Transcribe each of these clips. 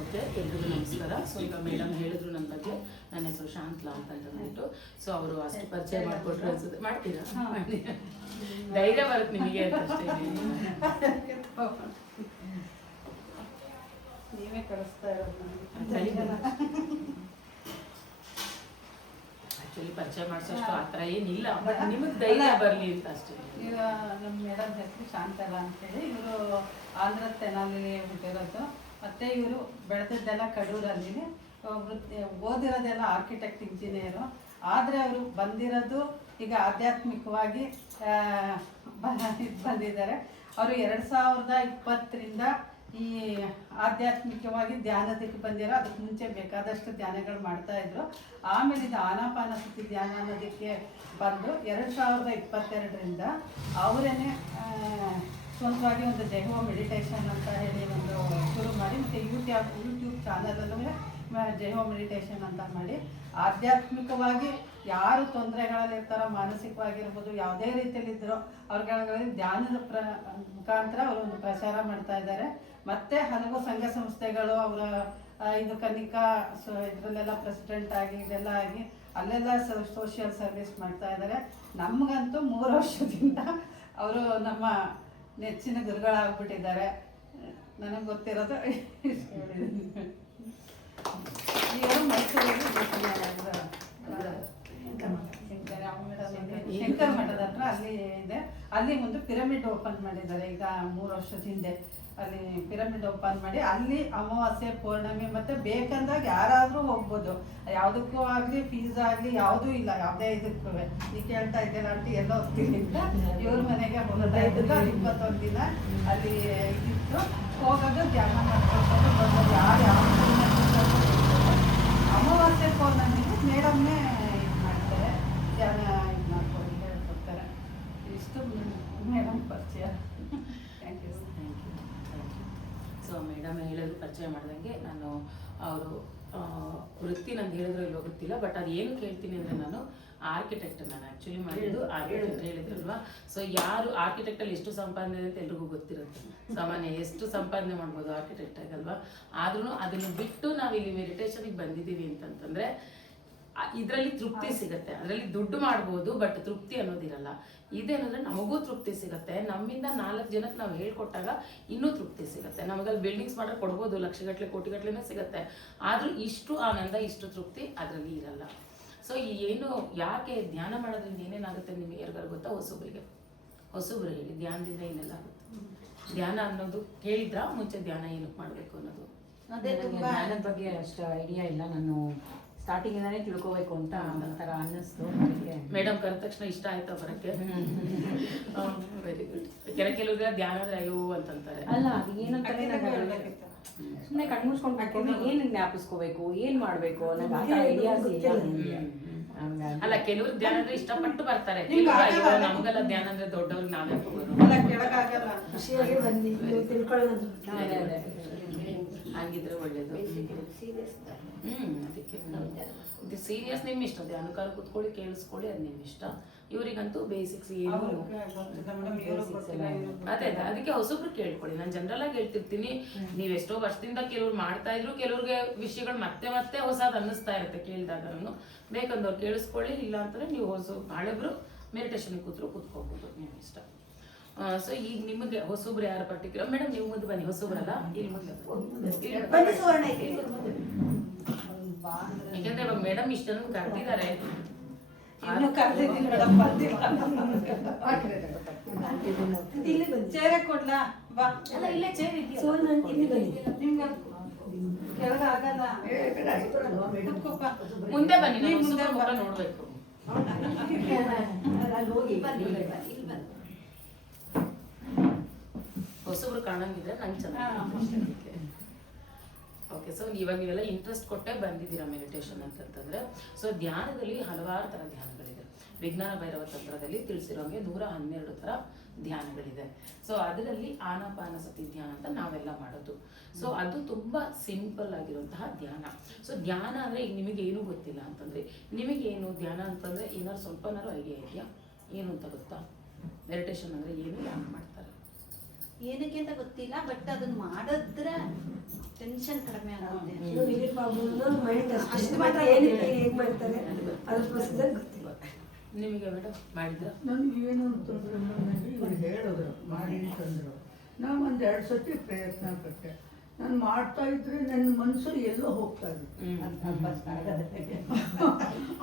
Okay, ಎಲ್ರಿಗೂ ನಮಸ್ಕಾರ. So ಈಗ ಮೇಡಮ್ ಹೇಳಿದ್ರು ನನ್ನ ಬಗ್ಗೆ. ನನ್ನ ಹೆಸರು ಶಾಂತ್ಲಾ ಅಂತ ಅಂದ್ಬಿಟ್ಟು. ಸೊ ಅವರು ಅಷ್ಟು ಪರಿಚಯ ಮಾಡಿಕೊಟ್ರು ಅನ್ಸುತ್ತೆ. ಮಾಡ್ತೀರಾ? ಧೈರ್ಯ ಬರುತ್ತೆ ನಿಮಗೆ ಅಂತ ಅಷ್ಟೇ. ನೀವೇ ಕಳಿಸ್ತಾ ಇರೋದು ಆಕ್ಚುಲಿ ಪರಿಚಯ ಮಾಡಿಸೋಷ್ಟು ಆ ಥರ ಏನಿಲ್ಲ, ಬಟ್ ನಿಮಗೆ ಧೈರ್ಯ ಬರಲಿ ಅಂತ ಅಷ್ಟೇ. ಈಗ ನಮ್ಮ ಮೇಡಮ್ ಹೆಸರು ಶಾಂತಲಾ ಅಂತೇಳಿ. ಇವರು ಆಂಧ್ರ ತೆನಾಲಿ ಹುಟ್ಟಿರೋದು. ಮತ್ತು ಇವರು ಬೆಳೆದದ್ದೆಲ್ಲ ಕಡೂರಲ್ಲಿ. ಓದಿರೋದೆಲ್ಲ ಆರ್ಕಿಟೆಕ್ಟ್ ಇಂಜಿನಿಯರು. ಆದರೆ ಅವರು ಬಂದಿರೋದು ಈಗ ಆಧ್ಯಾತ್ಮಿಕವಾಗಿ ಬಂದಿದ್ದಾರೆ. ಅವರು 2020ರಿಂದ ಈ ಆಧ್ಯಾತ್ಮಿಕವಾಗಿ ಧ್ಯಾನದಕ್ಕೆ ಬಂದಿರೋ. ಅದಕ್ಕೆ ಮುಂಚೆ ಬೇಕಾದಷ್ಟು ಧ್ಯಾನಗಳು ಮಾಡ್ತಾಯಿದ್ರು. ಆಮೇಲೆ ಇದು ಆನಾಪಾನಸತಿ ಧ್ಯಾನ ಅನ್ನೋದಕ್ಕೆ ಬಂದು 2022ರಿಂದ ಅವರೇ ಸ್ವಂತವಾಗಿ ಒಂದು ಜೈವ ಮೆಡಿಟೇಷನ್ ಅಂತ ಹೇಳಿ ಒಂದು ಶುರು ಮಾಡಿ, ಮತ್ತು ಯೂಟ್ಯೂಬ್ ಚಾನಲಲ್ಲೂ ಜೈವ ಮೆಡಿಟೇಷನ್ ಅಂತ ಮಾಡಿ ಆಧ್ಯಾತ್ಮಿಕವಾಗಿ ಯಾರು ತೊಂದರೆಗಳಲ್ಲಿರ್ತಾರೋ, ಮಾನಸಿಕವಾಗಿರ್ಬೋದು, ಯಾವುದೇ ರೀತಿಯಲ್ಲಿದ್ದರೋ ಅವ್ರಿಗೆ ಧ್ಯಾನದ ಮುಖಾಂತರ ಅವರು ಒಂದು ಪ್ರಚಾರ ಮಾಡ್ತಾ ಇದ್ದಾರೆ. ಮತ್ತು ಹಲವು ಸಂಘ ಸಂಸ್ಥೆಗಳು ಅವರ ಇದು ಕನಿಕಾ ಇದರಲ್ಲೆಲ್ಲ ಪ್ರೆಸಿಡೆಂಟ್ ಆಗಿ ಇದೆಲ್ಲ ಆಗಿ ಅಲ್ಲೆಲ್ಲ ಸೋಷಿಯಲ್ ಸರ್ವಿಸ್ ಮಾಡ್ತಾ ಇದ್ದಾರೆ. ನಮಗಂತೂ 3 ವರ್ಷದಿಂದ ಅವರು ನಮ್ಮ ನೆಚ್ಚಿನ ಗುರುಗಳಾಗ್ಬಿಟ್ಟಿದ್ದಾರೆ. ನನಗೆ ಗೊತ್ತಿರೋದು ಇವರು ಮೈಸೂರಲ್ಲಿ ಶಂಕರ ಮಠದ ಹತ್ರ ಅಲ್ಲಿ ಇದೆ. ಅಲ್ಲಿ ಒಂದು ಪಿರಮಿಡ್ ಓಪನ್ ಮಾಡಿದ್ದಾರೆ ಈಗ 3 ವರ್ಷದ ಹಿಂದೆ. ಅಲ್ಲಿ ಪಿರಮಿಡ್ ಓಪನ್ ಮಾಡಿ ಅಲ್ಲಿ ಅಮಾವಾಸ್ಯೆ, ಪೌರ್ಣಮಿ ಮತ್ತು ಬೇಕಂದಾಗ ಯಾರಾದರೂ ಹೋಗ್ಬೋದು. ಯಾವುದಕ್ಕೂ ಆಗಲಿ ಫೀಸ್ ಆಗಲಿ ಯಾವುದೂ ಇಲ್ಲ, ಯಾವುದೇ ಇದಕ್ಕೂ. ಈಗ ಕೇಳ್ತಾ ಇದ್ದೀರ ಅಂತ ಎಲ್ಲ ಹೋಗ್ತೀನಿ ಅಂತ ಇವ್ರ ಮನೆಗೆ ಹೋಗೋದಾ ಇದ್ದಿಲ್ಲ. 21 ದಿನ ಅಲ್ಲಿ ಇತ್ತು. ಹೋಗೋದು ಧ್ಯಾನ ಮಾಡ್ಕೊಂಡು ಬಂದದ್ದು. ಯಾರು ಅಮಾವಾಸ್ಯೆ ಪೌರ್ಣಮಿಗೆ ಮೇಡಮ್ನೇ ಇದು ಮಾಡ್ತಾರೆ, ಧ್ಯಾನ ಇದು ಮಾಡ್ಕೊಂಡು ಹೇಳ್ಕೊಡ್ತಾರೆ. ಇಷ್ಟು ಮೇಡಮ್ ಪರಿಚಯ. Thank you. ಸೊ ಮೇಡಮ್ ಹೇಳಿದ್ರು ಪರಿಚಯ ಮಾಡಿದಂಗೆ ನಾನು ಅವರು ವೃತ್ತಿ ನಂಗೆ ಹೇಳಿದ್ರು ಇಲ್ಲೋ ಗೊತ್ತಿಲ್ಲ, ಬಟ್ ಅದು ಏನು ಕೇಳ್ತೀನಿ ಅಂದರೆ ನಾನು ಆರ್ಕಿಟೆಕ್ಟ್. ನಾನು ಆ್ಯಕ್ಚುಲಿ ಮಾಡಿದ್ದು ಆರ್ಕಿಟೆಕ್ಟ್ ಹೇಳಿದ್ರಲ್ವಾ. ಸೊ ಯಾರು ಆರ್ಕಿಟೆಕ್ಟಲ್ಲಿ ಎಷ್ಟು ಸಂಪಾದನೆ ಅಂತ ಎಲ್ರಿಗೂ ಗೊತ್ತಿರುತ್ತೆ. ಸಾಮಾನ್ಯ ಎಷ್ಟು ಸಂಪಾದನೆ ಮಾಡ್ಬೋದು ಆರ್ಕಿಟೆಕ್ಟ್ ಆಗಲ್ವಾ. ಆದ್ರೂ ಅದನ್ನು ಬಿಟ್ಟು ನಾವು ಇಲ್ಲಿ ಮೆಡಿಟೇಷನ್ಗೆ ಬಂದಿದ್ದೀವಿ ಅಂತಂತಂದರೆ ಇದರಲ್ಲಿ ತೃಪ್ತಿ ಸಿಗುತ್ತೆ. ಅದರಲ್ಲಿ ದುಡ್ಡು ಮಾಡ್ಬೋದು, ಬಟ್ ತೃಪ್ತಿ ಅನ್ನೋದಿರಲ್ಲ. ಇದೇನಂದ್ರೆ ನಮಗೂ ತೃಪ್ತಿ ಸಿಗುತ್ತೆ. ನಮ್ಮಿಂದ 4 ಜನಕ್ಕೆ ನಾವು ಹೇಳ್ಕೊಟ್ಟಾಗ ಇನ್ನೂ ತೃಪ್ತಿ ಸಿಗುತ್ತೆ. ನಮಗಲ್ಲಿ ಬಿಲ್ಡಿಂಗ್ಸ್ ಮಾಡೋಕೆ ಕೊಡ್ಬೋದು, ಲಕ್ಷಗಟ್ಟಲೆ ಕೋಟಿಗಟ್ಟಲೆನೇ ಸಿಗುತ್ತೆ. ಆದರೂ ಇಷ್ಟು ಆನಂದ, ಇಷ್ಟು ತೃಪ್ತಿ ಅದರಲ್ಲಿ ಇರಲ್ಲ. ಸೊ ಏನು ಯಾಕೆ ಧ್ಯಾನ ಮಾಡೋದ್ರಿಂದ ಏನೇನಾಗುತ್ತೆ ನಿಮಗೆ ಯಾರಿಗಾರು ಗೊತ್ತಾ? ಹೊಸಬ್ರು ಹೇಳಿ, ಧ್ಯಾನದಿಂದ ಏನೆಲ್ಲ ಆಗುತ್ತೆ? ಧ್ಯಾನ ಅನ್ನೋದು ಕೇಳಿದ್ರಾ ಮುಂಚೆ? ಧ್ಯಾನ ಏನಕ್ಕೆ ಮಾಡಬೇಕು ಅನ್ನೋದು ಅದೇ ಧ್ಯಾನದ ಬಗ್ಗೆ ಅಷ್ಟು ಐಡಿಯಾ ಇಲ್ಲ. ನಾನು ಸ್ಟಾರ್ಟಿಂಗಿಂದಾನೇ ತಿಳ್ಕೋಬೇಕು ಅಂತ ಒಂಥರ ಅನ್ನಿಸ್ತು. ಮೇಡಮ್ ಕರೆದ ತಕ್ಷಣ ಇಷ್ಟ ಆಯ್ತಾ ಬರೋಕ್ಕೆ? Very good. ಕೆಲವ್ರಿಗೆ ಧ್ಯಾನ ಅಂದ್ರೆ ಅಯ್ಯೋ ಅಂತಂತಾರೆ. ಅಲ್ಲ, ಅದು ಏನಂತಾರೆ, ಸುಮ್ಮನೆ ಕಣ್ಮುಚ್ಕೊಂಡು ಕೂತ್ಕೊಂಡು ಏನು ಜ್ಞಾಪಿಸ್ಕೋಬೇಕು, ಏನು ಮಾಡಬೇಕು ಅನ್ನೋದು ಆ ಥರ ಐಡಿಯಾಸ್ ಇಲ್ಲ. ಅಲ್ಲ, ಕೆಲವ್ರು ಧ್ಯಾನ ಅಂದ್ರೆ ಇಷ್ಟಪಟ್ಟು ಬರ್ತಾರೆ. ನಮಗೆಲ್ಲ ಧ್ಯಾನ ಅಂದ್ರೆ ದೊಡ್ಡವ್ರಿಗೆ ನಾವೇ ಹೋಗೋದು. ಹಾಗಿದ್ರೆ ಒಳ್ಳೇದು. ಅದಕ್ಕೆ ಇದು ಸೀರಿಯಸ್ ನಿಮ್ಮ ಇಷ್ಟ. ಧ್ಯಾನಕಾರ ಕೂತ್ಕೊಳ್ಳಿ, ಕೇಳಿಸ್ಕೊಳ್ಳಿ, ಅದು ನಿಮ್ಮ ಇಷ್ಟ. ಇವರಿಗಂತೂ ಬೇಸಿಕ್ಸ್ ಏನು ಅದೇ ಅದಕ್ಕೆ ಹೊಸಬ್ರು ಕೇಳ್ಕೊಳ್ಳಿ. ನಾನು ಜನರಲ್ ಆಗಿ ಹೇಳ್ತಿರ್ತೀನಿ, ನೀವೆಷ್ಟೋ ವರ್ಷದಿಂದ ಕೆಲವ್ರು ಮಾಡ್ತಾ ಇದ್ರು, ಕೆಲವ್ರಿಗೆ ವಿಷಯಗಳು ಮತ್ತೆ ಮತ್ತೆ ಹೊಸದು ಅನ್ನಿಸ್ತಾ ಇರುತ್ತೆ ಕೇಳಿದಾಗ. ನಾನು ಬೇಕಂದವ್ರು ಕೇಳಿಸ್ಕೊಳ್ಳಿ, ಇಲ್ಲ ಅಂತಂದ್ರೆ ನೀವು ಹಳೆಬ್ರು ಮೆಡಿಟೇಷನ್ಗೆ ಕೂತ್ಕೋಬಹುದು, ನಿಮ್ಮ ಇಷ್ಟ. ಸೊ ಈಗ ನಿಮಗೆ ಹೊಸಬ್ರು ಯಾರು ಪರ್ಟಿಕ್ಯುಲರ್? ಮೇಡಮ್ ನೀವು ಮುಂದೆ ಬನ್ನಿ, ಹೊಸಬ್ರಲ್ಲ ಇಲ್ಲಿ ಮುಂದೆ. ಯಾಕಂದ್ರೆ ಇವಾಗ ಮೇಡಮ್ ಇಷ್ಟನ್ನು ಕರೆದಿದ್ದಾರೆ. ಚೇರೆ ಕೊಡ್ಲಾ? ಬಾ, ಇಲ್ಲೇ ಚೇರ್ ಕೆಳಗಾಗಲ್ಲ, ಮುಂದೆ ಬನ್ನಿ, ನೋಡ್ಬೇಕು. ಹೊಸಬ್ರು ಕಾಣಂಗಿದ್ರೆ ನಂಗೆ ಚೆನ್ನಾಗಿ. ಓಕೆ, ಸೊ ಇವಾಗ ನೀವೆಲ್ಲ ಇಂಟ್ರೆಸ್ಟ್ ಕೊಟ್ಟೆ ಬಂದಿದ್ದೀರಾ ಮೆಡಿಟೇಷನ್ ಅಂತಂತಂದ್ರೆ. ಸೊ ಧ್ಯಾನದಲ್ಲಿ ಹಲವಾರು ಥರ ಧ್ಯಾನಗಳಿದೆ. ವಿಜ್ಞಾನ ಭೈರವ ತಂತ್ರದಲ್ಲಿ ತಿಳಿಸಿರೋಂಗೆ 112 ಥರ ಧ್ಯಾನಗಳಿದೆ. ಸೊ ಅದರಲ್ಲಿ ಆನಾಪಾನಸತಿ ಧ್ಯಾನ ಅಂತ ನಾವೆಲ್ಲ ಮಾಡೋದು. ಸೊ ಅದು ತುಂಬ ಸಿಂಪಲ್ ಆಗಿರುವಂತಹ ಧ್ಯಾನ. ಸೊ ಧ್ಯಾನ ಅಂದರೆ ಈಗ ನಿಮಗೇನು ಗೊತ್ತಿಲ್ಲ ಅಂತಂದರೆ, ನಿಮಗೇನು ಧ್ಯಾನ ಅಂತಂದರೆ ಏನಾದ್ರು ಸ್ವಲ್ಪನಾರು ಐಡಿಯಾ ಇದೆಯಾ ಏನು ಅಂತ ಗೊತ್ತಾ? ಮೆಡಿಟೇಷನ್ ಅಂದರೆ ಏನು, ಯಾಕೆ ಮಾಡ್ತಾರೆ? ಏನಕ್ಕೆ ಅಂತ ಗೊತ್ತಿಲ್ಲ, ಬಟ್ ಅದನ್ನ ಮಾಡಿದ್ರೆ ಟೆನ್ಷನ್ ಕಡಿಮೆ ಆಗುತ್ತೆ. ಅಷ್ಟು ಮಾತ್ರ ಏನಕ್ಕೆ ಹೇಗೆ ಮಾಡ್ತಾರೆ ಅದ್ರ ಪ್ರೊಸೀಜರ್ ಗೊತ್ತಿಲ್ಲ. ನಿಮಗೆ ಮೇಡಮ್ ಮಾಡಿದ್ರ? ನನಗೆ ಏನು ಅಂತಂದ್ರೆ ನನಗೆ ಇವ್ರು ಹೇಳಿದ್ರು ಮಾಡಿ ಅಂತಂದರು. ನಾನು ಒಂದು 2 ಸತಿ ಪ್ರಯತ್ನ ಪಟ್ಟೆ. ನಾನು ಮಾಡ್ತಾ ಇದ್ರೆ ನನ್ನ ಮನಸ್ಸು ಎಲ್ಲೋ ಹೋಗ್ತಾ ಇತ್ತು.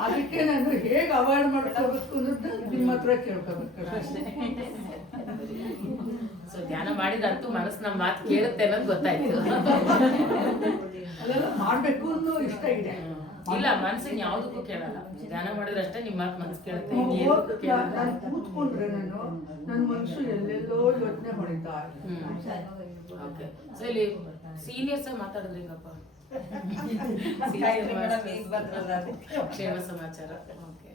ಅದಕ್ಕೆ ನಾನು ಹೇಗೆ ಅವಾಯ್ಡ್ ಮಾಡ್ಕೋಬೇಕು ಅನ್ನೋದು ನಿಮ್ಮ ಹತ್ರ ಕೇಳ್ಕೋಬೇಕು ಅಷ್ಟೇ. ಸೊ ಧ್ಯಾನ ಮಾಡಿದ್ರಂತೂ ಮನಸ್ಸು ನಮ್ಮ ಮಾತು ಕೇಳುತ್ತೆ ಅನ್ನೋದು ಗೊತ್ತಾಯ್ತು. ಅದೆಲ್ಲ ಮಾಡಬೇಕು ಅನ್ನೋ ಇಷ್ಟ ಇದೆ. ಇಲ್ಲ, ಮನಸ್ಸಿನ ಯಾವುದಕ್ಕೂ ಕೇಳಲ್ಲ. ಧ್ಯಾನ ಮಾಡಿದ್ರಷ್ಟೇ ನಿಮ್ಮ ಮಾತು ಮನಸ್ಸು ಕೇಳುತ್ತೆ. ಇನ್ನೇನಕ್ಕೂ ಕೇಳಲ್ಲ. ನಾನು ಕೂತ್ಕೊಂಡ್ರೆ ನನ್ನ ಮನಸ್ಸು ಎಲ್ಲೆಲ್ಲೋ ಯೋಚನೆ ಹೊಡಿತಾ ಓಕೆ. ಸೊ ಇಲ್ಲಿ ಸೀನಿಯರ್ಸ್ ಮಾತಾಡಿದ್ರೆ ಹೆಂಗಪ್ಪ? ಕ್ಷೇಮ ಸಮಾಚಾರ. ಓಕೆ.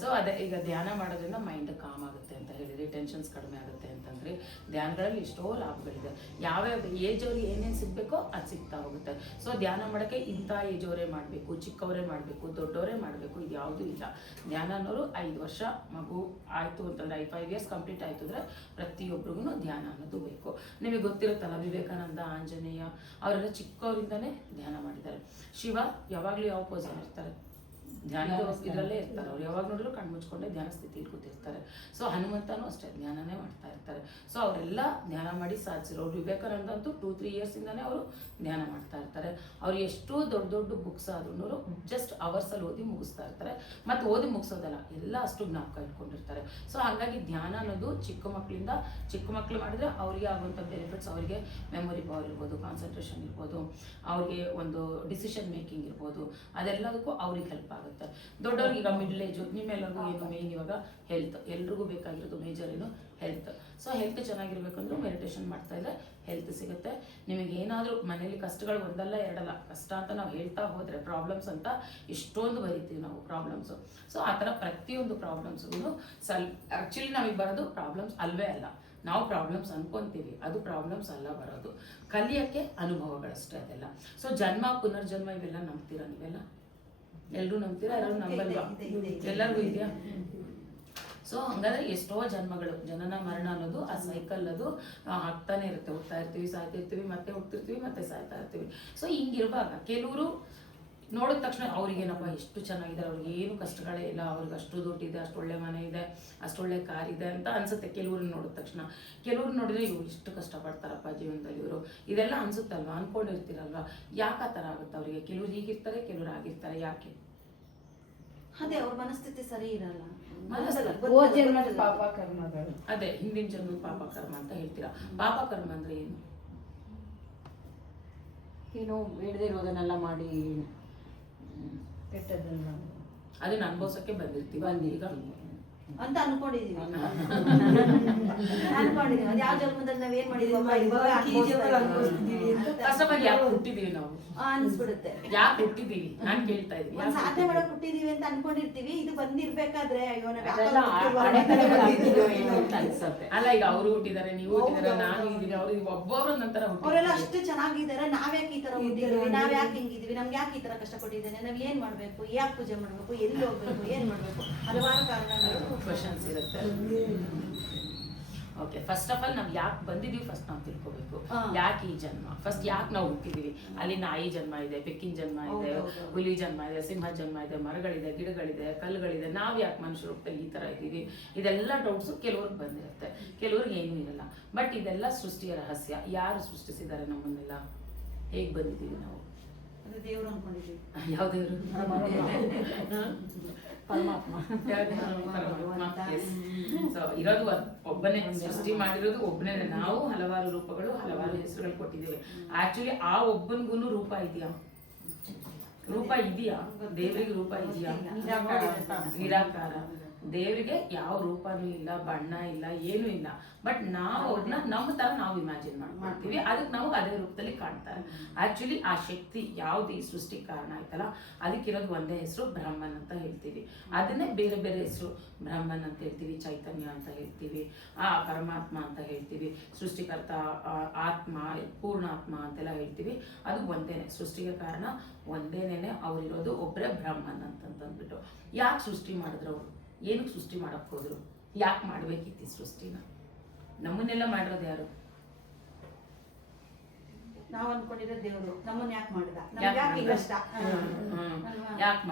ಸೊ ಅದೇ, ಈಗ ಧ್ಯಾನ ಮಾಡೋದ್ರಿಂದ ಮೈಂಡ್ ಕಾಮ್ ಆಗುತ್ತೆ ಅಂತ ಹೇಳಿದ್ರಿ, ಟೆನ್ಷನ್ಸ್ ಕಡಿಮೆ ಆಗುತ್ತೆ ಅಂತಂದ್ರೆ ಧ್ಯಾನಗಳಲ್ಲಿ ಎಷ್ಟೋ ಲಾಭಗಳಿದೆ. ಯಾವ್ಯಾವ ಏಜ್ ಅವ್ರಿಗೆ ಏನೇನು ಸಿಗಬೇಕೋ ಅದು ಸಿಗ್ತಾ ಹೋಗುತ್ತೆ. ಸೊ ಧ್ಯಾನ ಮಾಡೋಕ್ಕೆ ಇಂಥ ಏಜ್ ಅವರೇ ಮಾಡಬೇಕು, ಚಿಕ್ಕವರೇ ಮಾಡಬೇಕು, ದೊಡ್ಡವರೇ ಮಾಡಬೇಕು, ಇದು ಯಾವುದೂ ಇಲ್ಲ. ಧ್ಯಾನ ಅನ್ನೋರು 5 ವರ್ಷ ಮಗು ಆಯಿತು ಅಂತಂದರೆ 5 ಇಯರ್ಸ್ ಕಂಪ್ಲೀಟ್ ಆಯಿತು ಅಂದರೆ ಪ್ರತಿಯೊಬ್ಬರಿಗೂ ಧ್ಯಾನ ಅನ್ನೋದು ಬೇಕು. ನಿಮಗೆ ಗೊತ್ತಿರುತ್ತಲ್ಲ, ವಿವೇಕಾನಂದ, ಆಂಜನೇಯ ಅವರೆಲ್ಲ ಚಿಕ್ಕವರಿಂದನೇ ಧ್ಯಾನ ಮಾಡಿದ್ದಾರೆ. ಶಿವ ಯಾವಾಗಲೂ ಯಾವ ಪೋಸಲ್ಲಿ ಇರ್ತಾರೆ? ಧ್ಯಾನದ ಇದರಲ್ಲೇ ಇರ್ತಾರೆ. ಅವ್ರು ಯಾವಾಗ ನೋಡಿದ್ರು ಕಣ್ಣು ಮುಚ್ಕೊಂಡೆ ಧ್ಯಾನ ಸ್ಥಿತಿಯಲ್ಲಿ ಕೂತಿರ್ತಾರೆ. ಸೊ ಹನುಮಂತನೂ ಅಷ್ಟೇ ಧ್ಯಾನನೇ ಮಾಡ್ತಾ ಇರ್ತಾರೆ. ಸೊ ಅವರೆಲ್ಲ ಧ್ಯಾನ ಮಾಡಿ ಸಾಧಿಸಿರೋರು. ವಿವೇಕಾನಂದ ಅಂತೂ 2-3 ಇಯರ್ಸಿಂದನೇ ಅವರು ಧ್ಯಾನ ಮಾಡ್ತಾ ಇರ್ತಾರೆ. ಅವ್ರು ಎಷ್ಟು ದೊಡ್ಡ ದೊಡ್ಡ ಬುಕ್ಸ್ ಆದ್ರೂ ಜಸ್ಟ್ ಅವರ್ಸಲ್ಲಿ ಓದಿ ಮುಗಿಸ್ತಾ ಇರ್ತಾರೆ. ಮತ್ತು ಓದಿ ಮುಗಿಸೋದಲ್ಲ, ಎಲ್ಲ ಅಷ್ಟು ಜ್ಞಾಪಕ ಇಟ್ಕೊಂಡಿರ್ತಾರೆ. ಸೊ ಹಾಗಾಗಿ ಧ್ಯಾನ ಅನ್ನೋದು ಚಿಕ್ಕ ಮಕ್ಕಳು ಮಾಡಿದ್ರೆ ಅವರಿಗೆ ಆಗುವಂಥ ಬೆನಿಫಿಟ್ಸ್, ಅವರಿಗೆ ಮೆಮೊರಿ ಪವರ್ ಇರ್ಬೋದು, ಕಾನ್ಸಂಟ್ರೇಷನ್ ಇರ್ಬೋದು, ಅವ್ರಿಗೆ ಒಂದು ಡಿಸಿಷನ್ ಮೇಕಿಂಗ್ ಇರ್ಬೋದು, ಅದೆಲ್ಲದಕ್ಕೂ ಅವ್ರಿಗೆ ಹೆಲ್ಪ್ ಆಗುತ್ತೆ. ದೊಡ್ಡವ್ರಿಗೆ ಈಗ ಮಿಡ್ಲ್ ಏಜು, ನಿಮ್ಮೆಲ್ಲರಿಗೂ ಏನು ಮೇನ್ ಇವಾಗ ಹೆಲ್ತ್, ಎಲ್ರಿಗೂ ಬೇಕಾಗಿರೋದು ಮೇಜರ್ ಏನು ಹೆಲ್ತ್. ಸೊ ಹೆಲ್ತ್ ಚೆನ್ನಾಗಿರ್ಬೇಕಂದ್ರೂ ಮೆಡಿಟೇಷನ್ ಮಾಡ್ತಾ ಇದ್ರೆ ಹೆಲ್ತ್ ಸಿಗುತ್ತೆ. ನಿಮಗೆ ಏನಾದರೂ ಮನೇಲಿ ಕಷ್ಟಗಳು ಒಂದಲ್ಲ ಎರಡಲ್ಲ, ಕಷ್ಟ ಅಂತ ನಾವು ಹೇಳ್ತಾ ಹೋದರೆ ಪ್ರಾಬ್ಲಮ್ಸ್ ಅಂತ ಎಷ್ಟೊಂದು ಬರೀತೀವಿ ನಾವು ಪ್ರಾಬ್ಲಮ್ಸು. ಸೊ ಆ ಥರ ಪ್ರತಿಯೊಂದು ಪ್ರಾಬ್ಲಮ್ಸ್ಗೂ ಆ್ಯಕ್ಚುಲಿ ನಮಗೆ ಬರೋದು ಪ್ರಾಬ್ಲಮ್ಸ್ ಅಲ್ವೇ ಅಲ್ಲ. ನಾವು ಪ್ರಾಬ್ಲಮ್ಸ್ ಅನ್ಕೊಂತೀವಿ, ಅದು ಪ್ರಾಬ್ಲಮ್ಸ್ ಅಲ್ಲ ಬರೋದು. ಕಲಿಯೋಕ್ಕೆ ಅನುಭವಗಳಷ್ಟೇ ಅದೆಲ್ಲ. ಸೊ ಜನ್ಮ ಪುನರ್ಜನ್ಮ ಇವೆಲ್ಲ ನಂಬ್ತೀರಾ ನೀವೆಲ್ಲ? ಎಲ್ಲರೂ ನಂಬ್ತೀರಾ? ಎಲ್ಲರೂ ನಂಬಲ್ವಾ? ಎಲ್ಲರಿಗೂ ಇದೆಯಾ? ಸೊ ಹಂಗಾದ್ರೆ ಎಷ್ಟೋ ಜನ್ಮಗಳು, ಜನನ ಮರಣ ಅನ್ನೋದು ಆ ಸೈಕಲ್ ಅದು ಆಗ್ತಾನೆ ಇರುತ್ತೆ. ಹುಡ್ತಾ ಇರ್ತೀವಿ, ಸಾಯ್ತಿರ್ತೀವಿ, ಮತ್ತೆ ಹುಡ್ತಿರ್ತೀವಿ, ಮತ್ತೆ ಸಾಯ್ತಾ ಇರ್ತೀವಿ. ಸೊ ಹಿಂಗಿರುವಾಗ ಕೆಲವರು ನೋಡಿದ ತಕ್ಷಣ ಅವ್ರಿಗೇನಪ್ಪ ಎಷ್ಟು ಚೆನ್ನಾಗಿದೆ, ಅವ್ರಿಗೆ ಏನು ಕಷ್ಟಗಳೇ ಇಲ್ಲ, ಅವ್ರಿಗೆ ಅಷ್ಟು ದುಡ್ಡಿದೆ, ಅಷ್ಟು ಒಳ್ಳೆ ಮನೆ ಇದೆ, ಅಷ್ಟೊಳ್ಳೆ ಕಾರ್ ಇದೆ ಅಂತ ಅನ್ಸುತ್ತೆ ಕೆಲವ್ರನ್ನ ನೋಡಿದ ತಕ್ಷಣ. ಕೆಲವ್ರು ನೋಡಿದ್ರೆ ಇವ್ರು ಇಷ್ಟು ಕಷ್ಟಪಡ್ತಾರಪ್ಪ ಜೀವನದಲ್ಲಿ ಇವರು, ಇದೆಲ್ಲ ಅನ್ಸುತ್ತಲ್ವಾ, ಅನ್ಕೊಂಡಿರ್ತೀರಲ್ವಾ? ಯಾಕೆ ಆ ಥರ ಆಗುತ್ತೆ ಅವರಿಗೆ? ಕೆಲವ್ರು ಹೀಗಿರ್ತಾರೆ, ಕೆಲವ್ರು ಆಗಿರ್ತಾರೆ. ಯಾಕೆ? ಅದೇ ಅವ್ರ ಮನಸ್ಥಿತಿ ಸರಿ ಇರಲ್ಲ. ಪಾಪ ಕರ್ಮಗಳು. ಅದೇ ಹಿಂದಿನ ಜನ್ಮದ ಪಾಪ ಕರ್ಮ ಅಂತ ಹೇಳ್ತೀರಾ. ಪಾಪ ಕರ್ಮ ಅಂದ್ರೆ ಏನು? ಏನೋ ಬೇಡದೇ ಇರೋದನ್ನೆಲ್ಲ ಮಾಡಿ ಕೆಟ್ಟದನ್ನ ಅದನ್ನ ಅನುಭವಿಸಕ್ಕೆ ಬಂದಿರ್ತೀವಿ ಈಗ ಅಂತ ಅನ್ಕೊಂಡಿದೀವಿ. ಅನ್ಕೊಂಡಿದೀವಿ ಅದು ಯಾವ ಜನ್ಮದಲ್ಲಿ ನಾವೇನ್ ಮಾಡಿದೀವಿ ಫಸ್ಟ್ ಆಫ್ ಆಲ್ ಯಾಕೆ ಹುಟ್ಟಿದೀವಿ ನಾವು ಅನ್ಸ್ಬಿಡುತ್ತೆ. ಯಾಕೆ ಹುಟ್ಟಿದೀವಿ ನಾನು ಕೇಳ್ತಾ ಇದೀವಿ. ಒಂದ್ ಸಾಧನೆ ಮಾಡಕ್ ಹುಟ್ಟಿದೀವಿ ಅಂತ ಅನ್ಕೊಂಡಿರ್ತೀವಿ. ಇದು ಬಂದಿರ್ಬೇಕಾದ್ರೆ ಅಯ್ಯೋ ಅನ್ಸುತ್ತೆ. ಅಲ್ಲ, ಈಗ ಅವರು ಹುಟ್ಟಿದಾರೆ, ನೀವು ಹುಟ್ಟಿದಾರೆ, ನಾನು ಇದೀನಿ, ಅವ್ರು ಒಬ್ಬೊಬ್ರು ನಂತರ ಅವರೆಲ್ಲ ಅಷ್ಟು ಚೆನ್ನಾಗಿದ್ದಾರೆ, ನಾವ್ಯಾಕೆ ಈ ತರ ಹುಟ್ಟಿದೀವಿ, ನಾವ್ಯಾಕೆ ಹಿಂಗಿದೀವಿ, ನಮ್ಗೆ ಯಾಕೆ ಈ ತರ ಕಷ್ಟ ಕೊಟ್ಟಿದ್ದೇನೆ, ನಾವ್ ಏನ್ ಮಾಡ್ಬೇಕು, ಯಾಕೆ ಪೂಜೆ ಮಾಡ್ಬೇಕು, ಎಲ್ಲಿ ಹೋಗ್ಬೇಕು, ಏನ್ ಮಾಡ್ಬೇಕು, ಹಲವಾರು ಕಾರಣಗಳು ಕ್ವಶನ್ಸ್ ಇರುತ್ತೆ. ಓಕೆ, ಫಸ್ಟ್ ಆಫ್ ಆಲ್ ನಾವು ಯಾಕೆ ಬಂದಿದೀವಿ ಫಸ್ಟ್ ನಾವು ತಿಳ್ಕೋಬೇಕು. ಯಾಕೆ ಈ ಜನ್ಮ, ಫಸ್ಟ್ ಯಾಕೆ ನಾವು ಹುಟ್ಟಿದೀವಿ? ಅಲ್ಲಿ ನಾಯಿ ಜನ್ಮ ಇದೆ, ಬೆಕ್ಕಿನ ಜನ್ಮ ಇದೆ, ಹುಲಿ ಜನ್ಮ ಇದೆ, ಸಿಂಹ ಜನ್ಮ ಇದೆ, ಮರಗಳಿದೆ, ಗಿಡಗಳಿದೆ, ಕಲ್ಲುಗಳಿದೆ, ನಾವು ಯಾಕೆ ಮನುಷ್ಯ ರೂಪದಲ್ಲಿ ಈ ಥರ ಇದ್ದೀವಿ? ಇದೆಲ್ಲ ಡೌಟ್ಸು ಕೆಲವ್ರಿಗೆ ಬಂದಿರುತ್ತೆ, ಕೆಲವ್ರಿಗೆ ಏನೂ ಇರಲ್ಲ. ಬಟ್ ಇದೆಲ್ಲ ಸೃಷ್ಟಿಯ ರಹಸ್ಯ. ಯಾರು ಸೃಷ್ಟಿಸಿದ್ದಾರೆ ನಮ್ಮನ್ನೆಲ್ಲ? ಹೇಗೆ ಬಂದಿದ್ದೀವಿ ನಾವು? ದೇವ್ರು ಅನ್ಕೊಂಡಿದೀವಿ. ಯಾವ ದೇವರು? ಪರಮಾತ್ಮ. ಸೊ ಇರೋದು ಒಬ್ಬನೇ, ಸೃಷ್ಟಿ ಮಾಡಿರೋದು ಒಬ್ಬನೇ. ನಾವು ಹಲವಾರು ರೂಪಗಳು, ಹಲವಾರು ಹೆಸರುಗಳು ಕೊಟ್ಟಿದ್ದೇವೆ. ಆಕ್ಚುಲಿ ಆ ಒಬ್ಬನಿಗೂ ರೂಪ ಇದೆಯಾ? ರೂಪ ಇದೆಯಾ? ದೇವರಿಗೆ ರೂಪ ಇದೆಯಾ? ನಿರಾಕಾರ. ದೇವರಿಗೆ ಯಾವ ರೂಪನೂ ಇಲ್ಲ, ಬಣ್ಣ ಇಲ್ಲ, ಏನೂ ಇಲ್ಲ. ಬಟ್ ನಾವು ಅದನ್ನ ನಮ್ಮ ತರ ನಾವು ಇಮ್ಯಾಜಿನ್ ಮಾಡ್ಕೊಳ್ತೀವಿ. ಅದಕ್ಕೆ ನಾವು ಅದೇ ರೂಪದಲ್ಲಿ ಕಾಣ್ತಾರೆ. ಆಕ್ಚುಲಿ ಆ ಶಕ್ತಿ ಯಾವ್ದು ಈ ಸೃಷ್ಟಿ ಕಾರಣ ಆಯ್ತಲ್ಲ, ಅದಕ್ಕಿರೋದು ಒಂದೇ ಹೆಸರು ಬ್ರಹ್ಮನ್ ಅಂತ ಹೇಳ್ತೀವಿ. ಅದನ್ನೇ ಬೇರೆ ಬೇರೆ ಹೆಸರು, ಬ್ರಹ್ಮನ್ ಅಂತ ಹೇಳ್ತೀವಿ, ಚೈತನ್ಯ ಅಂತ ಹೇಳ್ತೀವಿ, ಆ ಪರಮಾತ್ಮ ಅಂತ ಹೇಳ್ತೀವಿ, ಸೃಷ್ಟಿಕರ್ತ, ಆತ್ಮ, ಪೂರ್ಣಾತ್ಮ ಅಂತೆಲ್ಲ ಹೇಳ್ತೀವಿ. ಅದು ಒಂದೇನೆ, ಸೃಷ್ಟಿಗೆ ಕಾರಣ ಒಂದೇನೇನೆ. ಅವರಿರೋದು ಒಬ್ಬರೇ ಬ್ರಹ್ಮನ್ ಅಂತಂದ್ಬಿಟ್ಟು. ಯಾಕೆ ಸೃಷ್ಟಿ ಮಾಡಿದ್ರು ಅವರು? ಏನಕ್ಕೆ ಸೃಷ್ಟಿ ಮಾಡಕ್ ಹೋದ್ರು? ಯಾಕೆ ಮಾಡ್ಬೇಕಿತ್ತು ಈ ಸೃಷ್ಟಿನ? ನಮ್ಮನ್ನೆಲ್ಲ ಮಾಡಿರೋದು ಯಾರು? ನಾವ್ ಅನ್ಕೊಂಡಿರೋ ದೇವ್ರು ನಮ್ಮನ್ನ ಯಾಕೆ ಮಾಡ್ದ, ನಮ್ಗೆ ಯಾಕೆ ಈ ಕಷ್ಟ,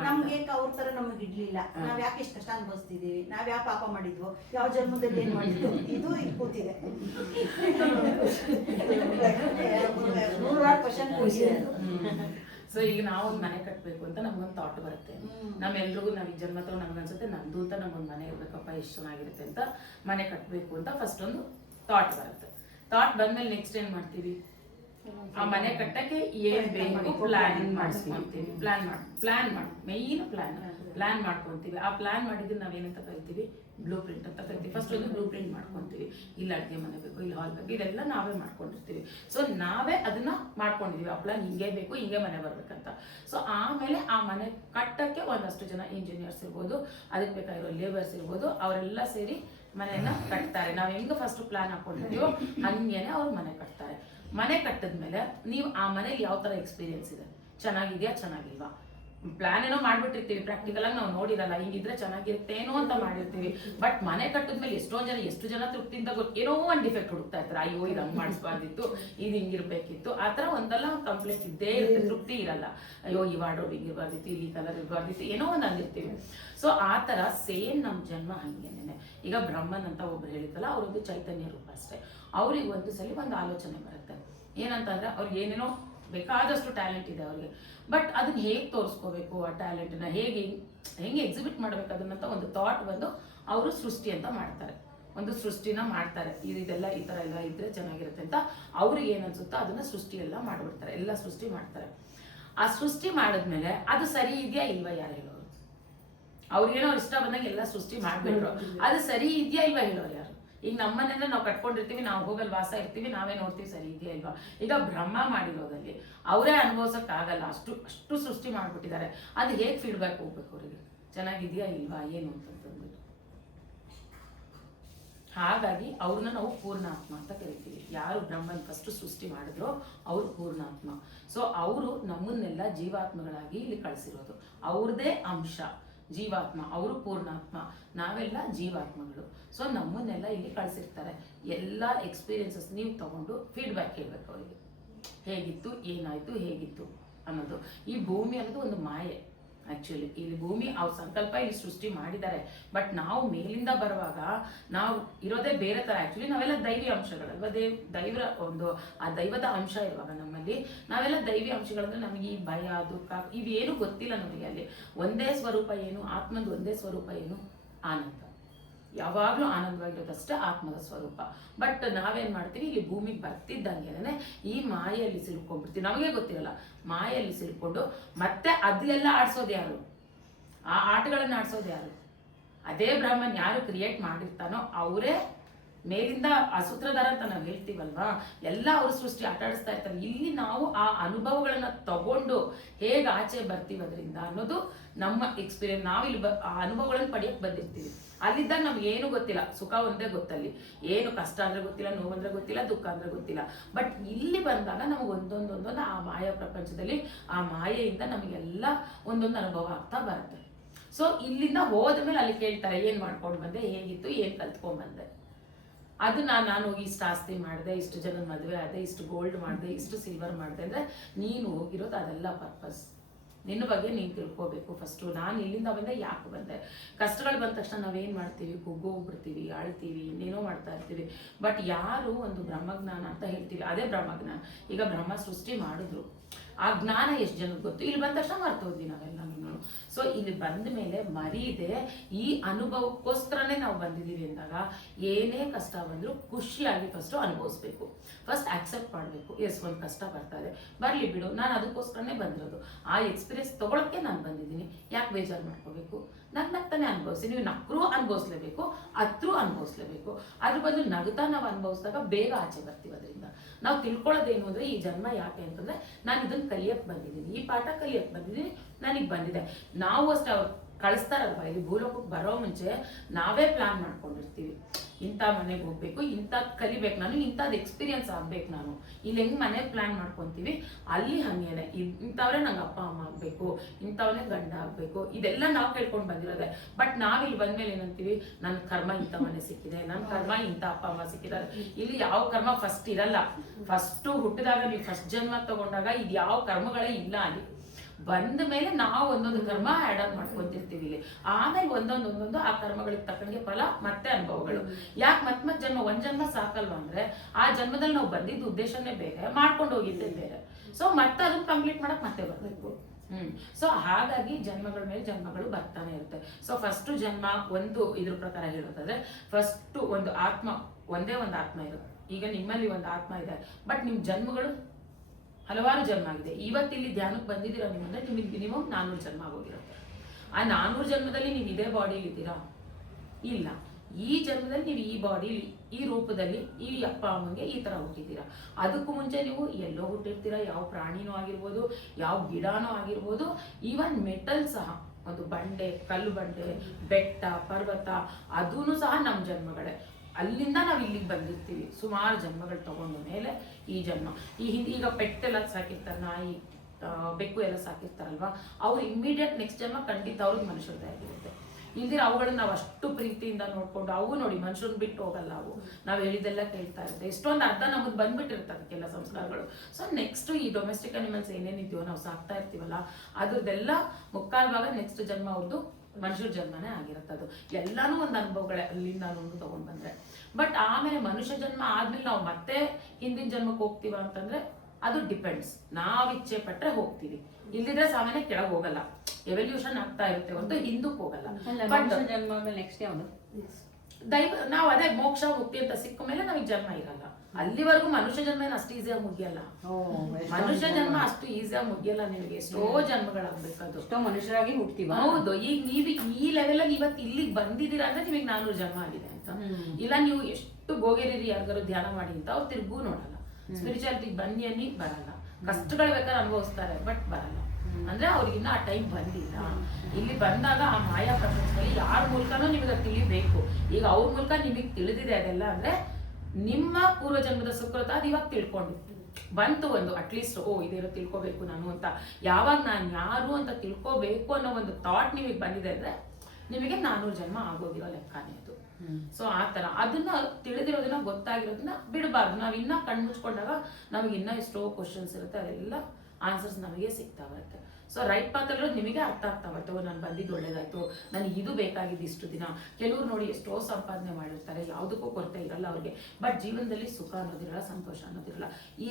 ನಮ್ಗೆ ಅವ್ರ ತರ ನಮಗ್ ಇಡ್ಲಿಲ್ಲ, ನಾವ್ ಯಾಕೆ ಇಷ್ಟ ಕಷ್ಟ ಅನ್ಭವಿಸ್ತಿದೀವಿ, ನಾವ್ ಯಾವ ಪಾಪ ಮಾಡಿದ್ವು, ಯಾವ ಜನ್ಮದಲ್ಲಿ ಏನ್ ಮಾಡಿದ್ವು, ಇದು ಈಗ ಕೂತಿದೆ. 100 ಕ್ವಶನ್ ಕೂತಿದೆ. ಸೊ ಈಗ ನಾವು ಒಂದು ಮನೆ ಕಟ್ಟಬೇಕು ಅಂತ ನಮ್ಗೊಂದು ಥಾಟ್ ಬರುತ್ತೆ. ನಮ್ಮೆಲ್ರಿಗೂ ನಾವ್ ಈ ಜನ್ಮ ತಗೊಂಡು ನಮ್ಗೆ ಅನ್ಸುತ್ತೆ ನಂದು ಅಂತ ನಮ್ಗೊಂದು ಮನೆ ಇರ್ಬೇಕಪ್ಪ, ಎಷ್ಟು ಚೆನ್ನಾಗಿರುತ್ತೆ ಅಂತ ಮನೆ ಕಟ್ಟಬೇಕು ಅಂತ ಫಸ್ಟ್ ಒಂದು ಥಾಟ್ ಬರುತ್ತೆ. ಥಾಟ್ ಬಂದ್ಮೇಲೆ ನೆಕ್ಸ್ಟ್ ಏನ್ ಮಾಡ್ತೀವಿ, ಆ ಮನೆ ಕಟ್ಟಕ್ಕೆ ಏನ್ ಬೇಕು ಪ್ಲಾನಿಂಗ್ ಮಾಡಿಸ್ಕೊಂತೀವಿ. ಪ್ಲಾನ್ ಮೇಯ್ನ್ ಪ್ಲಾನ್ ಮಾಡ್ಕೊಂತೀವಿ. ಆ ಪ್ಲಾನ್ ಮಾಡಿದ್ರೆ ನಾವೇನಂತ ಕರಿತೀವಿ, ಬ್ಲೂ ಪ್ರಿಂಟ್ ಅಂತ ಕರಿತೀವಿ. ಫಸ್ಟ್ ಒಂದು ಬ್ಲೂ ಪ್ರಿಂಟ್ ಮಾಡ್ಕೊಂತೀವಿ. ಇಲ್ಲಿ ಅಡುಗೆ ಮನೆ ಬೇಕು, ಇಲ್ಲಿ ಹಾಲ್ ಬೇಕು, ಇದೆಲ್ಲ ನಾವೇ ಮಾಡ್ಕೊಂಡಿರ್ತೀವಿ. ಸೊ ನಾವೇ ಅದನ್ನ ಮಾಡ್ಕೊಂಡಿದೀವಿ, ಆ ಪ್ಲಾನ್ ಹಿಂಗೆ ಬೇಕು, ಹಿಂಗೆ ಮನೆ ಬರ್ಬೇಕಂತ. ಸೊ ಆಮೇಲೆ ಆ ಮನೆ ಕಟ್ಟಕ್ಕೆ ಒಂದಷ್ಟು ಜನ ಇಂಜಿನಿಯರ್ಸ್ ಇರ್ಬೋದು, ಅದಕ್ಕೆ ಬೇಕಾಗಿರೋ ಲೇಬರ್ಸ್ ಇರ್ಬೋದು, ಅವರೆಲ್ಲ ಸೇರಿ ಮನೆಯನ್ನ ಕಟ್ತಾರೆ. ನಾವ್ ಹೆಂಗ ಫಸ್ಟ್ ಪ್ಲಾನ್ ಹಾಕೊಂಡಿರ್ತೀವೋ ಹಂಗೇನೆ ಅವ್ರು ಮನೆ ಕಟ್ತಾರೆ. ಮನೆ ಕಟ್ಟಿದ್ಮೇಲೆ ನೀವು ಆ ಮನೇಲಿ ಯಾವ ತರ ಎಕ್ಸ್ಪೀರಿಯನ್ಸ್ ಇದೆ, ಚೆನ್ನಾಗಿದ್ಯಾ ಚೆನ್ನಾಗಿಲ್ವಾ, ಪ್ಲಾನ್ ಏನೋ ಮಾಡ್ಬಿಟ್ಟಿರ್ತೀವಿ, ಪ್ರಾಕ್ಟಿಕಲ್ ಆಗಿ ನಾವು ನೋಡಿರಲ್ಲ, ಹಿಂಗಿದ್ರೆ ಚೆನ್ನಾಗಿರುತ್ತೇನೋ ಅಂತ ಮಾಡಿರ್ತೀವಿ. ಬಟ್ ಮನೆ ಕಟ್ಟಿದ್ಮೇಲೆ ಎಷ್ಟು ಜನ ತೃಪ್ತಿಯಿಂದ ಏನೋ ಒಂದು ಡಿಫೆಕ್ಟ್ ಹುಡುಕ್ತಾ ಇರ್ತಾರೆ. ಅಯ್ಯೋ ಇದು ಹಂಗ್ ಮಾಡಿಸ್ಬಾರ್ದಿತ್ತು, ಇದು ಹಿಂಗಿರ್ಬೇಕಿತ್ತು, ಆ ತರ ಒಂದಲ್ಲ ಕಂಪ್ಲೇಂಟ್ ಇದ್ದೇ ಇರುತ್ತೆ, ತೃಪ್ತಿ ಇರಲ್ಲ. ಅಯ್ಯೋ ಈ ವಾರ್ಡ್ರೋಬ್ ಹಿಂಗಿರ್ಬಾರ್ದಿತ್ತು, ಇಲ್ಲಿ ಕಲರ್ ಇರ್ಬಾರ್ದಿತ್ತು, ಏನೋ ಒಂದು ಅಂದಿರ್ತೀವಿ. ಸೊ ಆ ತರ ಸೇಮ್ ನಮ್ ಜನ್ಮ ಹಂಗೇನೆ. ಈಗ ಬ್ರಹ್ಮನ್ ಅಂತ ಒಬ್ರು ಹೇಳಿದ್ರಲ್ಲ, ಅವ್ರೊಂದು ಚೈತನ್ಯ ರೂಪ ಅಷ್ಟೇ. ಅವ್ರಿಗೆ ಒಂದು ಸಲ ಒಂದು ಆಲೋಚನೆ ಬರುತ್ತೆ, ಏನಂತಂದ್ರೆ ಅವ್ರಿಗೆ ಏನೇನೋ ಬೇಕಾದಷ್ಟು ಟ್ಯಾಲೆಂಟ್ ಇದೆ ಅವ್ರಿಗೆ, ಬಟ್ ಅದನ್ನ ಹೇಗೆ ತೋರಿಸ್ಕೋಬೇಕು, ಆ ಟ್ಯಾಲೆಂಟ್ನ ಹೇಗೆ ಎಕ್ಸಿಬಿಟ್ ಮಾಡ್ಬೇಕು ಅದನ್ನಂತ ಒಂದು ಥಾಟ್ ಬಂದು ಅವರು ಸೃಷ್ಟಿ ಅಂತ ಮಾಡ್ತಾರೆ. ಒಂದು ಸೃಷ್ಟಿನ ಮಾಡ್ತಾರೆ, ಇದೆಲ್ಲ ಈ ತರ ಎಲ್ಲ ಇದ್ರೆ ಚೆನ್ನಾಗಿರುತ್ತೆ ಅಂತ ಅವ್ರಿಗೆ ಏನ್ ಅನ್ಸುತ್ತೋ ಅದನ್ನ ಸೃಷ್ಟಿ ಎಲ್ಲ ಮಾಡ್ಬಿಡ್ತಾರೆ, ಎಲ್ಲ ಸೃಷ್ಟಿ ಮಾಡ್ತಾರೆ. ಆ ಸೃಷ್ಟಿ ಮಾಡಿದ್ಮೇಲೆ ಅದು ಸರಿ ಇದೆಯಾ ಇಲ್ವಾ ಯಾರು ಹೇಳೋರು? ಅವ್ರಿಗೇನೋ ಇಷ್ಟ ಬಂದಾಗ ಎಲ್ಲ ಸೃಷ್ಟಿ ಮಾಡ್ಬಿಟ್ರು, ಅದು ಸರಿ ಇದೆಯಾ ಇಲ್ವಾ ಹೇಳೋರು ಯಾರು? ಈಗ ನಮ್ಮನೆಲ್ಲ ನಾವು ಕಟ್ಕೊಂಡಿರ್ತೀವಿ, ನಾವು ಹೋಗಲ್ ವಾಸ ಇರ್ತೀವಿ, ನಾವೇ ನೋಡ್ತೀವಿ ಸರಿ ಇದೆಯಾ ಇಲ್ವಾ. ಈಗ ಬ್ರಹ್ಮ ಮಾಡಿರೋದಲ್ಲಿ ಅವರೇ ಅನುಭವಿಸಕ್ ಆಗಲ್ಲ, ಅಷ್ಟು ಸೃಷ್ಟಿ ಮಾಡ್ಬಿಟ್ಟಿದ್ದಾರೆ. ಅದು ಹೇಗೆ ಫೀಡ್ಬ್ಯಾಕ್ ಹೋಗ್ಬೇಕು ಅವರಿಗೆ, ಚೆನ್ನಾಗಿದ್ಯಾ ಇಲ್ವಾ ಏನು ಅಂತಂದ್ಬಿಟ್ಟು. ಹಾಗಾಗಿ ಅವ್ರನ್ನ ನಾವು ಪೂರ್ಣಾತ್ಮ ಅಂತ ಕರಿತೀವಿ. ಯಾರು ಬ್ರಹ್ಮನ್ ಫಸ್ಟ್ ಸೃಷ್ಟಿ ಮಾಡಿದ್ರು ಅವ್ರು ಪೂರ್ಣಾತ್ಮ. ಸೊ ಅವರು ನಮ್ಮನ್ನೆಲ್ಲ ಜೀವಾತ್ಮಗಳಾಗಿ ಇಲ್ಲಿ ಕಳಿಸಿರೋದು, ಅವ್ರದೇ ಅಂಶ ಜೀವಾತ್ಮ, ಅವರು ಪೂರ್ಣಾತ್ಮ, ನಾವೆಲ್ಲ ಜೀವಾತ್ಮಗಳು. ಸೊ ನಮ್ಮನ್ನೆಲ್ಲ ಇಲ್ಲಿ ಕಳ್ಸಿರ್ತಾರೆ. ಎಲ್ಲ ಎಕ್ಸ್ಪೀರಿಯನ್ಸಸ್ ನೀವು ತಗೊಂಡು ಫೀಡ್ಬ್ಯಾಕ್ ಹೇಳ್ಬೇಕು ಅವರಿಗೆ, ಹೇಗಿತ್ತು, ಏನಾಯ್ತು, ಹೇಗಿತ್ತು ಅನ್ನೋದು. ಈ ಭೂಮಿ ಅನ್ನೋದು ಒಂದು ಮಾಯೆ. ಆಕ್ಚುಲಿ ಇಲ್ಲಿ ಭೂಮಿ ಅವ್ರ ಸಂಕಲ್ಪ ಇಲ್ಲಿ ಸೃಷ್ಟಿ ಮಾಡಿದ್ದಾರೆ, ಬಟ್ ನಾವು ಮೇಲಿಂದ ಬರುವಾಗ ನಾವು ಇರೋದೇ ಬೇರೆ ತರ. ಆಕ್ಚುಲಿ ನಾವೆಲ್ಲ ದೈವಿ ಅಂಶಗಳಲ್ವ, ದೈವರ ಒಂದು ಆ ದೈವದ ಅಂಶ ಇರುವಾಗ ನಮ್ಮಲ್ಲಿ ನಾವೆಲ್ಲ ದೈವಿ ಅಂಶಗಳಂದ್ರೆ ನಮಗೆ ಈ ಭಯ ದುಃಖ ಇವೇನು ಗೊತ್ತಿಲ್ಲ ನಮಗೆ. ಅಲ್ಲಿ ಒಂದೇ ಸ್ವರೂಪ ಏನು, ಆತ್ಮದ ಒಂದೇ ಸ್ವರೂಪ ಏನು, ಆನಂದ. ಯಾವಾಗ್ಲೂ ಆನಂದವಾಗಿರೋದಷ್ಟೇ ಆತ್ಮದ ಸ್ವರೂಪ. ಬಟ್ ನಾವೇನ್ ಮಾಡ್ತೀವಿ, ಇಲ್ಲಿ ಭೂಮಿಗೆ ಬರ್ತಿದ್ದಂಗೆನೆ ಈ ಮಾಯೆಯಲ್ಲಿ ಸಿಲ್ಕೊಂಡ್ಬಿಡ್ತೀವಿ, ನಮಗೆ ಗೊತ್ತಿರಲ್ಲ. ಮಾಯೆಯಲ್ಲಿ ಸಿಲ್ಕೊಂಡು ಮತ್ತೆ ಅದೆಲ್ಲ ಆಡ್ಸೋದು ಯಾರು, ಆ ಆಟಗಳನ್ನ ಆಡ್ಸೋದು ಯಾರು? ಅದೇ ಬ್ರಹ್ಮನ್ ಯಾರು ಕ್ರಿಯೇಟ್ ಮಾಡಿರ್ತಾನೋ ಅವರೇ ಮೇಲಿಂದ ಆ ಸೂತ್ರಧಾರ ಅಂತ ನಾವು ಹೇಳ್ತೀವಲ್ವಾ, ಎಲ್ಲ ಅವ್ರ ಸೃಷ್ಟಿ ಆಟ ಆಡಿಸ್ತಾ ಇರ್ತಾರೆ. ಇಲ್ಲಿ ನಾವು ಆ ಅನುಭವಗಳನ್ನ ತಗೊಂಡು ಹೇಗೆ ಆಚೆ ಬರ್ತೀವಿ ಅದರಿಂದ ಅನ್ನೋದು ನಮ್ಮ ಎಕ್ಸ್ಪೀರಿಯನ್ಸ್. ನಾವಿಲ್ಲಿ ಆ ಅನುಭವಗಳನ್ನ ಪಡೆಯಕ್ ಬಂದಿರ್ತೀವಿ. ಅಲ್ಲಿದ್ದಾಗ ನಮ್ಗೆ ಏನು ಗೊತ್ತಿಲ್ಲ, ಸುಖ ಒಂದೇ ಗೊತ್ತಲ್ಲಿ, ಏನು ಕಷ್ಟ ಅಂದ್ರೆ ಗೊತ್ತಿಲ್ಲ, ನೋವಂದ್ರೆ ಗೊತ್ತಿಲ್ಲ, ದುಃಖ ಅಂದ್ರೆ ಗೊತ್ತಿಲ್ಲ. ಬಟ್ ಇಲ್ಲಿ ಬಂದಾಗ ನಮಗೆ ಒಂದೊಂದೊಂದೊಂದು ಆ ಮಾಯಾ ಪ್ರಪಂಚದಲ್ಲಿ ಆ ಮಾಯೆಯಿಂದ ನಮಗೆಲ್ಲ ಒಂದೊಂದು ಅನುಭವ ಆಗ್ತಾ ಬರುತ್ತೆ. ಸೊ ಇಲ್ಲಿಂದ ಹೋದ್ಮೇಲೆ ಅಲ್ಲಿ ಕೇಳ್ತಾರೆ, ಏನ್ ಮಾಡ್ಕೊಂಡು ಬಂದೆ, ಹೇಗಿತ್ತು, ಏನ್ ಕಲ್ತ್ಕೊಂಡ್ ಬಂದೆ. ಅದು ನಾನು ಹೋಗಿ ಇಷ್ಟು ಆಸ್ತಿ ಮಾಡಿದೆ, ಇಷ್ಟು ಜನ ಮದುವೆ ಆದೆ, ಇಷ್ಟು ಗೋಲ್ಡ್ ಮಾಡಿದೆ, ಇಷ್ಟು ಸಿಲ್ವರ್ ಮಾಡಿದೆ ಅಂದ್ರೆ ನೀನು ಹೋಗಿರೋದು ಅದೆಲ್ಲ ಪರ್ಪಸ್. ನಿನ್ನ ಬಗ್ಗೆ ನೀನು ತಿಳ್ಕೋಬೇಕು ಫಸ್ಟು. ನಾನು ಇಲ್ಲಿಂದ ಬಂದೆ, ಯಾಕೆ ಬಂದೆ. ಕಷ್ಟಗಳು ಬಂದ ತಕ್ಷಣ ನಾವೇನು ಮಾಡ್ತೀವಿ, ಕುಗ್ಗೋಗ್ಬಿಡ್ತೀವಿ, ಅಳ್ತೀವಿ, ಇನ್ನೇನೋ ಮಾಡ್ತಾ ಇರ್ತೀವಿ. ಬಟ್ ಯಾರು ಒಂದು ಬ್ರಹ್ಮಜ್ಞಾನ ಅಂತ ಹೇಳ್ತೀವಿ, ಅದೇ ಬ್ರಹ್ಮಜ್ಞಾನ. ಈಗ ಬ್ರಹ್ಮ ಸೃಷ್ಟಿ ಮಾಡಿದ್ರು, ಆ ಜ್ಞಾನ ಎಷ್ಟು ಜನಕ್ಕೆ ಗೊತ್ತು, ಇಲ್ಲಿ ಬಂದ ತಕ್ಷಣ ಮರ್ತೋದ್ವಿ ನಾವೆಲ್ಲ. ಸೊ ಇಲ್ಲಿ ಬಂದ ಮೇಲೆ ಮರೀದೆ ಈ ಅನುಭವಕ್ಕೋಸ್ಕರನೇ ನಾವು ಬಂದಿದ್ದೀವಿ ಅಂದಾಗ ಏನೇ ಕಷ್ಟ ಬಂದರೂ ಖುಷಿಯಾಗಿ ಫಸ್ಟು ಅನುಭವಿಸ್ಬೇಕು, ಫಸ್ಟ್ ಆಕ್ಸೆಪ್ಟ್ ಮಾಡಬೇಕು. ಎಸ್ ಒಂದು ಕಷ್ಟ ಬರ್ತಾ ಇದೆ, ಬರಲಿ ಬಿಡು, ನಾನು ಅದಕ್ಕೋಸ್ಕರನೇ ಬಂದಿರೋದು, ಆ ಎಕ್ಸ್ಪೀರಿಯನ್ಸ್ ತೊಗೊಳಕ್ಕೆ ನಾನು ಬಂದಿದ್ದೀನಿ, ಯಾಕೆ ಬೇಜಾರು ಮಾಡ್ಕೋಬೇಕು, ನಗ್ತಾನೆ ಅನುಭವಿಸಿ. ನೀವು ನಕ್ಕರೂ ಅನುಭವಿಸ್ಲೇಬೇಕು, ಹತ್ರೂ ಅನುಭವಿಸ್ಲೇಬೇಕು. ಅದ್ರ ಬದಲು ನಗುತ್ತಾ ನಾವು ಅನುಭವಿಸಿದಾಗ ಬೇಗ ಆಚೆ ಬರ್ತೀವಿ. ಅದರಿಂದ ನಾವು ತಿಳ್ಕೊಳ್ಳೋದೇನು ಅಂದರೆ ಈ ಜನ್ಮ ಯಾಕೆ ಅಂತಂದ್ರೆ ನಾನು ಇದನ್ನ ಕಲಿಯಕ್ಕೆ ಬಂದಿದ್ದೀನಿ, ಈ ಪಾಠ ಕಲಿಯಕ್ಕೆ ಬಂದಿದ್ದೀನಿ, ನನಗೆ ಬಂದಿದೆ. ನಾವು ಅಷ್ಟೇ ಅವ್ರ ಕಳಿಸ್ತಾರಲ್ವಾ, ಇಲ್ಲಿ ಭೂಲೋಕಕ್ಕೆ ಬರೋ ಮುಂಚೆ ನಾವೇ ಪ್ಲಾನ್ ಮಾಡ್ಕೊಂಡಿರ್ತೀವಿ. ಇಂಥ ಮನೆಗೆ ಹೋಗ್ಬೇಕು, ಇಂಥದ್ದು ಕಲಿಬೇಕು ನಾನು, ಇಂಥದ್ದು ಎಕ್ಸ್ಪೀರಿಯನ್ಸ್ ಆಗ್ಬೇಕು ನಾನು. ಇಲ್ಲಿ ಹೆಂಗ್ ಮನೆ ಪ್ಲಾನ್ ಮಾಡ್ಕೊಂತೀವಿ, ಅಲ್ಲಿ ಹಂಗೇನೆ ಇಂಥವ್ರೆ ನಂಗೆ ಅಪ್ಪ ಅಮ್ಮ ಆಗ್ಬೇಕು, ಇಂಥವನೇ ಗಂಡ ಆಗ್ಬೇಕು, ಇದೆಲ್ಲ ನಾವು ಕೇಳ್ಕೊಂಡು ಬಂದಿರೋದೆ. ಬಟ್ ನಾವಿಲ್ಲಿ ಬಂದ್ಮೇಲೆ ಏನಂತೀವಿ, ನನ್ನ ಕರ್ಮ ಇಂಥ ಮನೆ ಸಿಕ್ಕಿದೆ, ನನ್ನ ಕರ್ಮ ಇಂಥ ಅಪ್ಪ ಅಮ್ಮ ಸಿಕ್ಕಿದ್ದಾರೆ. ಇಲ್ಲಿ ಯಾವ ಕರ್ಮ ಫಸ್ಟ್ ಇರಲ್ಲ. ಫಸ್ಟ್ ಹುಟ್ಟಿದಾಗ ನೀವು ಫಸ್ಟ್ ಜನ್ಮ ತಗೊಂಡಾಗ ಇದು ಯಾವ ಕರ್ಮಗಳೇ ಇಲ್ಲ. ಅಲ್ಲಿ ಬಂದ ಮೇಲೆ ನಾವು ಒಂದೊಂದು ಕರ್ಮ ಆಡ್ ಆನ್ ಮಾಡ್ಕೊಂತಿರ್ತೀವಿ ಇಲ್ಲಿ. ಆಮೇಲೆ ಒಂದೊಂದು ಆ ಕರ್ಮಗಳಿಗೆ ತಕ್ಕಂಗೆ ಫಲ ಮತ್ತೆ ಅನುಭವಗಳು. ಯಾಕೆ ಮತ್ ಜನ್ಮ, ಒಂದ್ ಜನ್ಮ ಸಾಕಲ್ವಾ ಅಂದ್ರೆ ಆ ಜನ್ಮದಲ್ಲಿ ನಾವು ಬಂದಿದ್ದ ಉದ್ದೇಶನೇ ಬೇರೆ, ಮಾಡ್ಕೊಂಡು ಹೋಗಿದ್ದೇ ಬೇರೆ. ಸೊ ಮತ್ತೆ ಅದನ್ನ ಕಂಪ್ಲೀಟ್ ಮಾಡಕ್ ಮತ್ತೆ ಬರ್ಬೇಕು. ಸೊ ಹಾಗಾಗಿ ಜನ್ಮಗಳ ಮೇಲೆ ಜನ್ಮಗಳು ಬರ್ತಾನೆ ಇರುತ್ತೆ. ಸೊ ಫಸ್ಟ್ ಜನ್ಮ ಒಂದು ಇದ್ರ ಪ್ರಕಾರ ಹೇಳೋದಾದ್ರೆ, ಫಸ್ಟ್ ಒಂದು ಆತ್ಮ, ಒಂದೇ ಒಂದು ಆತ್ಮ ಇರುತ್ತೆ. ಈಗ ನಿಮ್ಮಲ್ಲಿ ಒಂದು ಆತ್ಮ ಇದೆ, ಬಟ್ ನಿಮ್ ಜನ್ಮಗಳು ಹಲವಾರು ಜನ್ಮ ಆಗಿದೆ. ಇವತ್ತಿಲ್ಲಿ ಧ್ಯಾನಕ್ಕೆ ಬಂದಿದ್ದೀರಾ ನೀವು ಅಂದ್ರೆ ನಿಮಗೆ ಮಿನಿಮಮ್ 400 ಜನ್ಮ ಆಗೋಗಿರುತ್ತೆ. ಆ 400 ಜನ್ಮದಲ್ಲಿ ನೀವು ಇದೇ ಬಾಡಿಲಿ ಇದ್ದೀರಾ? ಇಲ್ಲ. ಈ ಜನ್ಮದಲ್ಲಿ ನೀವು ಈ ಬಾಡಿಲಿ, ಈ ರೂಪದಲ್ಲಿ, ಈ ಅಪ್ಪ ಅಮ್ಮಂಗೆ ಈ ತರ ಹುಟ್ಟಿದ್ದೀರಾ. ಅದಕ್ಕೂ ಮುಂಚೆ ನೀವು ಎಲ್ಲೋ ಹುಟ್ಟಿರ್ತೀರಾ, ಯಾವ ಪ್ರಾಣಿನೂ ಆಗಿರ್ಬೋದು, ಯಾವ ಗಿಡನೂ ಆಗಿರ್ಬೋದು, ಈವನ್ ಮೆಟಲ್ ಸಹ, ಒಂದು ಬಂಡೆ, ಕಲ್ಲು ಬಂಡೆ, ಬೆಟ್ಟ, ಪರ್ವತ, ಅದೂ ಸಹ ನಮ್ಮ ಜನ್ಮಗಳೇ. ಅಲ್ಲಿಂದ ನಾವು ಇಲ್ಲಿಗೆ ಬಂದಿರ್ತೀವಿ. ಸುಮಾರು ಜನ್ಮಗಳು ತಗೊಂಡ ಮೇಲೆ ಈ ಜನ್ಮ. ಈ ಹಿಂದೆ ಈಗ ಪೆಟ್ಟೆಲ್ಲ ಸಾಕಿರ್ತಾರೆ, ನಾಯಿ, ಬೆಕ್ಕು ಎಲ್ಲ ಸಾಕಿರ್ತಾರಲ್ವಾ, ಅವ್ರು ಇಮಿಡಿಯೇಟ್ ನೆಕ್ಸ್ಟ್ ಜನ್ಮ ಖಂಡಿತ ಅವ್ರಿಗೆ ಮನುಷ್ಯರದೇ ಆಗಿರುತ್ತೆ. ಇಲ್ದಿರ ಅವುಗಳನ್ನ ನಾವು ಅಷ್ಟು ಪ್ರೀತಿಯಿಂದ ನೋಡ್ಕೊಂಡು, ಅವು ನೋಡಿ ಮನುಷ್ಯರನ್ನ ಬಿಟ್ಟು ಹೋಗಲ್ಲ. ಅವು ನಾವು ಹೇಳಿದೆಲ್ಲ ಕೇಳ್ತಾ ಇರುತ್ತೆ. ಎಷ್ಟೊಂದು ಅರ್ಧ ನಮಗೆ ಬಂದ್ಬಿಟ್ಟಿರುತ್ತೆ ಅದಕ್ಕೆಲ್ಲ ಸಂಸ್ಕಾರಗಳು. ಸೊ ನೆಕ್ಸ್ಟ್ ಈ ಡೊಮೆಸ್ಟಿಕ್ ಅನಿಮಲ್ಸ್ ಏನೇನಿದೆಯೋ ನಾವು ಸಾಕ್ತಾ ಇರ್ತೀವಲ್ಲ, ಅದ್ರದ್ದೆಲ್ಲ ಮುಕ್ಕಾಲ್ ಭಾಗ ನೆಕ್ಸ್ಟ್ ಜನ್ಮ ಅವ್ರದ್ದು ಮನುಷ್ಯರ ಜನ್ಮನೇ ಆಗಿರುತ್ತೆ. ಅದು ಎಲ್ಲಾನು ಒಂದು ಅನುಭವಗಳೇ ಅಲ್ಲಿಂದ ಒಂದು ತಗೊಂಡ್ ಬಂದ್ರೆ. ಬಟ್ ಆಮೇಲೆ ಮನುಷ್ಯ ಜನ್ಮ ಆದ್ಮೇಲೆ ನಾವು ಮತ್ತೆ ಹಿಂದಿನ ಜನ್ಮಕ್ಕೆ ಹೋಗ್ತೀವ ಅಂತಂದ್ರೆ ಅದು ಡಿಪೆಂಡ್ಸ್. ನಾವ್ ಇಚ್ಛೆ ಪಟ್ರೆ ಹೋಗ್ತೀವಿ, ಇಲ್ಲಿದ್ರೆ ಸಾಮಾನ್ಯ ಕೆಳಗೆ ಹೋಗಲ್ಲ. ಎವಲ್ಯೂಷನ್ ಆಗ್ತಾ ಇರುತ್ತೆ ಹೊರತು ಹಿಂದಕ್ಕೆ ಹೋಗಲ್ಲ. ಬಟ್ ಜನ್ಮ ನೆಕ್ಸ್ಟ್ ಯಾವುದು? ನಾವು ಅದೇ ಮೋಕ್ಷ ಮುಕ್ತಿ ಅಂತ ಸಿಕ್ಕ ಮೇಲೆ ನಮಗೆ ಜನ್ಮ ಇರಲ್ಲ. ಅಲ್ಲಿವರೆಗೂ ಮನುಷ್ಯ ಜನ್ಮ ಏನು ಅಷ್ಟು ಈಸಿಯಾಗಿ ಮುಗಿಯಲ್ಲ. ಮನುಷ್ಯ ಜನ್ಮ ಅಷ್ಟು ಈಸಿಯಾಗಿ ಮುಗಿಯಲ್ಲ. ನಿಮಗೆ ಎಷ್ಟೋ ಜನ್ಮಗಳಾಗ್ಬೇಕದು. ಎಷ್ಟೋ ಮನುಷ್ಯರಾಗಿ ಹುಡ್ತೀವ. ಹೌದು. ಈಗ ನೀವು ಈ ಲೆವೆಲ್ ಅಲ್ಲಿ ಇವತ್ತು ಇಲ್ಲಿಗೆ ಬಂದಿದ್ದೀರಾ ಅಂದ್ರೆ ನಿಮಗೆ 400 ಜನ್ಮ ಆಗಿದೆ ಅಂತ. ಇಲ್ಲ ನೀವು ಎಷ್ಟು ಗೋಗೆರಿರಿ ಯಾರಿಗಾರು ಧ್ಯಾನ ಮಾಡಿ ಅಂತ ಅವ್ರು ತಿರ್ಗೂ ನೋಡಲ್ಲ. ಸ್ಪಿರಿಚುಯಾಲಿಟಿಗೆ ಬನ್ನಿ ಅನ್ನಿ ಬರಲ್ಲ. ಕಷ್ಟಗಳು ಬೇಕಾದ್ರೆ ಅನುಭವಿಸ್ತಾರೆ, ಬಟ್ ಬರಲ್ಲ. ಅಂದ್ರೆ ಅವ್ರಿಗಿನ್ನ ಆ ಟೈಮ್ ಬಂದಿಲ್ಲ. ಇಲ್ಲಿ ಬಂದಾಗ ಆ ಮಾಯಾ ಪ್ರಪಂಚದಲ್ಲಿ ಯಾರ ಮೂಲಕನೂ ನಿಮಗೆ ತಿಳಿಬೇಕು. ಈಗ ಅವ್ರ ಮೂಲಕ ನಿಮಗೆ ತಿಳಿದಿದೆ ಅದೆಲ್ಲ ಅಂದ್ರೆ ನಿಮ್ಮ ಪೂರ್ವ ಜನ್ಮದ ಸುಕೃತ ಅದು ಇವಾಗ ತಿಳ್ಕೊಂಡು ಬಂತು. ಒಂದು ಅಟ್ಲೀಸ್ಟ್ ಇದೇನೋ ತಿಳ್ಕೊಬೇಕು ನಾನು ಅಂತ, ಯಾವಾಗ ನಾನು ಯಾರು ಅಂತ ತಿಳ್ಕೊಬೇಕು ಅನ್ನೋ ಒಂದು ಥಾಟ್ ನಿಮಗೆ ಬಂದಿದೆ ಅಂದ್ರೆ ನಿಮಗೆ 400 ಜನ್ಮ ಆಗೋದಿರೋ ಲೆಕ್ಕನೇ ಅದು. ಸೊ ಆ ತರ ಅದನ್ನ ತಿಳಿದಿರೋದನ್ನ, ಗೊತ್ತಾಗಿರೋದನ್ನ ಬಿಡಬಾರ್ದು. ನಾವ್ ಇನ್ನ ಕಣ್ಮುಚ್ಕೊಂಡಾಗ ನಮಗೆ ಇನ್ನ ಎಷ್ಟೋ ಕ್ವಶನ್ಸ್ ಇರುತ್ತೆ, ಅದೆಲ್ಲ ಆನ್ಸರ್ಸ್ ನಮಗೆ ಸಿಗ್ತಾ ಬರುತ್ತೆ. ಸೊ ರೈಟ್ ಪಾತ್ ಅಲ್ಲಿರೋದು ನಿಮಗೆ ಅರ್ಥ ಆಗ್ತಾ ಬರ್ತವೆ. ನಾನು ಬಂದಿದ್ದು ಒಳ್ಳೇದಾಯ್ತು, ನನಗೆ ಇದು ಬೇಕಾಗಿದ್ದು ಇಷ್ಟು ದಿನ. ಕೆಲವ್ರು ನೋಡಿ ಎಷ್ಟೋ ಸಂಪಾದನೆ ಮಾಡಿರ್ತಾರೆ, ಯಾವುದಕ್ಕೂ ಕೊರತೆ ಇರಲ್ಲ ಅವ್ರಿಗೆ, ಬಟ್ ಜೀವನದಲ್ಲಿ ಸುಖ ಅನ್ನೋದಿರಲ್ಲ, ಸಂತೋಷ ಅನ್ನೋದಿರಲ್ಲ.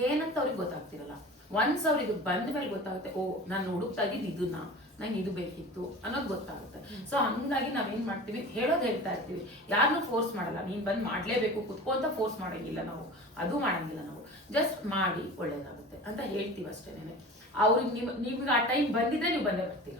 ಏನಂತ ಅವ್ರಿಗೆ ಗೊತ್ತಾಗ್ತಿರಲ್ಲ. ಒನ್ಸ್ ಅವ್ರಿಗೆ ಬಂದ ಮೇಲೆ ಗೊತ್ತಾಗುತ್ತೆ, ನಾನು ಹುಡುಕ್ತಾ ಇದ್ದಿದ್ದು ಇದನ್ನ, ನಂಗೆ ಇದು ಬೇಕಿತ್ತು ಅನ್ನೋದು ಗೊತ್ತಾಗುತ್ತೆ. ಸೊ ಹಂಗಾಗಿ ನಾವೇನ್ ಮಾಡ್ತೀವಿ, ಹೇಳ್ತಾ ಇರ್ತೀವಿ. ಯಾರನ್ನೂ ಫೋರ್ಸ್ ಮಾಡಲ್ಲ. ನೀನ್ ಬಂದ್ ಮಾಡ್ಲೇಬೇಕು ಕುತ್ಕೊಂತ ಫೋರ್ಸ್ ಮಾಡಂಗಿಲ್ಲ ನಾವು, ಅದು ಮಾಡಂಗಿಲ್ಲ ನಾವು. ಜಸ್ಟ್ ಮಾಡಿ ಒಳ್ಳೇದಾಗುತ್ತೆ ಅಂತ ಹೇಳ್ತೀವಿ ಅಷ್ಟೇನೆ. ಅವ್ರಿಗೆ ನಿಮ್ಗೆ ಆ ಟೈಮ್ ಬಂದಿದ್ರೆ ನೀವು ಬಂದೇ ಬರ್ತೀರ.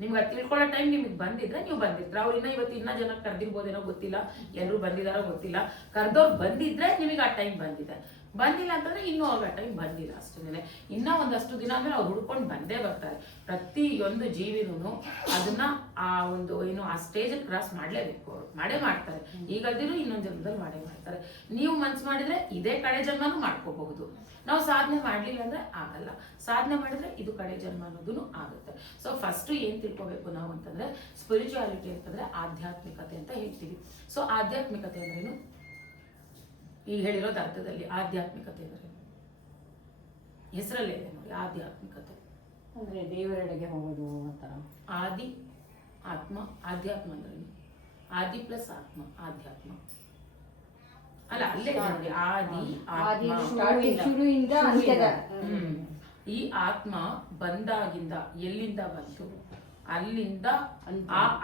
ನಿಮ್ಗೆ ಅದು ತಿಳ್ಕೊಳ್ಳೋ ಟೈಮ್ ನಿಮ್ಗೆ ಬಂದಿದ್ರೆ ನೀವು ಬಂದಿರ್ತೀರ. ಅವ್ರು ಇನ್ನ ಜನ ಕರ್ದಿರ್ಬೋದೇನೋ ಗೊತ್ತಿಲ್ಲ, ಎಲ್ಲರೂ ಬಂದಿದಾರೋ ಗೊತ್ತಿಲ್ಲ. ಕರ್ದವ್ರು ಬಂದಿದ್ರೆ ನಿಮಗೆ ಆ ಟೈಮ್ ಬಂದಿದೆ. ಬಂದಿಲ್ಲ ಅಂತಂದ್ರೆ ಇನ್ನೂ ಅವ್ರಿಗೆ ಆ ಟೈಮ್ ಬಂದಿಲ್ಲ ಅಷ್ಟೇನೆ. ಇನ್ನ ಒಂದಷ್ಟು ದಿನ ಆದ್ಮೇಲೆ ಅವ್ರು ಹುಡ್ಕೊಂಡು ಬಂದೇ ಬರ್ತಾರೆ. ಪ್ರತಿಯೊಂದು ಜೀವಿನೂ ಅದನ್ನ ಆ ಒಂದು ಆ ಸ್ಟೇಜ್ ಕ್ರಾಸ್ ಮಾಡ್ಲೇಬೇಕು. ಅವ್ರು ಮಾಡೇ ಮಾಡ್ತಾರೆ. ಈಗಲ್ದಿರೂ ಇನ್ನೊಂದು ಜನ್ಮದಲ್ಲಿ ಮಾಡೇ ಮಾಡ್ತಾರೆ. ನೀವು ಮನ್ಸು ಮಾಡಿದ್ರೆ ಇದೇ ಕಡೆ ಜನ್ಮನೂ ಮಾಡ್ಕೋಬಹುದು. ನಾವು ಸಾಧನೆ ಮಾಡ್ಲಿಲ್ಲ ಅಂದ್ರೆ ಆಗಲ್ಲ. ಸಾಧನೆ ಮಾಡಿದ್ರೆ ಇದು ಕಡೆ ಜನ್ಮ ಅನ್ನೋದು ಆಗುತ್ತೆ. ಸೊ ಫಸ್ಟ್ ಏನ್ ತಿಳ್ಕೊಬೇಕು ನಾವು ಅಂತಂದ್ರೆ, ಸ್ಪಿರಿಚುಯಾಲಿಟಿ ಅಂತಂದ್ರೆ ಆಧ್ಯಾತ್ಮಿಕತೆ ಅಂತ ಹೇಳ್ತೀವಿ. ಸೊ ಆಧ್ಯಾತ್ಮಿಕತೆ ಅಂದ್ರೇನು? ಈಗ ಹೇಳಿರೋದು ಅರ್ಥದಲ್ಲಿ ಆಧ್ಯಾತ್ಮಿಕತೆ ಅಂದ್ರೆ ಹೆಸರಲ್ಲೇ ಇದೆ ನೋಡಿ, ಆಧ್ಯಾತ್ಮಿಕತೆ ಅಂದ್ರೆ ದೇವರೆಡೆಗೆ ಹೋಗೋದು ಅಂತಾರ. ಆದಿ ಆತ್ಮ, ಆಧ್ಯಾತ್ಮ ಅಂದ್ರೆ ಆದಿ ಪ್ಲಸ್ ಆತ್ಮ, ಆಧ್ಯಾತ್ಮ ಅಲ್ಲ, ಅಲ್ಲೇ ನೋಡಿ ಆದಿ ಈ ಆತ್ಮ ಬಂದಾಗಿಂದ ಎಲ್ಲಿಂದ ಬಂತು, ಅಲ್ಲಿಂದ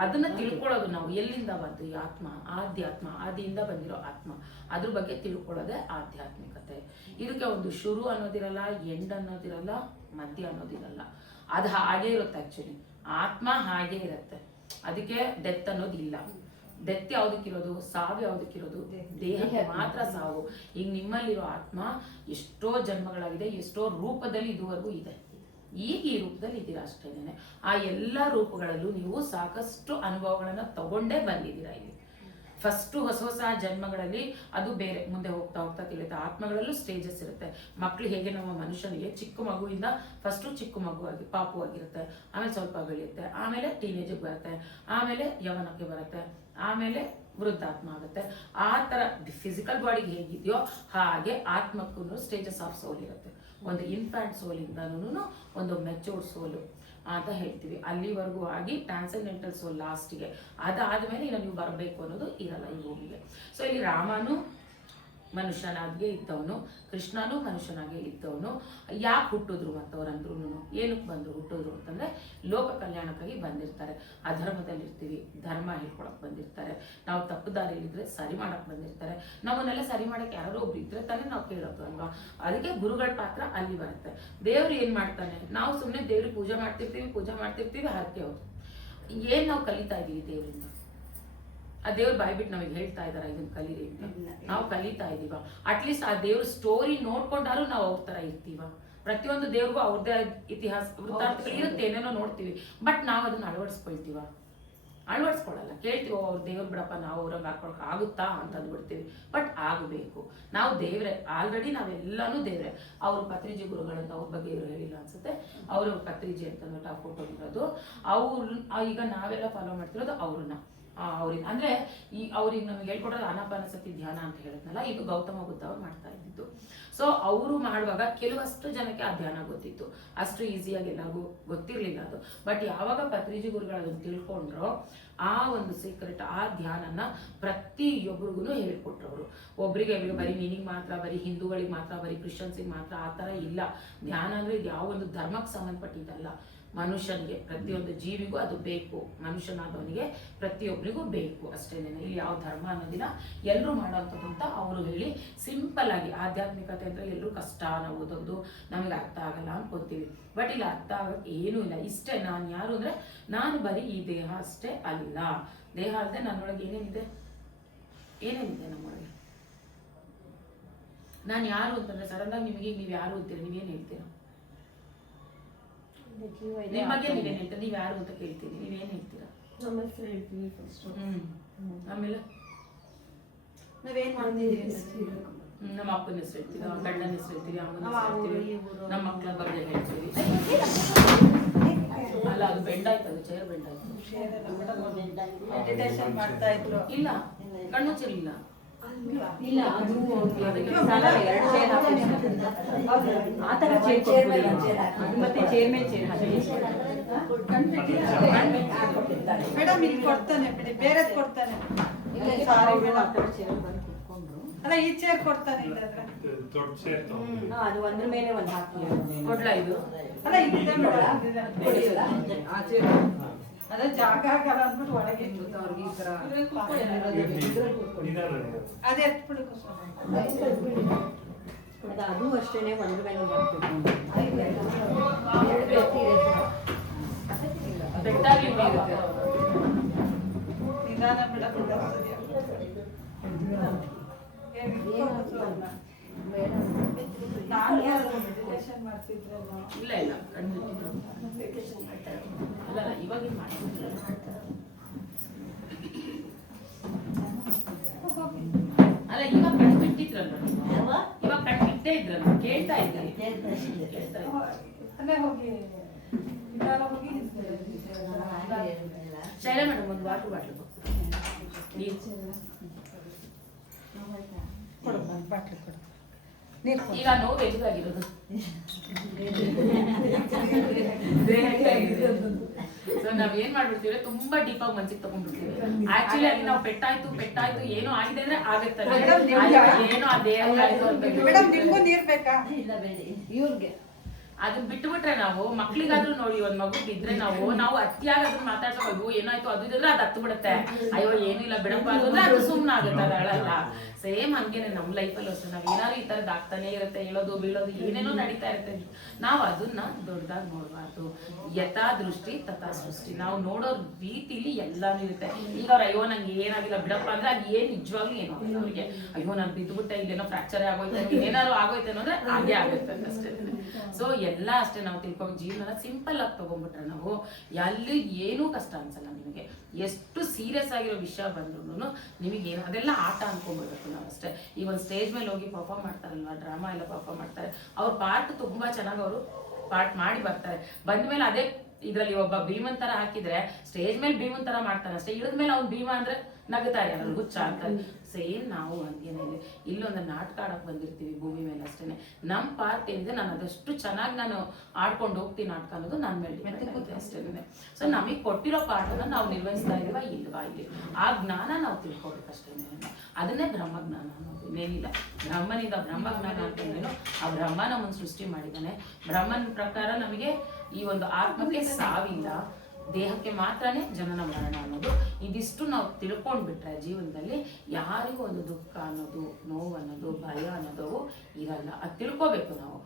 ಅದನ್ನ ತಿಳ್ಕೊಳ್ಳೋದು ನಾವು. ಎಲ್ಲಿಂದ ಬಂತು ಈ ಆತ್ಮ? ಆಧ್ಯಾತ್ಮ, ಆದಿಯಿಂದ ಬಂದಿರೋ ಆತ್ಮ, ಅದ್ರ ಬಗ್ಗೆ ತಿಳ್ಕೊಳ್ಳೋದೆ ಆಧ್ಯಾತ್ಮಿಕತೆ. ಇದಕ್ಕೆ ಒಂದು ಶುರು ಅನ್ನೋದಿರಲ್ಲ, ಎಂಡ್ ಅನ್ನೋದಿರಲ್ಲ, ಮಧ್ಯ ಅನ್ನೋದಿರಲ್ಲ. ಅದು ಹಾಗೆ ಇರುತ್ತೆ. ಆಕ್ಚುಲಿ ಆತ್ಮ ಹಾಗೆ ಇರುತ್ತೆ. ಅದಕ್ಕೆ ಡೆತ್ ಅನ್ನೋದಿಲ್ಲ. ಡೆತ್ ಯಾವ್ದಕ್ಕಿರೋದು? ಸಾವು ಯಾವ್ದಕ್ಕಿರೋದು? ದೇಹಕ್ಕೆ ಮಾತ್ರ ಸಾವು. ಈಗ ನಿಮ್ಮಲ್ಲಿರೋ ಆತ್ಮ ಎಷ್ಟೋ ಜನ್ಮಗಳಾಗಿದೆ, ಎಷ್ಟೋ ರೂಪದಲ್ಲಿ ಇದುವರೆಗೂ ಇದೆ. ಈಗ ಈ ರೂಪದಲ್ಲಿ ಇದ್ದೀರಾ ಅಷ್ಟೇನೆ. ಆ ಎಲ್ಲ ರೂಪಗಳಲ್ಲೂ ನೀವು ಸಾಕಷ್ಟು ಅನುಭವಗಳನ್ನ ತಗೊಂಡೇ ಬಂದಿದ್ದೀರಾ ಇಲ್ಲಿ. ಫಸ್ಟು ಹೊಸ ಜನ್ಮಗಳಲ್ಲಿ ಅದು ಬೇರೆ, ಮುಂದೆ ಹೋಗ್ತಾ ಹೋಗ್ತಾ ತಿಳಿಯುತ್ತೆ. ಆತ್ಮಗಳಲ್ಲೂ ಸ್ಟೇಜಸ್ ಇರುತ್ತೆ. ಮಕ್ಳು ಹೇಗೆ ನಮ್ಮ ಮನುಷ್ಯನಿಗೆ ಚಿಕ್ಕ ಮಗುವಿಂದ ಫಸ್ಟು ಚಿಕ್ಕ ಮಗುವಾಗಿ ಪಾಪು ಆಗಿರುತ್ತೆ, ಆಮೇಲೆ ಸ್ವಲ್ಪ ಬೆಳೆಯುತ್ತೆ, ಆಮೇಲೆ ಟೀನೇಜಿಗೆ ಬರುತ್ತೆ, ಆಮೇಲೆ ಯೌವನಕ್ಕೆ ಬರುತ್ತೆ, ಆಮೇಲೆ ವೃದ್ಧಾತ್ಮ ಆಗುತ್ತೆ. ಆ ಥರ ಫಿಸಿಕಲ್ ಬಾಡಿಗೆ ಹೇಗಿದೆಯೋ ಹಾಗೆ ಆತ್ಮಕ್ಕೂ ಸ್ಟೇಜಸ್ ಆಫ್ ಸೋಲ್ ಇರುತ್ತೆ. ಒಂದು ಇನ್ಫ್ಯಾಂಟ್ ಸೋಲಿಂದನೂ ಒಂದು ಮೆಚೂರ್ಡ್ ಸೋಲು ಅಂತ ಹೇಳ್ತೀವಿ. ಅಲ್ಲಿವರೆಗೂ ಆಗಿ ಟ್ರಾನ್ಸೆಂಡೆಂಟಲ್ ಸೋಲ್ ಲಾಸ್ಟಿಗೆ. ಅದಾದಮೇಲೆ ಇನ್ನು ನೀವು ಬರಬೇಕು ಅನ್ನೋದು ಇರಲ್ಲ ಈ ಭೂಮಿಗೆ. ಸೊ ಇಲ್ಲಿ ರಾಮನು ಮನುಷ್ಯನಾಗೆ ಇದ್ದವನು, ಕೃಷ್ಣನೂ ಮನುಷ್ಯನಾಗೆ ಇದ್ದವನು. ಯಾಕೆ ಹುಟ್ಟಿದ್ರು ಮತ್ತವ್ರಂದ್ರೂ ಏನಕ್ಕೆ ಬಂದರು ಹುಟ್ಟಿದ್ರು ಅಂತಂದರೆ ಲೋಕ ಕಲ್ಯಾಣಕ್ಕಾಗಿ ಬಂದಿರ್ತಾರೆ. ಅಧರ್ಮದಲ್ಲಿ ಇರ್ತೀವಿ, ಧರ್ಮ ಹೇಳ್ಕೊಳಕ್ಕೆ ಬಂದಿರ್ತಾರೆ. ನಾವು ತಪ್ಪು ದಾರಿಯಲ್ಲಿದ್ದರೆ ಸರಿ ಮಾಡಕ್ಕೆ ಬಂದಿರ್ತಾರೆ. ನಮ್ಮನ್ನೆಲ್ಲ ಸರಿ ಮಾಡಕ್ಕೆ ಯಾರೋ ಒಬ್ರು ಇದ್ರೆ ತಾನೇ ನಾವು ಕೇಳೋದು ಅಲ್ವಾ. ಅದಕ್ಕೆ ಗುರುಗಳ ಪಾತ್ರ ಅಲ್ಲಿ ಬರುತ್ತೆ. ದೇವ್ರು ಏನು ಮಾಡ್ತಾನೆ, ನಾವು ಸುಮ್ಮನೆ ದೇವ್ರಿಗೆ ಪೂಜೆ ಮಾಡ್ತಿರ್ತೀವಿ ಹರಕೆ ಹೋದು. ಏನು ನಾವು ಕಲಿತಾ ಇದ್ದೀವಿ ದೇವರಿಂದ? ಆ ದೇವ್ರು ಬಾಯ್ಬಿಟ್ಟು ನಮಗೆ ಹೇಳ್ತಾ ಇದಾರ ಇದನ್ನ ಕಲೀರಿ ಅಂತ? ನಾವು ಕಲಿತಾ ಇದೀವ? ಅಟ್ಲೀಸ್ಟ್ ಆ ದೇವ್ರ ಸ್ಟೋರಿ ನೋಡ್ಕೊಂಡಾರು ನಾವು ಅವ್ರ ತರ ಇರ್ತೀವ? ಪ್ರತಿಯೊಂದು ದೇವ್ರಿಗೂ ಅವ್ರದ್ದೇ ಇತಿಹಾಸ ವೃತ್ತಾರ್ಥಗಳು ಇರುತ್ತೆ, ಏನೇನೋ ನೋಡ್ತೀವಿ. ಬಟ್ ನಾವು ಅದನ್ನ ಅಳವಡಿಸ್ಕೊಳ್ಳಲ್ಲ. ಕೇಳ್ತೀವಿ ಅವ್ರ ದೇವ್ರು ಬಿಡಪ್ಪ, ನಾವು ಅವ್ರಂಗೆ ಹಾಕೊಳಕ್ ಆಗುತ್ತಾ ಅಂತ ಅಂದ್ಬಿಡ್ತೀವಿ. ಬಟ್ ಆಗಬೇಕು. ನಾವು ದೇವ್ರೆ, ಆಲ್ರೆಡಿ ನಾವೆಲ್ಲಾನು ದೇವ್ರೆ. ಅವರು ಪತ್ರಿಜಿ ಗುರುಗಳಂತ ಅವ್ರ ಬಗ್ಗೆ ಇವರು ಹೇಳಿಲ್ಲ ಅನ್ಸುತ್ತೆ. ಅವರು ಪತ್ರಿಜಿ ಅಂತ ಆ ಫೋಟೋ ಇರೋದು. ಅವ್ರು ಈಗ ನಾವೆಲ್ಲ ಫಾಲೋ ಮಾಡ್ತಿರೋದು ಅವ್ರನ್ನ. ಅವ್ರಿಗೆ ಅಂದ್ರೆ ಅವ್ರಿಗೆ ನಮಗೆ ಹೇಳ್ಕೊಡೋದು ಆನಾಪಾನಸತಿ ಧ್ಯಾನ ಅಂತ ಹೇಳಿದ್ನಲ್ಲ, ಇದು ಗೌತಮ ಬುದ್ಧ ಅವ್ರು ಮಾಡ್ತಾ ಇದ್ದಿದ್ದು. ಸೊ ಅವರು ಮಾಡುವಾಗ ಕೆಲವಷ್ಟು ಜನಕ್ಕೆ ಆ ಧ್ಯಾನ ಗೊತ್ತಿತ್ತು, ಅಷ್ಟು ಈಸಿಯಾಗಿ ಎಲ್ಲರಿಗೂ ಗೊತ್ತಿರಲಿಲ್ಲ ಅದು. ಬಟ್ ಯಾವಾಗ ಪತ್ರಿಜಿ ಗುರುಗಳು ಅದನ್ನು ತಿಳ್ಕೊಂಡ್ರೋ ಆ ಒಂದು ಸೀಕ್ರೆಟ್, ಆ ಧ್ಯಾನನ ಪ್ರತಿಯೊಬ್ಬರಿಗೂ ಹೇಳ್ಕೊಟ್ರು ಅವರು. ಒಬ್ರಿಗೆ ಬರೀ ನಿನಗೆ ಮಾತ್ರ, ಬರೀ ಹಿಂದೂಗಳಿಗೆ ಮಾತ್ರ, ಬರೀ ಕ್ರಿಶ್ಚಿಯನ್ಸಿಗೆ ಮಾತ್ರ ಆ ಥರ ಇಲ್ಲ. ಧ್ಯಾನ ಅಂದ್ರೆ ಯಾವ ಒಂದು ಧರ್ಮಕ್ಕೆ ಸಂಬಂಧಪಟ್ಟಿದ್ದಲ್ಲ, ಮನುಷ್ಯನಿಗೆ, ಪ್ರತಿಯೊಂದು ಜೀವಿಗೂ ಅದು ಬೇಕು. ಮನುಷ್ಯನಾದವನಿಗೆ ಪ್ರತಿಯೊಬ್ಬರಿಗೂ ಬೇಕು ಅಷ್ಟೇನೆ. ಇಲ್ಲಿ ಯಾವ ಧರ್ಮ ಅನ್ನೋದಿನ ಎಲ್ಲರೂ ಮಾಡೋಂಥದ್ದು ಅಂತ ಅವರು ಹೇಳಿ ಸಿಂಪಲ್ ಆಗಿ. ಆಧ್ಯಾತ್ಮಿಕತೆ ಅಂದ್ರೆ ಎಲ್ಲರೂ ಕಷ್ಟ, ನಾವು ಓದೋದು ನಮಗೆ ಅರ್ಥ ಆಗಲ್ಲ ಅನ್ಕೋತೀವಿ. ಬಟ್ ಇಲ್ಲಿ ಅರ್ಥ ಆಗೋಕ್ಕೆ ಏನೂ ಇಲ್ಲ. ಇಷ್ಟೇ, ನಾನು ಯಾರು ಅಂದ್ರೆ ನಾನು ಬರೀ ಈ ದೇಹ ಅಷ್ಟೇ ಅಲ್ಲ. ದೇಹ ಅಲ್ಲದೆ ನನ್ನೊಳಗೆ ಏನೇನಿದೆ ನಮ್ಮೊಳಗೆ. ನಾನು ಯಾರು ಅಂತಂದ್ರೆ ಸಡನ್ ಆಗಿ ನಿಮಗೆ ನೀವು ಯಾರು ಅಂತೀರ, ನೀವೇನು ಹೇಳ್ತೀರಾ? ನಿಮ್ಮ ಬಗ್ಗೆ ನೀವೇನು ಹೇಳ್ತೀರಾ? ನೀವು ಯಾರು ಅಂತ ಕೇಳ್ತೀನಿ, ನೀವೇನು ಹೇಳ್ತೀರಾ? ನಮ್ಮ ಹೆಸರು ಹೇಳ್ತೀವಿ ಫಸ್ಟ್. ಆಮೇಲೆ ನಾವೇನ್ ಮಾಡ್ತಿದ್ದೀವಿ? ನಮ್ಮ ಅಪ್ಪನ ಹೆಸರು ಹೇಳ್ತೀವಿ, ಗಂಡನ ಹೆಸರು ಹೇಳ್ತೀವಿ, ಅಮ್ಮನ ಹೆಸರು ಹೇಳ್ತೀವಿ, ನಮ್ಮ ಮಕ್ಕಳ ಬಗ್ಗೆ ಹೇಳ್ತೀವಿ. ಅಲ್ಲ, ಅದು ಬೆಂಡಾಯ್ತು, ಅದು ಚೇರ್ ಬೆಂಡಾಯ್ತು. ಮೆಡಿಟೇಷನ್ ಮಾಡ್ತಾ ಇದ್ರು. ಇಲ್ಲ, ಕಣ್ಣುಚ್ಚಿರ್ಲಿಲ್ಲ. ಇಲ್ಲ, ಅದು ಸಾಲ 2 ಚೇರ್ ಆ ಥರ ಚೇರ್ ಕೊಡ್ಬಿಡಿ. ಅದು ಮತ್ತೆ ಚೇರ್ ಮೇಲೆ ಚೇರ್ ಹಾಕಿ. ಮೇಡಮ್ ಇಲ್ಲಿ ಕೊಡ್ತಾನೆ ಬಿಡಿ, ಬೇರೆ ಕೊಡ್ತಾನೆ. ಸಾರಿ ಮೇಡಮ್, ಅಲ್ಲ ಈ ಚೇರ್ ಕೊಡ್ತಾನೆ. ಇಲ್ಲಾದ್ರೆ ಅದು ಒಂದ್ರ ಮೇಲೆ ಒಂದು ಹಾಕಿ ಕೊಡ್ಲಾ ಇದು? ಅಲ್ಲ ಇದಿದೆ ಮೇಡಮ್, ಅದೇ ಜಾಗ ಆಗಲ್ಲ ಅಂದ್ಬಿಟ್ಟು ಒಳಗೆ ಅವ್ರಿಗೆ ಈ ತರ ಅದೇ ಎತ್ಬಿಡು. ಅದು ಅಷ್ಟೇನೆ ಒಂದ್ರ ಮೇಲೆ ಹಾಕ್ಬೇಕು. ಬೆಟ್ಟಾಗಿ ನಿಧಾನ ಮೇಡಮ್. ನಾನು ಮೆಡಿಟೇಷನ್ ಮಾಡ್ತಿದ್ರಲ್ಲ. ಇಲ್ಲ ಕಣ್ಣು ಅಲ್ಲ, ಇವಾಗ ಮಾಡ್ತಿದ್ರು. ಅಲ್ಲ, ಇವಾಗ ಕಣ್ಣು ಬಿಟ್ಟಿದ್ರಲ್ಲ, ಇವಾಗ ಕಣ್ಣು ಬಿಟ್ಟೇ ಇದ್ರಲ್ಲ, ಕೇಳ್ತಾ ಇದ್ದೀನಿ. ಅಲ್ಲೇ ಹೋಗಿ ನಿಧಾನ ಹೋಗಿ ಶೈಲಾ ಮೇಡಮ್ ಒಂದು ವಾಟರ್ ಬಾಟ್ಲು ಕೊಡು, ಬಾಟ್ಲಿ ಕೊಡು, ನೀರು ಕೊಡು. ಈಗ ನೋವು ಎಲ್ಲಿಗಾಗಿರೋದು? ಸೊ ನಾವೇನ್ ಮಾಡ್ಬಿಡ್ತೀವಿ, ತುಂಬಾ ಡೀಪ್ ಆಗಿ ಮನ್ಸಿಗೆ ತಗೊಂಡ್ಬಿಡ್ತೀವಿ. ಆಕ್ಚುಲಿ ಅಲ್ಲಿ ನಾವು ಪೆಟ್ಟಾಯ್ತು ಏನೋ ಆಗಿದೆ ಅಂದ್ರೆ ಆಗುತ್ತೆ, ಏನೋ ಆ ದೇಹ ಮೇಡಮ್ ನಿಮ್ಗೂ ನೀರ್ ಬೇಕಾ? ಇಲ್ಲ ಬೇಡಿ. ಇವ್ರಿಗೆ ಅದನ್ನ ಬಿಟ್ಟುಬಿಟ್ರೆ ನಾವು ಮಕ್ಳಿಗಾದ್ರೂ ನೋಡಿ, ಒಂದ್ ಮಗು ಬಿದ್ರೆ ನಾವು ಅತಿಯಾಗಿ ಅದನ್ನ ಮಾತಾಡ್ಸೋದು, ಏನಾಯ್ತು ಅದು ಇದ್ರೆ ಅದು ಹತ್ತು ಬಿಡುತ್ತೆ. ಅಯ್ಯೋ ಏನು ಇಲ್ಲ ಬಿಡಪ್ಪ ಅಂದ್ರೆ ಅದು ಸುಮ್ಮನೆ ಆಗುತ್ತೆ, ಅದು ಅಳಲ್ಲ. ಸೇಮ್ ಹಂಗೇನೆ ನಮ್ಮ ಲೈಫಲ್ಲೂ ಅಷ್ಟೇ ನಾವ್ ಏನಾದ್ರು ಈ ತರದ್ ಆಗ್ತಾನೆ ಇರುತ್ತೆ, ಹೇಳೋದು ಬೀಳೋದು ಏನೇನೋ ನಡೀತಾ ಇರುತ್ತೆ. ನಾವು ಅದನ್ನ ದೊಡ್ಡದಾಗಿ ನೋಡ್ಬಾರ್ದು. ಯಥಾ ದೃಷ್ಟಿ ತಥಾ ಸೃಷ್ಟಿ. ನಾವು ನೋಡೋ ರೀತಿಲಿ ಎಲ್ಲಾನು ಇರುತ್ತೆ. ಈಗ ಅವ್ರು ಅಯ್ಯೋ ನಂಗೆ ಏನಾಗಿಲ್ಲ ಬಿಡಪ್ಪ ಅಂದ್ರೆ ಅದು ಏನ್ ನಿಜವಾಗ್ಲೂ ಏನೋ ಅವ್ರಿಗೆ ಅಯ್ಯೋ ನಾನು ಬಿದ್ದುಬಿಟ್ಟೆ ಇಲ್ಲೇನೋ ಫ್ರಾಕ್ಚರ್ ಆಗೋಯ್ತೆ ಏನಾದ್ರು ಆಗೋಯ್ತೆ ಅನ್ನೋದ್ರೆ ಹಾಗೆ ಆಗುತ್ತೆ ಅಷ್ಟೇ. ಸೊ ಎಲ್ಲ ಅಷ್ಟೇ ನಾವು ತಿಳ್ಕೊಂಡು ಜೀವನ ಸಿಂಪಲ್ ಆಗಿ ತಗೊಂಡ್ಬಿಟ್ರೆ ನಾವು ಅಲ್ಲಿ ಏನೂ ಕಷ್ಟ ಅನ್ಸಲ್ಲ. ನಿಮಗೆ ಎಷ್ಟು ಸೀರಿಯಸ್ ಆಗಿರೋ ವಿಷಯ ಬಂದ್ರು ನಿಮಗೇನು ಅದೆಲ್ಲ ಆಟ ಅನ್ಕೊಂಡ್ಬಿಡ್ಬೇಕು ನಾವು ಅಷ್ಟೇ. ಈಗ ಒಂದು ಸ್ಟೇಜ್ ಮೇಲೆ ಹೋಗಿ ಪರ್ಫಾರ್ಮ್ ಮಾಡ್ತಾರಲ್ವಾ, ಡ್ರಾಮಾ ಎಲ್ಲ ಪರ್ಫಾರ್ಮ್ ಮಾಡ್ತಾರೆ, ಅವ್ರ ಪಾರ್ಟ್ ತುಂಬಾ ಚೆನ್ನಾಗಿ ಅವರು ಪಾರ್ಟ್ ಮಾಡಿ ಬರ್ತಾರೆ. ಬಂದ್ಮೇಲೆ ಅದೇ ಇದ್ರಲ್ಲಿ ಒಬ್ಬ ಭೀಮನ್ ತರ ಹಾಕಿದ್ರೆ ಸ್ಟೇಜ್ ಮೇಲೆ ಭೀಮನ್ ತರ ಮಾಡ್ತಾನೆ ಅಷ್ಟೇ, ಇಳಿದ್ಮೇಲೆ ಅವ್ನು ಭೀಮ ಅಂದ್ರೆ ನಗುತ್ತಾರೆ, ಯಾರು ಹುಚ್ಚ ಅಂತಾರೆ. ಸೇಮ್ ನಾವು ಹಂಗೇನಿದೆ, ಇಲ್ಲೊಂದು ನಾಟಕ ಆಡಕ್ ಬಂದಿರ್ತೀವಿ ಭೂಮಿ ಮೇಲೆ ಅಷ್ಟೇನೆ. ನಮ್ಮ ಪಾರ್ಟ್ ಏನಿದೆ ನಾನು ಅದಷ್ಟು ಚೆನ್ನಾಗಿ ನಾನು ಆಡ್ಕೊಂಡು ಹೋಗ್ತೀನಿ ನಾಟಕ ಅನ್ನೋದು ನನ್ನ ಮೇಲೆ ಡಿಪೆಂಡ್ ಆಗುತ್ತೆ ಅಷ್ಟೇನೆ. ಸೊ ನಮಗೆ ಕೊಟ್ಟಿರೋ ಪಾಠನ ನಾವು ನಿರ್ವಹಿಸ್ತಾ ಇದೀವಾ ಇಲ್ವಾ ಇಲ್ಲಿ ಆ ಜ್ಞಾನ ನಾವು ತಿಳ್ಕೊಬೇಕಷ್ಟೇನೆ. ಅದನ್ನೇ ಬ್ರಹ್ಮಜ್ಞಾನ ಅನ್ನೋದು, ಇನ್ನೇನಿಲ್ಲ. ಬ್ರಹ್ಮನಿಂದ ಬ್ರಹ್ಮಜ್ಞಾನ ಅಂತಂದ್ರೇನು, ಆ ಬ್ರಹ್ಮ ನಮ್ಮನ್ನು ಸೃಷ್ಟಿ ಮಾಡಿದ್ದಾನೆ. ಬ್ರಹ್ಮನ ಪ್ರಕಾರ ನಮಗೆ ಈ ಒಂದು ಆತ್ಮಕ್ಕೆ ಸಾವಿಲ್ಲ, ದೇಹಕ್ಕೆ ಮಾತ್ರನೇ ಜನನ ಮರಣ ಅನ್ನೋದು. ಇದಿಷ್ಟು ನಾವು ತಿಳ್ಕೊಂಡ್ಬಿಟ್ರೆ ಜೀವನದಲ್ಲಿ ಯಾರಿಗೂ ಒಂದು ದುಃಖ ಅನ್ನೋದು, ನೋವು ಅನ್ನೋದು, ಭಯ ಅನ್ನೋದು ಇರಲ್ಲ. ಅದು ತಿಳ್ಕೊಬೇಕು. ನಾವು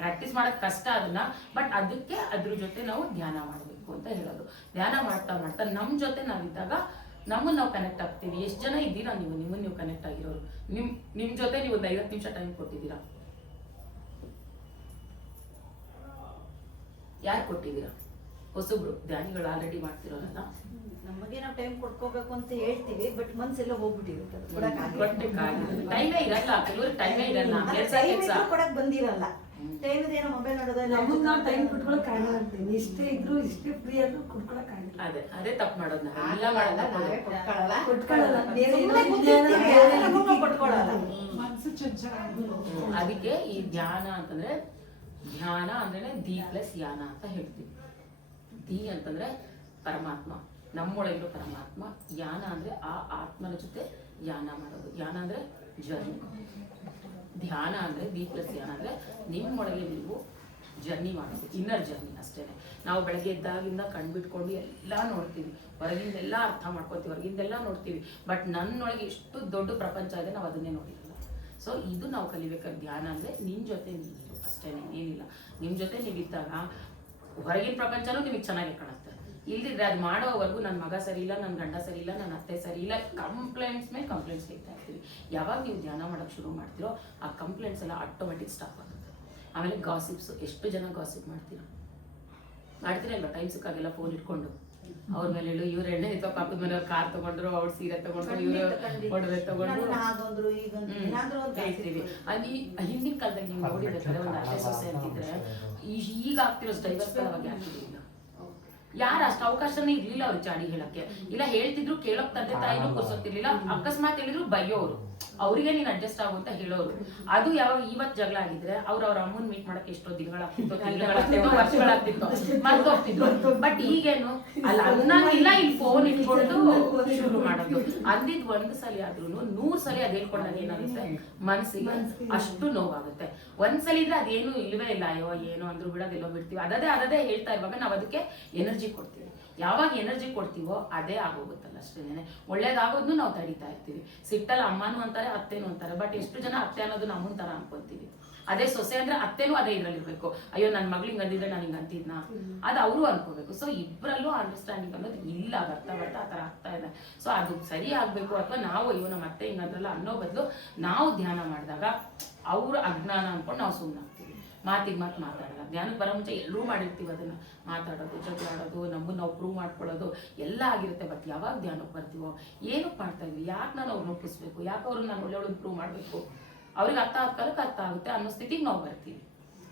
ಪ್ರಾಕ್ಟೀಸ್ ಮಾಡೋದು ಕಷ್ಟ ಅದನ್ನ, ಬಟ್ ಅದಕ್ಕೆ ಅದ್ರ ಜೊತೆ ನಾವು ಧ್ಯಾನ ಮಾಡಬೇಕು ಅಂತ ಹೇಳೋದು. ಧ್ಯಾನ ಮಾಡ್ತಾ ಮಾಡ್ತಾ ನಮ್ಮ ಜೊತೆ ನಾವಿದ್ದಾಗ ನಮ್ಮನ್ನು ನಾವು ಕನೆಕ್ಟ್ ಆಗ್ತೀವಿ. ಎಷ್ಟು ಜನ ಇದ್ದೀರಾ ನೀವು, ನಿಮ್ಮನ್ನು ನೀವು ಕನೆಕ್ಟ್ ಆಗಿರೋರು? ನಿಮ್ಮ ಜೊತೆ ನೀವು ಒಂದು 50 ನಿಮಿಷ ಟೈಮ್ ಕೊಟ್ಟಿದ್ದೀರಾ? ಯಾರು ಕೊಟ್ಟಿದ್ದೀರಾ? ಹೊಸಬ್ರು ಧ್ಯಾನಿಗಳು ಆಲ್ರೆಡಿ ಮಾಡ್ತಿರೋರಲ್ಲ. ನಮಗೆ ನಾವು ಟೈಮ್ ಕೊಡ್ಕೋಬೇಕು ಅಂತ ಹೇಳ್ತೀವಿ, ಬಟ್ ಮನ್ಸೆಲ್ಲ ಹೋಗ್ಬಿಟ್ಟಿರುತ್ತೆ. ಟೈಮೇ ಇರಲ್ಲ, ಕೆಲವ್ರಿಗೆ ಟೈಮೇ ಇರಲ್ಲ, ಕೊಡಕ್ ಬಂದಿರಲ್ಲ. ಟೈಮ್ ಏನೋ ಮೊಬೈಲ್ ನೋಡೋದಲ್ಲ, ನಮಗ್ ನಾವು ಟೈಮ್ ಕೊಟ್ಕೊಳಕ್ ಆಗಲ್ಲ ಅಂತೀನಿ. ಇಷ್ಟೇ ಇದ್ರು ಇಷ್ಟೇ ಫ್ರೀ ಆದ್ರೂ ಕೊಟ್ಕೊಳಕ್ ಆಗಲ್ಲ. ಅದೇ ತಪ್ಪು ಮಾಡೋದು ನಾವು. ಎಲ್ಲ ಮಾಡೋದು ಕೊಟ್ಕೊಳ್ಳಲ್ಲ. ಮನಸ್ಸು ಚಂಚಲ. ಅದಕ್ಕೆ ಈ ಧ್ಯಾನ ಅಂತಂದ್ರೆ, ಧ್ಯಾನ ಅಂದ್ರೆ ದಿ ಪ್ಲಸ್ ಯಾನ ಅಂತ ಹೇಳ್ತೀವಿ. ದಿ ಅಂತಂದ್ರೆ ಪರಮಾತ್ಮ, ನಮ್ಮೊಳಗಿರೋ ಪರಮಾತ್ಮ. ಯಾನ ಅಂದ್ರೆ ಆ ಆತ್ಮನ ಜೊತೆ ಯಾನ ಮಾಡೋದು. ಯಾನ ಅಂದ್ರೆ ಜರ್ನಿ. ಧ್ಯಾನ ಅಂದ್ರೆ ದಿ ಪ್ಲಸ್ ಯಾನ ಅಂದ್ರೆ ನಿಮ್ಮೊಳಗೆ ನೀವು ಜರ್ನಿ ಮಾಡೋದು, ಇನ್ನರ್ ಜರ್ನಿ ಅಷ್ಟೇನೆ. ನಾವು ಬೆಳಗ್ಗೆ ಎದ್ದಾಗಿಂದ ಕಣ್ಬಿಟ್ಕೊಂಡು ಎಲ್ಲ ನೋಡ್ತೀವಿ, ಹೊರಗಿಂದೆಲ್ಲ ಅರ್ಥ ಮಾಡ್ಕೊತೀವಿ, ಹೊರಗಿಂದೆಲ್ಲ ನೋಡ್ತೀವಿ, ಬಟ್ ನನ್ನೊಳಗೆ ಎಷ್ಟು ದೊಡ್ಡ ಪ್ರಪಂಚ ಇದೆ ನಾವು ಅದನ್ನೇ ನೋಡಿರಲ್ಲ. ಸೊ ಇದು ನಾವು ಕಲಿಬೇಕಾದ ಧ್ಯಾನ ಅಂದ್ರೆ ನಿನ್ ಜೊತೆ ನೀರು ಅಷ್ಟೇನೆ, ಏನಿಲ್ಲ. ನಿಮ್ ಜೊತೆ ನೀವಿದ್ದಾಗ ಹೊರಗಿನ ಪ್ರಪಂಚನೂ ನಿಮಗೆ ಚೆನ್ನಾಗಿ ಕಾಣುತ್ತೆ. ಇಲ್ದಿದ್ರೆ ಅದು ಮಾಡೋವರೆಗೂ ನನ್ನ ಮಗ ಸರಿ ಇಲ್ಲ, ನನ್ನ ಗಂಡ ಸರಿ ಇಲ್ಲ, ನನ್ನ ಅತ್ತೆ ಸರಿ ಇಲ್ಲ, ಕಂಪ್ಲೇಂಟ್ಸ್ ಮೇಲೆ ಕಂಪ್ಲೇಂಟ್ಸ್ ಸಿಗ್ತಾ ಇರ್ತೀವಿ. ಯಾವಾಗ ನೀವು ಧ್ಯಾನ ಮಾಡೋಕ್ಕೆ ಶುರು ಮಾಡ್ತೀರೋ ಆ ಕಂಪ್ಲೇಂಟ್ಸ್ ಎಲ್ಲ ಆಟೋಮೆಟಿಕ್ ಸ್ಟಾಪ್ ಆಗುತ್ತೆ. ಆಮೇಲೆ ಗಾಸಿಪ್ಸ್, ಎಷ್ಟು ಜನ ಗಾಸಿಪ್ ಮಾಡ್ತೀರಾ ಅಲ್ವಾ? ಟೈಮ್ ಸಿಕ್ಕಾಗೆಲ್ಲ ಫೋನ್ ಇಟ್ಕೊಂಡು ಅವ್ರ ಮೇಲೆ ಹೇಳು, ಇವ್ರ ಎಣ್ಣೆ ನಿಂತ ಪಾಪದ ಮನೆಯವ್ರು ಕಾರ್ ತಗೊಂಡ್ರು, ಅವ್ರ ಸೀರೆ ತಗೊಂಡ್ರು, ಇವ್ರು ಒಡವೆ ತಗೊಂಡ್ರು ಹೇಳ್ತೀವಿ. ಅಲ್ಲಿ ಹಿಂದಿನ ಕಾಲದಲ್ಲಿ ನೀವು ನೋಡಿದ್ರೆ ಒಂದು ಅತ್ತೆ ಸೊಸೆ ಅಂತಿದ್ರೆ ಈಗ ಆಗ್ತಿರೋ ಡೈವರ್ಸ್ ಅವಾಗ ಆಗ್ತಿರ್ಲಿಲ್ಲ. ಯಾರು ಅಷ್ಟು ಅವಕಾಶನೇ ಇರ್ಲಿಲ್ಲ ಅವ್ರಿಗೆ ಚಾಡಿ ಹೇಳಕ್ಕೆ. ಇಲ್ಲ ಹೇಳ್ತಿದ್ರು, ಕೇಳೋಕ್ ತಂದೆ ತಾಯಿನೂ ಕೂರ್ಸೋತಿರ್ಲಿಲ್ಲ. ಅಕಸ್ಮಾತ್ ಹೇಳಿದ್ರು ಬೈಯೋರು, ಅವ್ರಿಗೆ ನೀನ್ ಅಡ್ಜಸ್ಟ್ ಆಗು ಅಂತ ಹೇಳೋರು. ಅದು ಯಾವಾಗ ಇವತ್ ಜಗಳ ಆಗಿದ್ರೆ ಅವ್ರ ಅಮ್ಮನ್ ಮೀಟ್ ಮಾಡಕ್ಕೆ ಎಷ್ಟೋ ದಿನಗಳಾಗ್ತಿತ್ತು, ವರ್ಷಗಳಾಗ್ತಿತ್ತು, ಮರ್ತೋಗ್ತಿದ್ರು. ಬಟ್ ಈಗೇನು ಅಲ್ಲ ಅನ್ನಂಗಿಲ್ಲ, ಇಲ್ಲಿ ಫೋನ್ ಇಟ್ಕೊಂಡು ಶುರು ಮಾಡೋದು. ಅಂದಿದ್ 1 ಸಲ ಆದ್ರೂ 100 ಸಲ ಅದ್ ಹೇಳ್ಕೊಂಡಾಗ ಏನಾಗುತ್ತೆ ಮನ್ಸಿಗೆ ಅಷ್ಟು ನೋವಾಗುತ್ತೆ. ಒಂದ್ಸಲ ಇದ್ರೆ ಅದೇನು ಇಲ್ವೇ ಇಲ್ಲ, ಅಯ್ಯೋ ಏನೋ ಅಂದ್ರು ಬಿಡೋದೆಲ್ಲೋ ಬಿಡ್ತೀವಿ. ಅದೇ ಹೇಳ್ತಾ ಇರುವಾಗ ನಾವ್ ಅದಕ್ಕೆ ಎನರ್ಜಿ ಕೊಡ್ತೀವಿ. ಯಾವಾಗ ಎನರ್ಜಿ ಕೊಡ್ತೀವೋ ಅದೇ ಆಗೋಗುತ್ತಲ್ಲ ಅಷ್ಟೇನೆ. ಒಳ್ಳೇದಾಗೋದ್ನು ನಾವು ತಡೀತಾ ಇರ್ತೀವಿ. ಸಿಟ್ಟಲ್ಲಿ ಅಮ್ಮನೂ ಅಂತಾರೆ, ಅತ್ತೇನು ಅಂತಾರೆ, ಬಟ್ ಎಷ್ಟು ಜನ ಅತ್ತೆ ಅನ್ನೋದು ನಮ್ಮನ್ ತರ ಅನ್ಕೊಂತೀವಿ. ಅದೇ ಸೊಸೆ ಅಂದ್ರೆ ಅತ್ತೆನೂ ಅದೇ ಇದ್ರಲ್ಲಿರ್ಬೇಕು. ಅಯ್ಯೋ ನನ್ನ ಮಗ್ಳಿಂಗ್ ಅಂದಿದ್ರೆ ನಾನು ಹಿಂಗ್ ಅಂತಿದ್ನ, ಅದು ಅವರು ಅನ್ಕೋಬೇಕು. ಸೊ ಇಬ್ಬರಲ್ಲೂ ಅಂಡರ್ಸ್ಟ್ಯಾಂಡಿಂಗ್ ಅನ್ನೋದು ಇಲ್ಲ, ಬರ್ತಾ ಆ ತರ ಆಗ್ತಾ ಇದೆ. ಸೊ ಅದು ಸರಿ ಆಗ್ಬೇಕು. ಅಥವಾ ನಾವು ಅಯ್ಯೋ ನಮ್ಮ ಅತ್ತೆ ಹಿಂಗಂದ್ರಲ್ಲ ಅನ್ನೋ ಬದಲು ನಾವು ಧ್ಯಾನ ಮಾಡಿದಾಗ ಅವ್ರ ಅಜ್ಞಾನ ಅನ್ಕೊಂಡು ನಾವು ಸುಮ್ಮನಾಗ್ತೀವಿ. ಮಾತಿಗೆ ಮಾತಾಡಲ್ಲ. ಧ್ಯಾನಕ್ಕೆ ಬರೋ ಮುಂಚೆ ಎಲ್ಲರೂ ಮಾಡಿರ್ತೀವಿ, ಅದನ್ನ ಮಾತಾಡೋದು, ಜೊತೆ ಆಡೋದು, ನಮ್ಮನ್ನು ನಾವು ಪ್ರೂವ್ ಮಾಡ್ಕೊಳ್ಳೋದು ಎಲ್ಲ ಆಗಿರುತ್ತೆ. ಬಟ್ ಯಾವಾಗ ಧ್ಯಾನಕ್ಕೆ ಬರ್ತೀವೋ ಏನಕ್ಕೆ ಮಾಡ್ತಾ ಇದ್ವಿ, ಯಾಕೆ ನಾನು ಅವ್ರನ್ನ ಒಪ್ಪಿಸ್ಬೇಕು, ಯಾಕೆ ಅವ್ರನ್ನ ನಾನು ಒಳ್ಳೆಯವ್ರನ್ನ ಪ್ರೂವ್ ಮಾಡಬೇಕು, ಅವ್ರಿಗೆ ಅರ್ಥ ಆಗ್ಕಾಲಕ್ಕೆ ಅರ್ಥ ಆಗುತ್ತೆ ಅನ್ನೋ ಸ್ಥಿತಿಗೆ ನಾವು ಬರ್ತೀವಿ.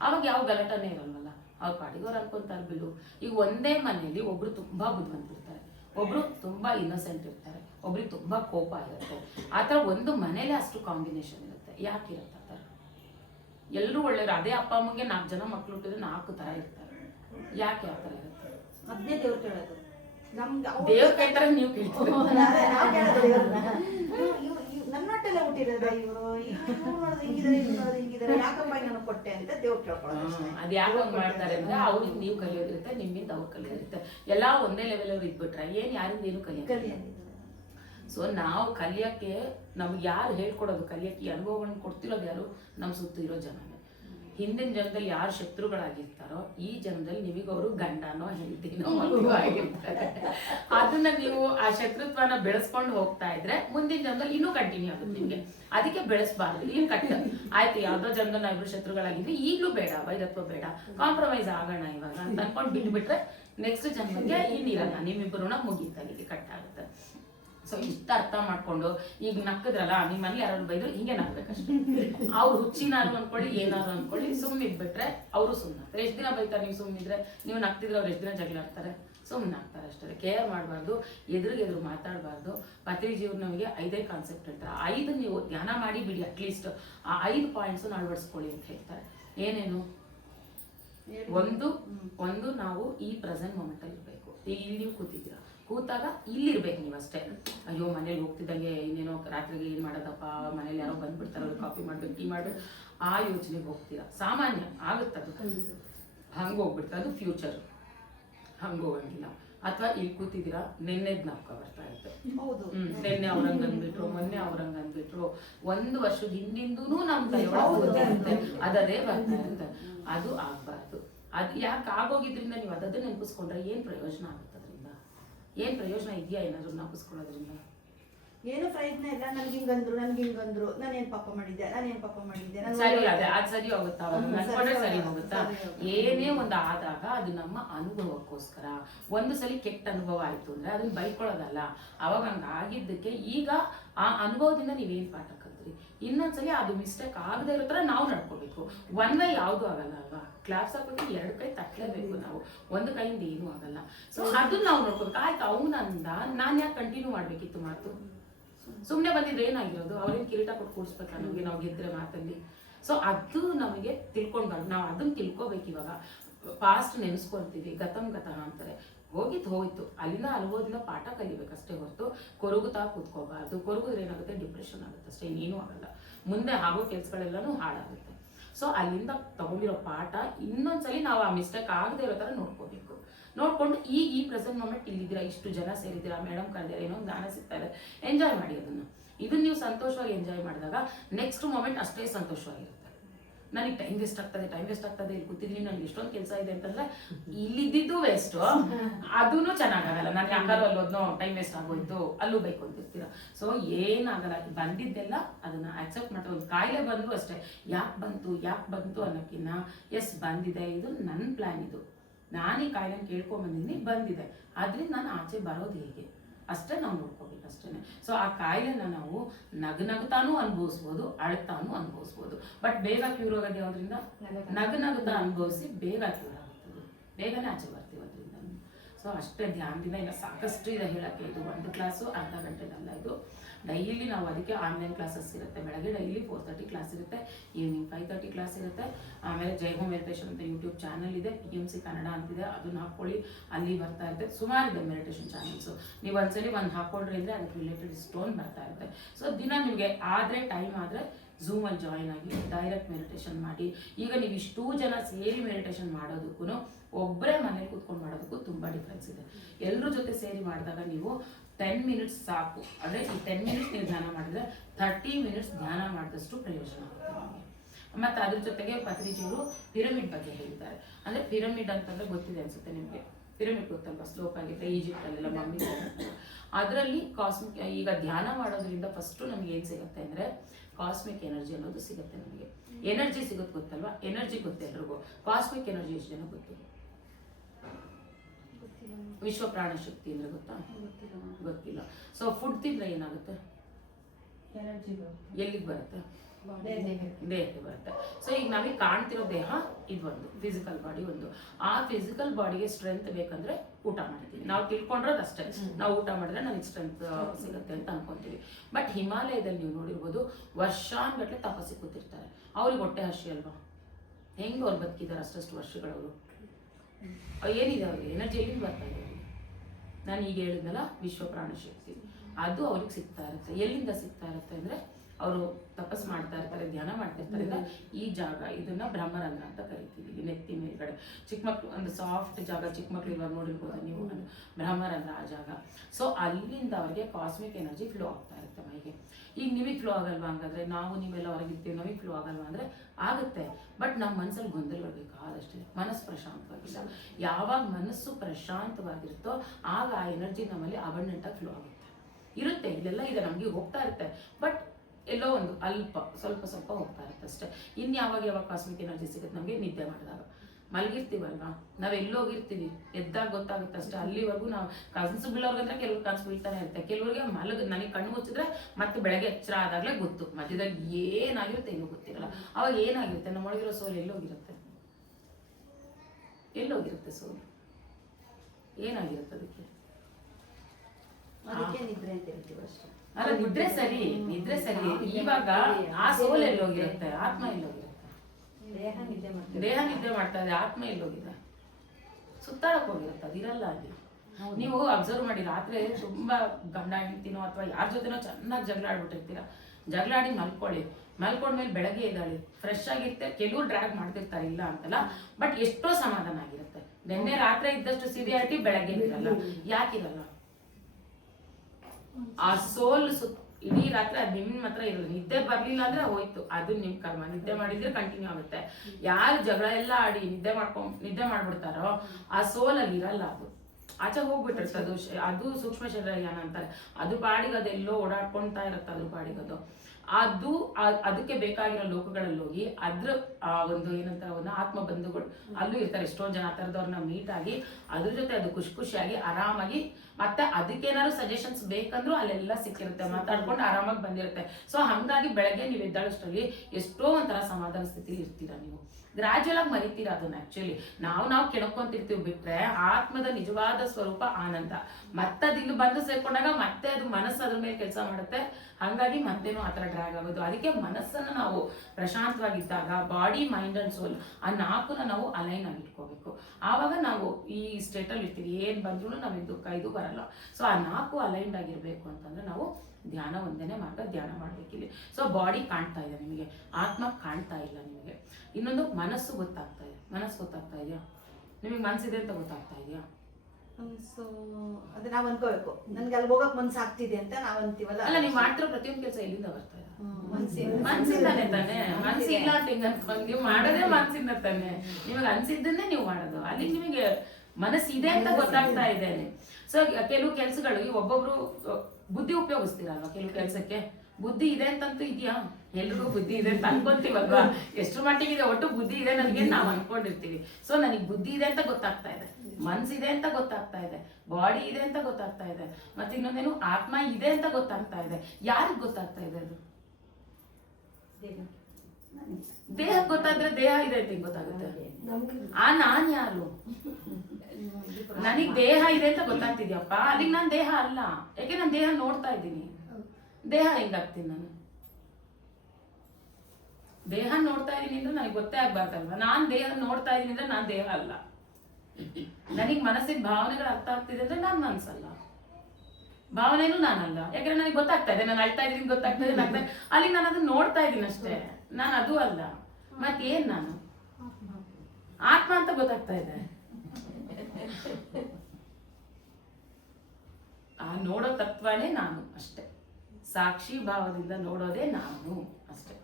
ಆವಾಗ ಯಾವ ಗಲಾಟನೇ ಇರಲ್ವಲ್ಲ, ಅವ್ರ ಪಾಡಿಗೋರು ಅನ್ಕೊಂತಾರೆ ಬಿಡು. ಈಗ ಒಂದೇ ಮನೆಯಲ್ಲಿ ಒಬ್ರು ತುಂಬಾ ಬುದ್ಧಿವಂತಿರ್ತಾರೆ, ಒಬ್ರು ತುಂಬಾ ಇನ್ನೋಸೆಂಟ್ ಇರ್ತಾರೆ, ಒಬ್ರಿಗೆ ತುಂಬಾ ಕೋಪ ಇರುತ್ತೆ. ಆ ಥರ ಒಂದು ಮನೇಲೆ ಅಷ್ಟು ಕಾಂಬಿನೇಷನ್ ಇರುತ್ತೆ. ಯಾಕಿರುತ್ತೆ ಆ ಥರ? ಎಲ್ಲರೂ ಒಳ್ಳೆಯವರು. ಅದೇ ಅಪ್ಪ ಅಮ್ಮಗೆ 4 ಜನ ಮಕ್ಳು ಹುಟ್ಟಿದ್ರೆ 4 ಥರ ಇರ್ತಾರೆ. ಯಾಕೆ ಆ ಥರ ಇರುತ್ತೆ? ಅದ್ನೇ ದೇವ್ರು ಕೇಳೋದು. ದೇವ್ರು ಕೇಳ್ತಾರೆ, ನೀವು ಕೇಳ್ತೀವಿ. ನನ್ನೊಟ್ಟೆಲ್ಲ ಹುಟ್ಟಿರೋದ ಇವರು ಹಿಂಗಿದ್ದಾರೆ, ಯಾಕಪ್ಪ ನಾನು ಕೊಟ್ಟೆ ಅಂತ ದೇವ್ರು ಕೇಳ್ಕೊಳ್ಳೋದು. ಅದ್ ಯಾಕೆ ಹಂಗ್ ಮಾಡ್ತಾರೆ ಅಂದ್ರೆ ಅವ್ರಿಗೆ ನೀವು ಕಲಿಯೋದಿರುತ್ತೆ, ನಿಮ್ಮಿಂದ ಅವ್ರು ಕಲಿಯೋದಿರುತ್ತೆ. ಎಲ್ಲಾ ಒಂದೇ ಲೆವೆಲ್ ಅವ್ರು ಇದ್ಬಿಟ್ರೆ ಏನ್ ಯಾರಿಂದ ಏನು ಕಲಿಯೋದು. ಸೊ ನಾವು ಕಲಿಯೋಕ್ಕೆ ನಮ್ಗೆ ಯಾರು ಹೇಳ್ಕೊಡೋದು, ಕಲಿಯೋಕ್ಕೆ ಈ ಅನುಭವಗಳನ್ನ ಕೊಡ್ತಿರೋದು ಯಾರು? ನಮ್ಮ ಸುತ್ತ ಇರೋ ಜನನೇ. ಹಿಂದಿನ ಜನ್ಮದಲ್ಲಿ ಯಾರು ಶತ್ರುಗಳಾಗಿರ್ತಾರೋ ಈ ಜನ್ಮದಲ್ಲಿ ನಿಮಗವರು ಗಂಡನೋ ಹೆಂಡತಿನೋ ಮಗುವೋ ಆಗಿರ್ತಾರೆ. ಅದನ್ನ ನೀವು ಆ ಶತ್ರುತ್ವನ ಬೆಳೆಸ್ಕೊಂಡು ಹೋಗ್ತಾ ಇದ್ರೆ ಮುಂದಿನ ಜನ್ಮದಲ್ಲಿ ಇನ್ನೂ ಕಂಟಿನ್ಯೂ ಆಗುತ್ತೆ ನಿಮ್ಗೆ. ಅದಕ್ಕೆ ಬೆಳೆಸಬಾರ್ದು. ಈಗ ಕಟ್ಟ ಆಯ್ತು, ಯಾವ್ದೋ ಜನ್ಮದಲ್ಲಿ ನಾವಿಬ್ರು ಶತ್ರುಗಳಾಗಿದ್ವಿ, ಈಗಲೂ ಬೇಡ, ವೈರತ್ವ ಬೇಡ, ಕಾಂಪ್ರಮೈಸ್ ಆಗೋಣ ಇವಾಗ ಅಂತ ಅನ್ಕೊಂಡು ಬಿಟ್ಬಿಟ್ರೆ ನೆಕ್ಸ್ಟ್ ಜನ್ಮಕ್ಕೆ ಇನ್ನಿರಲ್ಲ, ನಿಮ್ಮಿಬ್ಬರು ಮುಗೀತಲ್ಲಿಗೆ ಕಟ್ ಆಗುತ್ತೆ. ಸೊ ಇಷ್ಟ ಅರ್ಥ ಮಾಡ್ಕೊಂಡು ಈಗ ನಕ್ಕದ್ರಲ್ಲ, ನಿಮ್ಮ ಮನೇಲಿ ಯಾರು ಬೈದ್ರು ಹಿಂಗೆ ನಕ್ಬೇಕಷ್ಟೇ. ಅವ್ರು ಹುಚ್ಚಿನಾರು ಅನ್ಕೊಳ್ಳಿ, ಏನಾದ್ರು ಅನ್ಕೊಳ್ಳಿ, ಸುಮ್ಮನೆ ಇದ್ಬಿಟ್ರೆ ಅವರು ಸುಮ್ಮನೆ. ಎಷ್ಟು ದಿನ ಬೈತಾರೆ ನೀವು ಸುಮ್ಮನಿದ್ರೆ? ನೀವು ನಕ್ತಿದ್ರೆ ಅವ್ರು ಎಷ್ಟು ದಿನ ಜಗಳ ಆಡ್ತಾರೆ? ಸುಮ್ಮನೆ ಆಗ್ತಾರೆ ಅಷ್ಟೇ. ಕೇರ್ ಮಾಡಬಾರ್ದು, ಎದುರು ಮಾತಾಡಬಾರ್ದು. ಪತ್ರಿಜಿಯವ್ರು ನಮಗೆ 5 ಕಾನ್ಸೆಪ್ಟ್ ಹೇಳ್ತಾರೆ. 5 ನೀವು ಧ್ಯಾನ ಮಾಡಿ ಬಿಡಿ, ಅಟ್ಲೀಸ್ಟ್ ಆ 5 ಪಾಯಿಂಟ್ಸ್ ಅಳವಡಿಸ್ಕೊಳ್ಳಿ ಅಂತ ಹೇಳ್ತಾರೆ. ಏನೇನು? ಒಂದು ನಾವು ಈ ಪ್ರೆಸೆಂಟ್ ಮೂಮೆಂಟ್ ಅಲ್ಲಿ ಇರಬೇಕು. ಇಲ್ಲಿ ನೀವು ಕೂತಿದ್ದೀರಾ, ಕೂತಾಗ ಇಲ್ಲಿರ್ಬೇಕು ನೀವು ಅಷ್ಟೇ. ಅಯ್ಯೋ ಮನೇಲಿ ಹೋಗ್ತಿದ್ದಂಗೆ ಇನ್ನೇನೋ ರಾತ್ರಿಗೆ ಏನು ಮಾಡೋದಪ್ಪ, ಮನೇಲಿ ಯಾರೋ ಬಂದ್ಬಿಡ್ತಾರೆ, ಅವ್ರು ಕಾಫಿ ಮಾಡ್ಬೇಕು, ಟೀ ಮಾಡ್ಬೇಕು, ಆ ಯೋಚನೆಗೆ ಹೋಗ್ತೀರಾ. ಸಾಮಾನ್ಯ ಆಗುತ್ತದು, ಹಂಗೆ ಹೋಗ್ಬಿಡ್ತಾರೆ. ಅದು ಫ್ಯೂಚರ್, ಹಂಗೆ ಹೋಗಂಗಿಲ್ಲ. ಅಥವಾ ಇಲ್ಲಿ ಕೂತಿದ್ದೀರಾ, ನೆನ್ನೆ ಜ್ಞಾಪಕ ಬರ್ತಾ ಇರುತ್ತೆ. ನೆನ್ನೆ ಅವ್ರಂಗ್ ಅಂದ್ಬಿಟ್ರು, ಮೊನ್ನೆ ಅವ್ರಂಗ್ ಅಂದ್ಬಿಟ್ರು, 1 ವರ್ಷದ ಹಿಂದಿಂದೂ ನಮ್ಮ ತಲೆಯೊಳಗೆ ಅದೇ ಬರ್ತಾ ಇರುತ್ತೆ. ಅದು ಆಗ್ಬಾರ್ದು. ಅದು ಯಾಕೆ ಆಗೋಗಿದ್ರಿಂದ ನೀವು ಅದನ್ನು ನೆನಪಿಸ್ಕೊಂಡ್ರೆ ಏನು ಪ್ರಯೋಜನ ಆಗುತ್ತೆ? ಅದರಿಂದ ಏನು ಪ್ರಯೋಜನ ಇದೆಯಾ ಏನಾದ್ರು ನೆನಪಿಸ್ಕೊಳ್ಳೋದ್ರಿಂದ? ಏನು ಪ್ರಯತ್ನ ಇಲ್ಲ. ನನ್ಗೆ ಹಿಂಗಂದ್ರು, ನಾನೇನ್ ಪಾಪ ಮಾಡಿದ್ದೆ ಸರಿ, ಅದು ಸರಿ ಹೋಗುತ್ತಾ? ನನ್ಕೊಂಡ್ರೆ ಸರಿ ಹೋಗುತ್ತಾ? ಏನೇ ಒಂದು ಆದಾಗ ಅದು ನಮ್ಮ ಅನುಭವಕ್ಕೋಸ್ಕರ. ಒಂದು ಸಲ ಕೆಟ್ಟ ಅನುಭವ ಆಯ್ತು ಅಂದ್ರೆ ಅದನ್ನ ಬೈಕೊಳ್ಳೋದಲ್ಲ. ಅವಾಗ ಹಂಗ ಆಗಿದ್ದಕ್ಕೆ ಈಗ ಆ ಅನುಭವದಿಂದ ನೀವೇನ್ ಪಾಠ ಕಲ್ತ್ರಿ, ಇನ್ನೊಂದ್ಸಲಿ ಅದು ಮಿಸ್ಟೇಕ್ ಆಗದೆ ಇರೋ ತರ ನಾವು ನಡ್ಕೋಬೇಕು. ಒನ್ ವೇ ಯಾವ್ದು ಆಗಲ್ಲ ಅಲ್ವಾ? ಕ್ಲಾಪ್ಸ್ ಹಾಕೋಕೆ 2 ಕೈ ತಟ್ಟಲೇಬೇಕು ನಾವು, ಒಂದು ಕೈಯಿಂದ ಏನೂ ಆಗಲ್ಲ. ಸೊ ಅದನ್ನ ನಾವು ನೋಡ್ಕೋಬೇಕು. ಆಯ್ತು, ಅವನಂದ ನಾನು ಯಾಕೆ ಕಂಟಿನ್ಯೂ ಮಾಡ್ಬೇಕಿತ್ತು ಮಾತು? ಸುಮ್ಮನೆ ಬಂದಿದ್ರೆ ಏನಾಗಿರೋದು? ಅವ್ರೇನು ಕಿರೀಟ ಕೊಟ್ಟು ಕೂಡಿಸ್ಬೇಕ ನಮಗೆ, ನಾವು ಗೆದ್ರೆ ಮಾತಲ್ಲಿ? ಸೊ ಅದು ನಮಗೆ ತಿಳ್ಕೊಂಡ್ಬಾರ್ದು. ನಾವು ಅದನ್ನ ತಿಳ್ಕೊಬೇಕು. ಇವಾಗ ಪಾಸ್ಟ್ ನೆನೆಸ್ಕೊಳ್ತೀವಿ, ಗತಂ ಗತಃ ಅಂತಾರೆ. ಹೋಯ್ತು, ಅಲ್ಲಿಂದ ಅನುಭವದಿಂದ ಪಾಠ ಕಲಿಬೇಕಷ್ಟೇ ಹೊರತು ಕೊರಗುತ್ತಾ ಕೂತ್ಕೋಬಾರ್ದು. ಕೊರಗುದ್ರೆ ಏನಾಗುತ್ತೆ? ಡಿಪ್ರೆಷನ್ ಆಗುತ್ತೆ ಅಷ್ಟೇ, ಇನ್ನೇನು ಆಗಲ್ಲ. ಮುಂದೆ ಆಗೋ ಕೆಲಸಗಳೆಲ್ಲನೂ ಹಾಳಾಗುತ್ತೆ. ಸೊ ಅಲ್ಲಿಂದ ತಗೊಂಡಿರೋ ಪಾಠ ಇನ್ನೊಂದ್ಸಲಿ ನಾವು ಆ ಮಿಸ್ಟೇಕ್ ಆಗದೆ ಇರೋ ಥರ ನೋಡ್ಕೋಬೇಕು. ನೋಡ್ಕೊಂಡು ಈಗ ಈ ಪ್ರೆಸೆಂಟ್ ಮೂಮೆಂಟ್ ಇಲ್ಲಿದ್ದೀರಾ, ಇಷ್ಟು ಜನ ಸೇರಿದ್ದೀರಾ, ಮೇಡಮ್ ಕರೆದಿರಾ, ಏನೋ ಜ್ಞಾನ ಸಿಗ್ತಾ ಇದೆ, ಎಂಜಾಯ್ ಮಾಡಿ ಅದನ್ನು. ಇದನ್ನ ನೀವು ಸಂತೋಷವಾಗಿ ಎಂಜಾಯ್ ಮಾಡಿದಾಗ ನೆಕ್ಸ್ಟ್ ಮೂಮೆಂಟ್ ಅಷ್ಟೇ ಸಂತೋಷವಾಗಿರುತ್ತೆ. ನನಗೆ ಟೈಮ್ ವೇಸ್ಟ್ ಆಗ್ತದೆ, ಇಲ್ಲಿ ಕೂತಿದ್ದೀನಿ, ನನಗೆ ಎಷ್ಟೊಂದು ಕೆಲಸ ಇದೆ ಅಂತಂದ್ರೆ ಇಲ್ಲಿದ್ದು ವೇಸ್ಟ್, ಅದೂ ಚೆನ್ನಾಗಾಗಲ್ಲ. ನಾನು ಯಾಕಾದ್ರೂ ಅಲ್ಲೋದ್ನೋ ಟೈಮ್ ವೇಸ್ಟ್ ಆಗೋಯ್ತು, ಅಲ್ಲೂ ಬೇಕು ಅಂತಿರ್ತೀರ. ಸೊ ಏನಾಗಲ್ಲ, ಬಂದಿದ್ದೆಲ್ಲ ಅದನ್ನ ಆಕ್ಸೆಪ್ಟ್ ಮಾಡ್ತಾ. ಒಂದು ಕಾಯಿಲೆ ಬಂದ್ರು ಅಷ್ಟೇ, ಯಾಕೆ ಬಂತು ಅನ್ನೋಕ್ಕಿನ್ನ ಎಸ್ ಬಂದಿದೆ, ಇದು ನನ್ನ ಪ್ಲಾನ್, ಇದು ನಾನು ಈ ಕಾಯಿಲೆನ ಕೇಳ್ಕೊಂಬಂದಿದ್ದೀನಿ, ಬಂದಿದೆ, ಆದ್ರಿಂದ ನಾನು ಆಚೆ ಬರೋದು ಹೇಗೆ ಅಷ್ಟೇ ನಾವು ನೋಡ್ಕೋಬೇಕು ಅಷ್ಟೇ. ಸೊ ಆ ಕಾಯಿಲೆನ ನಾವು ನಗುನಗುತ್ತಾನು ಅನುಭವಿಸ್ಬೋದು, ಅಳ್ತಾನು ಅನುಭವಿಸ್ಬೋದು. ಬಟ್ ಬೇಗ ಕ್ಯೂರ್ ಆಗೋದು ಯಾವ್ದ್ರಿಂದ? ನಗುತ್ತಾ ಅನುಭವಿಸಿ ಬೇಗ ಕ್ಯೂರ್ ಆಗುತ್ತದೆ, ಬೇಗನೆ ಆಚೆ ಬರ್ತೀವಿ ಅದರಿಂದ. ಸೊ ಅಷ್ಟೇ ಧ್ಯಾನದಿಂದ. ಇಲ್ಲ ಸಾಕಷ್ಟು ಇದೆ ಹೇಳಕ್ಕೆ. ಇದು 1 ಕ್ಲಾಸು ಅರ್ಧ ಗಂಟೆದಲ್ಲ, ಇದು ಡೈಲಿ ನಾವು ಅದಕ್ಕೆ ಆನ್ಲೈನ್ ಕ್ಲಾಸಸ್ ಇರುತ್ತೆ. ಬೆಳಗ್ಗೆ ಡೈಲಿ 4:30 ಕ್ಲಾಸ್ ಇರುತ್ತೆ, ಈವ್ನಿಂಗ್ 5:30 ಕ್ಲಾಸ್ ಇರುತ್ತೆ. ಆಮೇಲೆ ಜೈ ಹೋಮ್ ಮೆಡಿಟೇಷನ್ ಅಂತ ಯೂಟ್ಯೂಬ್ ಚಾನಲ್ ಇದೆ, PMC ಕನ್ನಡ ಅಂತಿದೆ, ಅದನ್ನ ಹಾಕೊಳ್ಳಿ, ಅಲ್ಲಿ ಬರ್ತಾ ಇರುತ್ತೆ. ಸುಮಾರಿದೆ ಮೆಡಿಟೇಷನ್ ಚಾನಲ್ಸು. ನೀವು ಒಂದ್ಸಲಿ ಒಂದು ಹಾಕೊಂಡ್ರೆ ಅಂದರೆ ಅದಕ್ಕೆ ರಿಲೇಟೆಡ್ ಸ್ಟೋನ್ ಬರ್ತಾ ಇರುತ್ತೆ. ಸೊ ದಿನ ನಿಮಗೆ ಆದರೆ ಟೈಮ್ ಆದರೆ ಝೂಮಲ್ಲಿ ಜಾಯಿನ್ ಆಗಿ ಡೈರೆಕ್ಟ್ ಮೆಡಿಟೇಷನ್ ಮಾಡಿ. ಈಗ ನೀವು ಇಷ್ಟೂ ಜನ ಸೇರಿ ಮೆಡಿಟೇಷನ್ ಮಾಡೋದಕ್ಕೂ ಒಬ್ಬರೇ ಮನೇಲಿ ಕೂತ್ಕೊಂಡು ಮಾಡೋದಕ್ಕೂ ತುಂಬ ಡಿಫ್ರೆನ್ಸ್ ಇದೆ. ಎಲ್ಲರ ಜೊತೆ ಸೇರಿ ಮಾಡಿದಾಗ ನೀವು 10 ಮಿನಿಟ್ಸ್ ಸಾಕು. ಅಂದರೆ ಈ 10 ಮಿನಿಟ್ಸ್ ನೀವು ಧ್ಯಾನ ಮಾಡಿದ್ರೆ 30 ಮಿನಿಟ್ಸ್ ಧ್ಯಾನ ಮಾಡಿದಷ್ಟು ಪ್ರಯೋಜನ ಆಗುತ್ತೆ ನಿಮಗೆ. ಮತ್ತು ಅದ್ರ ಜೊತೆಗೆ ಪತ್ರಿಜಿಯವರು ಪಿರಮಿಡ್ ಬಗ್ಗೆ ಹೇಳ್ತಾರೆ. ಅಂದರೆ ಪಿರಮಿಡ್ ಅಂತಂದರೆ ಗೊತ್ತಿದೆ ಅನ್ಸುತ್ತೆ ನಿಮಗೆ. ಪಿರಮಿಡ್ ಗೊತ್ತಲ್ವಾ? ಸ್ಲೋಪ್ ಆಗಿದೆ, ಈಜಿಪ್ಟಲ್ಲೆಲ್ಲ ಮಮ್ಮಿ. ಅದರಲ್ಲಿ ಕಾಸ್ಮಿಕ್, ಈಗ ಧ್ಯಾನ ಮಾಡೋದ್ರಿಂದ ಫಸ್ಟು ನಮ್ಗೆ ಏನು ಸಿಗುತ್ತೆ ಅಂದರೆ ಕಾಸ್ಮಿಕ್ ಎನರ್ಜಿ ಅನ್ನೋದು ಸಿಗುತ್ತೆ ನಮಗೆ. ಎನರ್ಜಿ ಸಿಗುತ್ತೆ ಗೊತ್ತಲ್ವಾ? ಎನರ್ಜಿ ಗೊತ್ತೆ ಎಲ್ರಿಗೂ. ಕಾಸ್ಮಿಕ್ ಎನರ್ಜಿ ಎಷ್ಟು ಜನ ಗೊತ್ತು? ವಿಶ್ವ ಪ್ರಾಣ ಶಕ್ತಿ ಅಂದ್ರೆ ಗೊತ್ತಾ? ಗೊತ್ತಿಲ್ಲ. ಸೊ ಫುಡ್ ತಿಂದ್ರೆ ಏನಾಗುತ್ತೆ? ಎಲ್ಲಿಗೆ ಬರುತ್ತೆ? ದೇಹಕ್ಕೆ ಬರುತ್ತೆ. ಸೊ ಈಗ ನಮಗೆ ಕಾಣ್ತಿರೋ ದೇಹ ಇದೊಂದು ಫಿಸಿಕಲ್ ಬಾಡಿ ಒಂದು. ಆ ಫಿಸಿಕಲ್ ಬಾಡಿಗೆ ಸ್ಟ್ರೆಂತ್ ಬೇಕಂದ್ರೆ ಊಟ ಮಾಡ್ತೀವಿ. ನಾವು ತಿಳ್ಕೊಂಡ್ರದ್ದು ಅಷ್ಟೇ, ನಾವು ಊಟ ಮಾಡಿದ್ರೆ ನನಗೆ ಸ್ಟ್ರೆಂತ್ ಸಿಗುತ್ತೆ ಅಂತ ಅನ್ಕೊಂತೀವಿ. ಬಟ್ ಹಿಮಾಲಯದಲ್ಲಿ ನೀವು ನೋಡಿರ್ಬೋದು, ವರ್ಷಾನ್ಗಟ್ಲೆ ತಪಸ್ಸಿ ಕೂತಿರ್ತಾರೆ. ಅವ್ರಿಗೆ ಹೊಟ್ಟೆ ಹಸಿ ಅಲ್ವಾ? ಹೆಂಗೆ ಅವ್ರು ಬದುಕಿದ್ದಾರೆ ಅಷ್ಟಷ್ಟು ವರ್ಷಗಳವರು? ಏನಿದೆ ಅವ್ರಿಗೆ? ಎನರ್ಜಿ ಎಲ್ಲಿಂದ ಬರ್ತಾ ಇದೆ? ನಾನು ಈಗ ಹೇಳಿದ್ನಲ್ಲ ವಿಶ್ವ ಪ್ರಾಣ ಶಕ್ತಿ, ಅದು ಅವ್ರಿಗೆ ಸಿಗ್ತಾ ಇರುತ್ತೆ. ಎಲ್ಲಿಂದ ಸಿಗ್ತಾ ಇರುತ್ತೆ ಅಂದರೆ ಅವರು ತಪಸ್ ಮಾಡ್ತಾ ಇರ್ತಾರೆ, ಧ್ಯಾನ ಮಾಡ್ತಿರ್ತಾರೆ. ಈ ಜಾಗ ಇದನ್ನ ಬ್ರಹ್ಮರಂಧ್ರ ಅಂತ ಕರಿತೀವಿ. ನೆತ್ತಿ ಮೇಲ್ಗಡೆ ಚಿಕ್ಕ ಮಕ್ಳು ಒಂದು ಸಾಫ್ಟ್ ಜಾಗ, ಚಿಕ್ಕ ಮಕ್ಳು ಇವಾಗ ನೋಡಿರ್ಬೋದು ನೀವು, ಒಂದು ಬ್ರಹ್ಮರಂಧ್ರ ಆ ಜಾಗ. ಸೊ ಅಲ್ಲಿಂದ ಅವ್ರಿಗೆ ಕಾಸ್ಮಿಕ್ ಎನರ್ಜಿ ಫ್ಲೋ ಆಗ್ತಾ ಇರುತ್ತೆ ಮೈಗೆ. ಈಗ ನಿಮಗೆ ಫ್ಲೋ ಆಗಲ್ವಾ ಹಂಗಾದ್ರೆ? ನಾವು ನೀವೆಲ್ಲ ಹೊರಗಿರ್ತೀವಿ, ನಮಗೆ ಫ್ಲೋ ಆಗಲ್ವಾ ಅಂದ್ರೆ ಆಗುತ್ತೆ. ಬಟ್ ನಮ್ಮ ಮನಸ್ಸಲ್ಲಿ ಗೊಂದಲಬೇಕು ಆದಷ್ಟೇ. ಮನಸ್ಸು ಪ್ರಶಾಂತವಾಗಿಲ್ಲ. ಯಾವಾಗ ಮನಸ್ಸು ಪ್ರಶಾಂತವಾಗಿರುತ್ತೋ ಆಗ ಆ ಎನರ್ಜಿ ನಮ್ಮಲ್ಲಿ ಅಬಂಡೆಂಟ್ ಆಗಿ ಫ್ಲೋ ಆಗುತ್ತೆ. ಇರುತ್ತೆ, ಇಲ್ಲೆಲ್ಲ ಇದೆ, ನಮಗೆ ಹೋಗ್ತಾ ಇರುತ್ತೆ. ಬಟ್ ಎಲ್ಲೋ ಒಂದು ಸ್ವಲ್ಪ ಹೋಗ್ತಾ ಇರುತ್ತೆ ಅಷ್ಟೇ. ಯಾವಾಗ ಕಾಸ್ಮಿಕ್ ಎನರ್ಜಿ ಸಿಗುತ್ತೆ ನಮಗೆ? ನಿದ್ದೆ ಮಾಡಿದಾಗ. ಮಲಗಿರ್ತೀವಲ್ವಾ, ನಾವ್ ಎಲ್ಲೋಗಿರ್ತೀವಿ, ಎದ್ದಾಗ ಗೊತ್ತಾಗುತ್ತೆ ಅಷ್ಟೇ. ಅಲ್ಲಿವರೆಗೂ ನಾವು ಕನಸು ಬೀಳೋರ್ಗಂದ್ರೆ ಕೆಲವ್ರು ಕನಸು ಬೀಳ್ತಾನೆ ಇರುತ್ತೆ, ಕೆಲವರಿಗೆ ನನಗೆ ಕಣ್ಣು ಮುಚ್ಚಿದ್ರೆ ಮತ್ತೆ ಬೆಳಗ್ಗೆ ಎಚ್ಚರ ಆದಾಗ್ಲೇ ಗೊತ್ತು. ಮಧ್ಯದಲ್ಲಿ ಏನಾಗಿರುತ್ತೆ ಏನೂ ಗೊತ್ತಿರಲ್ಲ. ಅವಾಗ ಏನಾಗಿರುತ್ತೆ? ನಮ್ಮೊಳಗಿರೋ ಸೋಲ್ ಎಲ್ಲೋಗಿರುತ್ತೆ ಸೋಲ್? ಏನಾಗಿರುತ್ತೆ ಅದಕ್ಕೆ? ಅದಕ್ಕೆ ನಿದ್ರೆ ಅಂತ ಹೇಳ್ತೀವಿ ಅಷ್ಟೇ. ಅಲ್ಲ, ನಿದ್ರೆ ಸರಿ. ಇವಾಗ ಆ ಸೋಲ್ ಎಲ್ಲೋಗಿರುತ್ತೆ? ಆತ್ಮ ಎಲ್ಲೋಗಿರುತ್ತೆ? ದೇಹ ನಿದ್ದೆ ಮಾಡ್ತೀವಿ. ದೇಹ ನಿದ್ದೆ ಮಾಡ್ತಾ ಇದೆ, ಆತ್ಮ ಎಲ್ಲೋಗಿದೆ? ಸುತ್ತಾಡಕ್ ಹೋಗಿರುತ್ತೆ, ಅದಿರಲ್ಲ ಅಲ್ಲಿ. ನೀವು ಅಬ್ಸರ್ವ್ ಮಾಡಿ, ರಾತ್ರಿ ತುಂಬಾ ಗಂಡ ಹೆಂಡ್ತಿನೋ ಅಥವಾ ಯಾರ ಜೊತೆನೋ ಚೆನ್ನಾಗಿ ಜಗಳ ಆಡ್ಬಿಟ್ಟಿರ್ತೀರ. ಜಗಳ ಆಡಿ ಮಲ್ಕೊಂಡ್ಮೇಲೆ ಬೆಳಗ್ಗೆ ಎದ್ದಾಳಿ ಫ್ರೆಶ್ ಆಗಿರುತ್ತೆ. ಕೆಲವ್ರು ಡ್ರ್ಯಾಗ್ ಮಾಡ್ತಿರ್ತಾರೆ, ಇಲ್ಲ ಅಂತಲ್ಲ, ಬಟ್ ಎಷ್ಟೋ ಸಮಾಧಾನ ಆಗಿರುತ್ತೆ. ನಿನ್ನೆ ರಾತ್ರಿ ಇದ್ದಷ್ಟು ಸಿವಿಯಾರಿಟಿ ಬೆಳಗ್ಗೆ ಇರಲ್ಲ. ಯಾಕಿರಲ್ಲ? ಆ ಸೋಲ್ ಇಡೀ ರಾತ್ರಿ ಅದು ನಿಮ್ಮ ಹತ್ರ ಇರಲ್ಲ. ನಿದ್ದೆ ಬರ್ಲಿಲ್ಲ ಅಂದ್ರೆ ಹೋಯ್ತು, ಅದು ನಿಮ್ ಕರ್ಮ. ನಿದ್ದೆ ಮಾಡಿದ್ರೆ ಕಂಟಿನ್ಯೂ ಆಗುತ್ತೆ. ಯಾರು ಜಗಳ ಎಲ್ಲ ಆಡಿ ನಿದ್ದೆ ಮಾಡ್ಬಿಡ್ತಾರೋ ಆ ಸೋಲ್ ಅಲ್ಲಿ ಇರಲ್ಲ. ಅದು ಆಚೆ ಹೋಗ್ಬಿಟ್ಟಿರ್ತದೆ. ಅದು ಸೂಕ್ಷ್ಮ ಶರೀರಯಾನ ಅಂತಾರೆ. ಅದು ಪಾಡಿಗೆ ಅದೆಲ್ಲೋ ಓಡಾಡ್ಕೊಂತಾ ಇರುತ್ತೆ. ಅದ್ರ ಪಾಡಿಗದು ಅದಕ್ಕೆ ಬೇಕಾಗಿರೋ ಲೋಕಗಳಲ್ಲಿ ಹೋಗಿ ಅದ್ರ ಒಂದು ಏನಂತಾರೆ ಒಂದು ಆತ್ಮ ಬಂಧುಗಳು ಅಲ್ಲೂ ಇರ್ತಾರೆ. ಎಷ್ಟೊಂದು ಜನ ಆ ಥರದವ್ರನ್ನ ಮೀಟ್ ಆಗಿ ಅದ್ರ ಜೊತೆ ಅದು ಖುಷಿಯಾಗಿ ಆರಾಮಾಗಿ, ಮತ್ತೆ ಅದಕ್ಕೇನಾದ್ರು ಸಜೆಷನ್ಸ್ ಬೇಕಂದ್ರೂ ಅಲ್ಲೆಲ್ಲ ಸಿಕ್ಕಿರುತ್ತೆ, ಮಾತಾಡ್ಕೊಂಡು ಆರಾಮಾಗಿ ಬಂದಿರುತ್ತೆ. ಸೊ ಹಂಗಾಗಿ ಬೆಳಗ್ಗೆ ನೀವು ಎದ್ದಾಳಷ್ಟರಲ್ಲಿ ಎಷ್ಟೋ ಒಂಥರ ಸಮಾಧಾನ ಸ್ಥಿತಿಲಿ ಇರ್ತೀರಾ. ನೀವು ಗ್ರಾಜುಯಲ್ ಆಗಿ ಮರಿತೀರಾ ಅದನ್ನ. ಆಕ್ಚುಲಿ ನಾವು ಕೆಣಕೊಂತಿರ್ತೀವಿ, ಬಿಟ್ರೆ ಆತ್ಮದ ನಿಜವಾದ ಸ್ವರೂಪ ಆನಂದ. ಮತ್ತೆ ಅದು ಇಲ್ಲಿ ಬಂದು ಸೇರ್ಕೊಂಡಾಗ ಮತ್ತೆ ಅದು ಮನಸ್ಸು ಅದ್ರ ಮೇಲೆ ಕೆಲಸ ಮಾಡುತ್ತೆ. ಹಂಗಾಗಿ ಮತ್ತೇನೋ ಆತರ ಡ್ರ್ಯಾಗ್ ಆಗೋದು. ಅದಕ್ಕೆ ಮನಸ್ಸನ್ನ ನಾವು ಪ್ರಶಾಂತವಾಗಿದ್ದಾಗ ಬಾಡಿ, ಮೈಂಡ್ ಅಂಡ್ ಸೋಲ್ ಆ ನಾಲ್ಕನ್ನ ನಾವು ಅಲೈನ್ ಆಗಿ ಇಟ್ಕೋಬೇಕು. ಆವಾಗ ನಾವು ಈ ಸ್ಟೇಟಲ್ಲಿ ಇರ್ತೀವಿ. ಏನ್ ಬಂದ್ರು ನಮಗೆ ದುಃಖ ಇದು ಬರಲ್ಲ. ಸೊ ಆ ನಾಲ್ಕು ಅಲೈನ್ಡ್ ಆಗಿರ್ಬೇಕು ಅಂತಂದ್ರೆ ನಾವು ಧ್ಯಾನ ಒಂದೇನೆ ಮಾರ್ಗ, ಧ್ಯಾನ ಮಾಡ್ಬೇಕಿಲ್ಲಿ. ಸೊ ಬಾಡಿ ಕಾಣ್ತಾ ಇದೆ ನಿಮಗೆ, ಆತ್ಮ ಕಾಣ್ತಾ ಇಲ್ಲ ನಿಮಗೆ. ಇನ್ನೊಂದು ಮನಸ್ಸು ಗೊತ್ತಾಗ್ತಾ ಇದೆ. ಮನಸ್ಸು ಗೊತ್ತಾಗ್ತಾ ಇದೆಯಾ ನಿಮಗೆ? ಮನಸ್ಸಿದೆ ಅಂತ ಗೊತ್ತಾಗ್ತಾ ಇದೆಯಾ? ಸೊ ಅದು ನಾವ್ ಅನ್ಕೋಬೇಕು, ನನ್ಗೆ ಅಲ್ಲಿ ಹೋಗಕ್ ಮನ್ಸಾಗ್ತಿದೆ ಅಂತ ನಾವ್ ಅಂತೀವಲ್ಲ. ಅಲ್ಲ, ನೀವು ಮಾಡ್ತಿರೋ ಪ್ರತಿಯೊಂದು ಕೆಲಸ ಎಲ್ಲಿಂದ ಬರ್ತಾ ಇದೆ? ಮನ್ಸಿಂದಾನೆ ತಾನೆ. ಮನ್ಸಿಲ್ಲ ಅಂತ ಹಿಂಗ ಅನ್ಕೊಂಡು ನೀವು ಮಾಡೋದೇ ಮನ್ಸಿಂದ ತಾನೆ. ನಿಮಗೆ ಅನ್ಸಿದ್ದನ್ನೇ ನೀವು ಮಾಡೋದು. ಅಲ್ಲಿ ನಿಮಗೆ ಮನಸ್ಸಿದೆ ಅಂತ ಗೊತ್ತಾಗ್ತಾ ಇದೆ. ಸೊ ಕೆಲವು ಕೆಲಸಗಳು ಒಬ್ಬೊಬ್ರು ಬುದ್ಧಿ ಉಪಯೋಗಿಸ್ತೀರಲ್ವಾ ಕೆಲವು ಕೆಲಸಕ್ಕೆ. ಬುದ್ಧಿ ಇದೆ ಅಂತಂತೂ ಇದೆಯಾ? ಎಲ್ರಿಗೂ ಬುದ್ಧಿ ಇದೆ ಅಂತ ಅನ್ಕೊಂತೀವಲ್ವಾ? ಎಷ್ಟು ಮಟ್ಟಿಗೆ ಇದೆ? ಒಟ್ಟು ಬುದ್ಧಿ ಇದೆ ನನಗೆ ನಾವು ಅನ್ಕೊಂಡಿರ್ತೀವಿ. ಸೊ ನನಗೆ ಬುದ್ಧಿ ಇದೆ ಅಂತ ಗೊತ್ತಾಗ್ತಾ ಇದೆ, ಮನ್ಸಿದೆ ಅಂತ ಗೊತ್ತಾಗ್ತಾ ಇದೆ, ಬಾಡಿ ಇದೆ ಅಂತ ಗೊತ್ತಾಗ್ತಾ ಇದೆ, ಮತ್ತೆ ಇನ್ನೊಂದೇನು ಆತ್ಮ ಇದೆ ಅಂತ ಗೊತ್ತಾಗ್ತಾ ಇದೆ. ಯಾರಿಗ್ ಗೊತ್ತಾಗ್ತಾ ಇದೆ ಅದು? ದೇಹಕ್ಕೆ ಗೊತ್ತಾದ್ರೆ ದೇಹ ಇದೆ ಅಂತ ಗೊತ್ತಾಗುತ್ತೆ. ನಾನ್ ಯಾರು? ನನಗ್ ದೇಹ ಇದೆ ಅಂತ ಗೊತ್ತಾಗ್ತಿದ್ಯಪ್ಪ, ಅಲ್ಲಿಗೆ ನಾನ್ ದೇಹ ಅಲ್ಲ. ಯಾಕೆ ನಾನು ದೇಹ ನೋಡ್ತಾ ಇದ್ದೀನಿ. ದೇಹ ಹೆಂಗಾಗ್ತೀನಿ ನಾನು? ದೇಹ ನೋಡ್ತಾ ಇದೀನಿ ಅಂದ್ರೆ ನನಗೆ ಗೊತ್ತೇ ಆಗ್ಬಾರ್ದಲ್ವಾ? ನಾನ್ ದೇಹ ನೋಡ್ತಾ ಇದೀನಿ ಅಂದ್ರೆ ನಾನ್ ದೇಹ ಅಲ್ಲ. ನನಗ್ ಮನಸ್ಸಿನ ಭಾವನೆಗಳು ಅರ್ಥ ಆಗ್ತಿದೆ ಅಂದ್ರೆ ನಾನ್ ಮನ್ಸಲ್ಲ, ಭಾವನೆನೂ ನಾನಲ್ಲ. ಯಾಕಂದ್ರೆ ನನಗೆ ಗೊತ್ತಾಗ್ತಾ ಇದೆ, ನಾನು ಅಳ್ತಾ ಇದೀನಿ ಗೊತ್ತಾಗ್ತಾ ಇದೆ, ಅಲ್ಲಿ ನಾನು ಅದನ್ನ ನೋಡ್ತಾ ಇದೀನಿ ಅಷ್ಟೇ. ನಾನು ಅದು ಅಲ್ಲ. ಮತ್ತೇನ್ ನಾನು? ಆತ್ಮ ಅಂತ ಗೊತ್ತಾಗ್ತಾ ಇದೆ. ಆ ನೋಡೋ ತತ್ವನೇ ನಾನು ಅಷ್ಟೇ. ಸಾಕ್ಷಿ ಭಾವದಿಂದ ನೋಡೋದೇ ನಾನು ಅಷ್ಟೇ.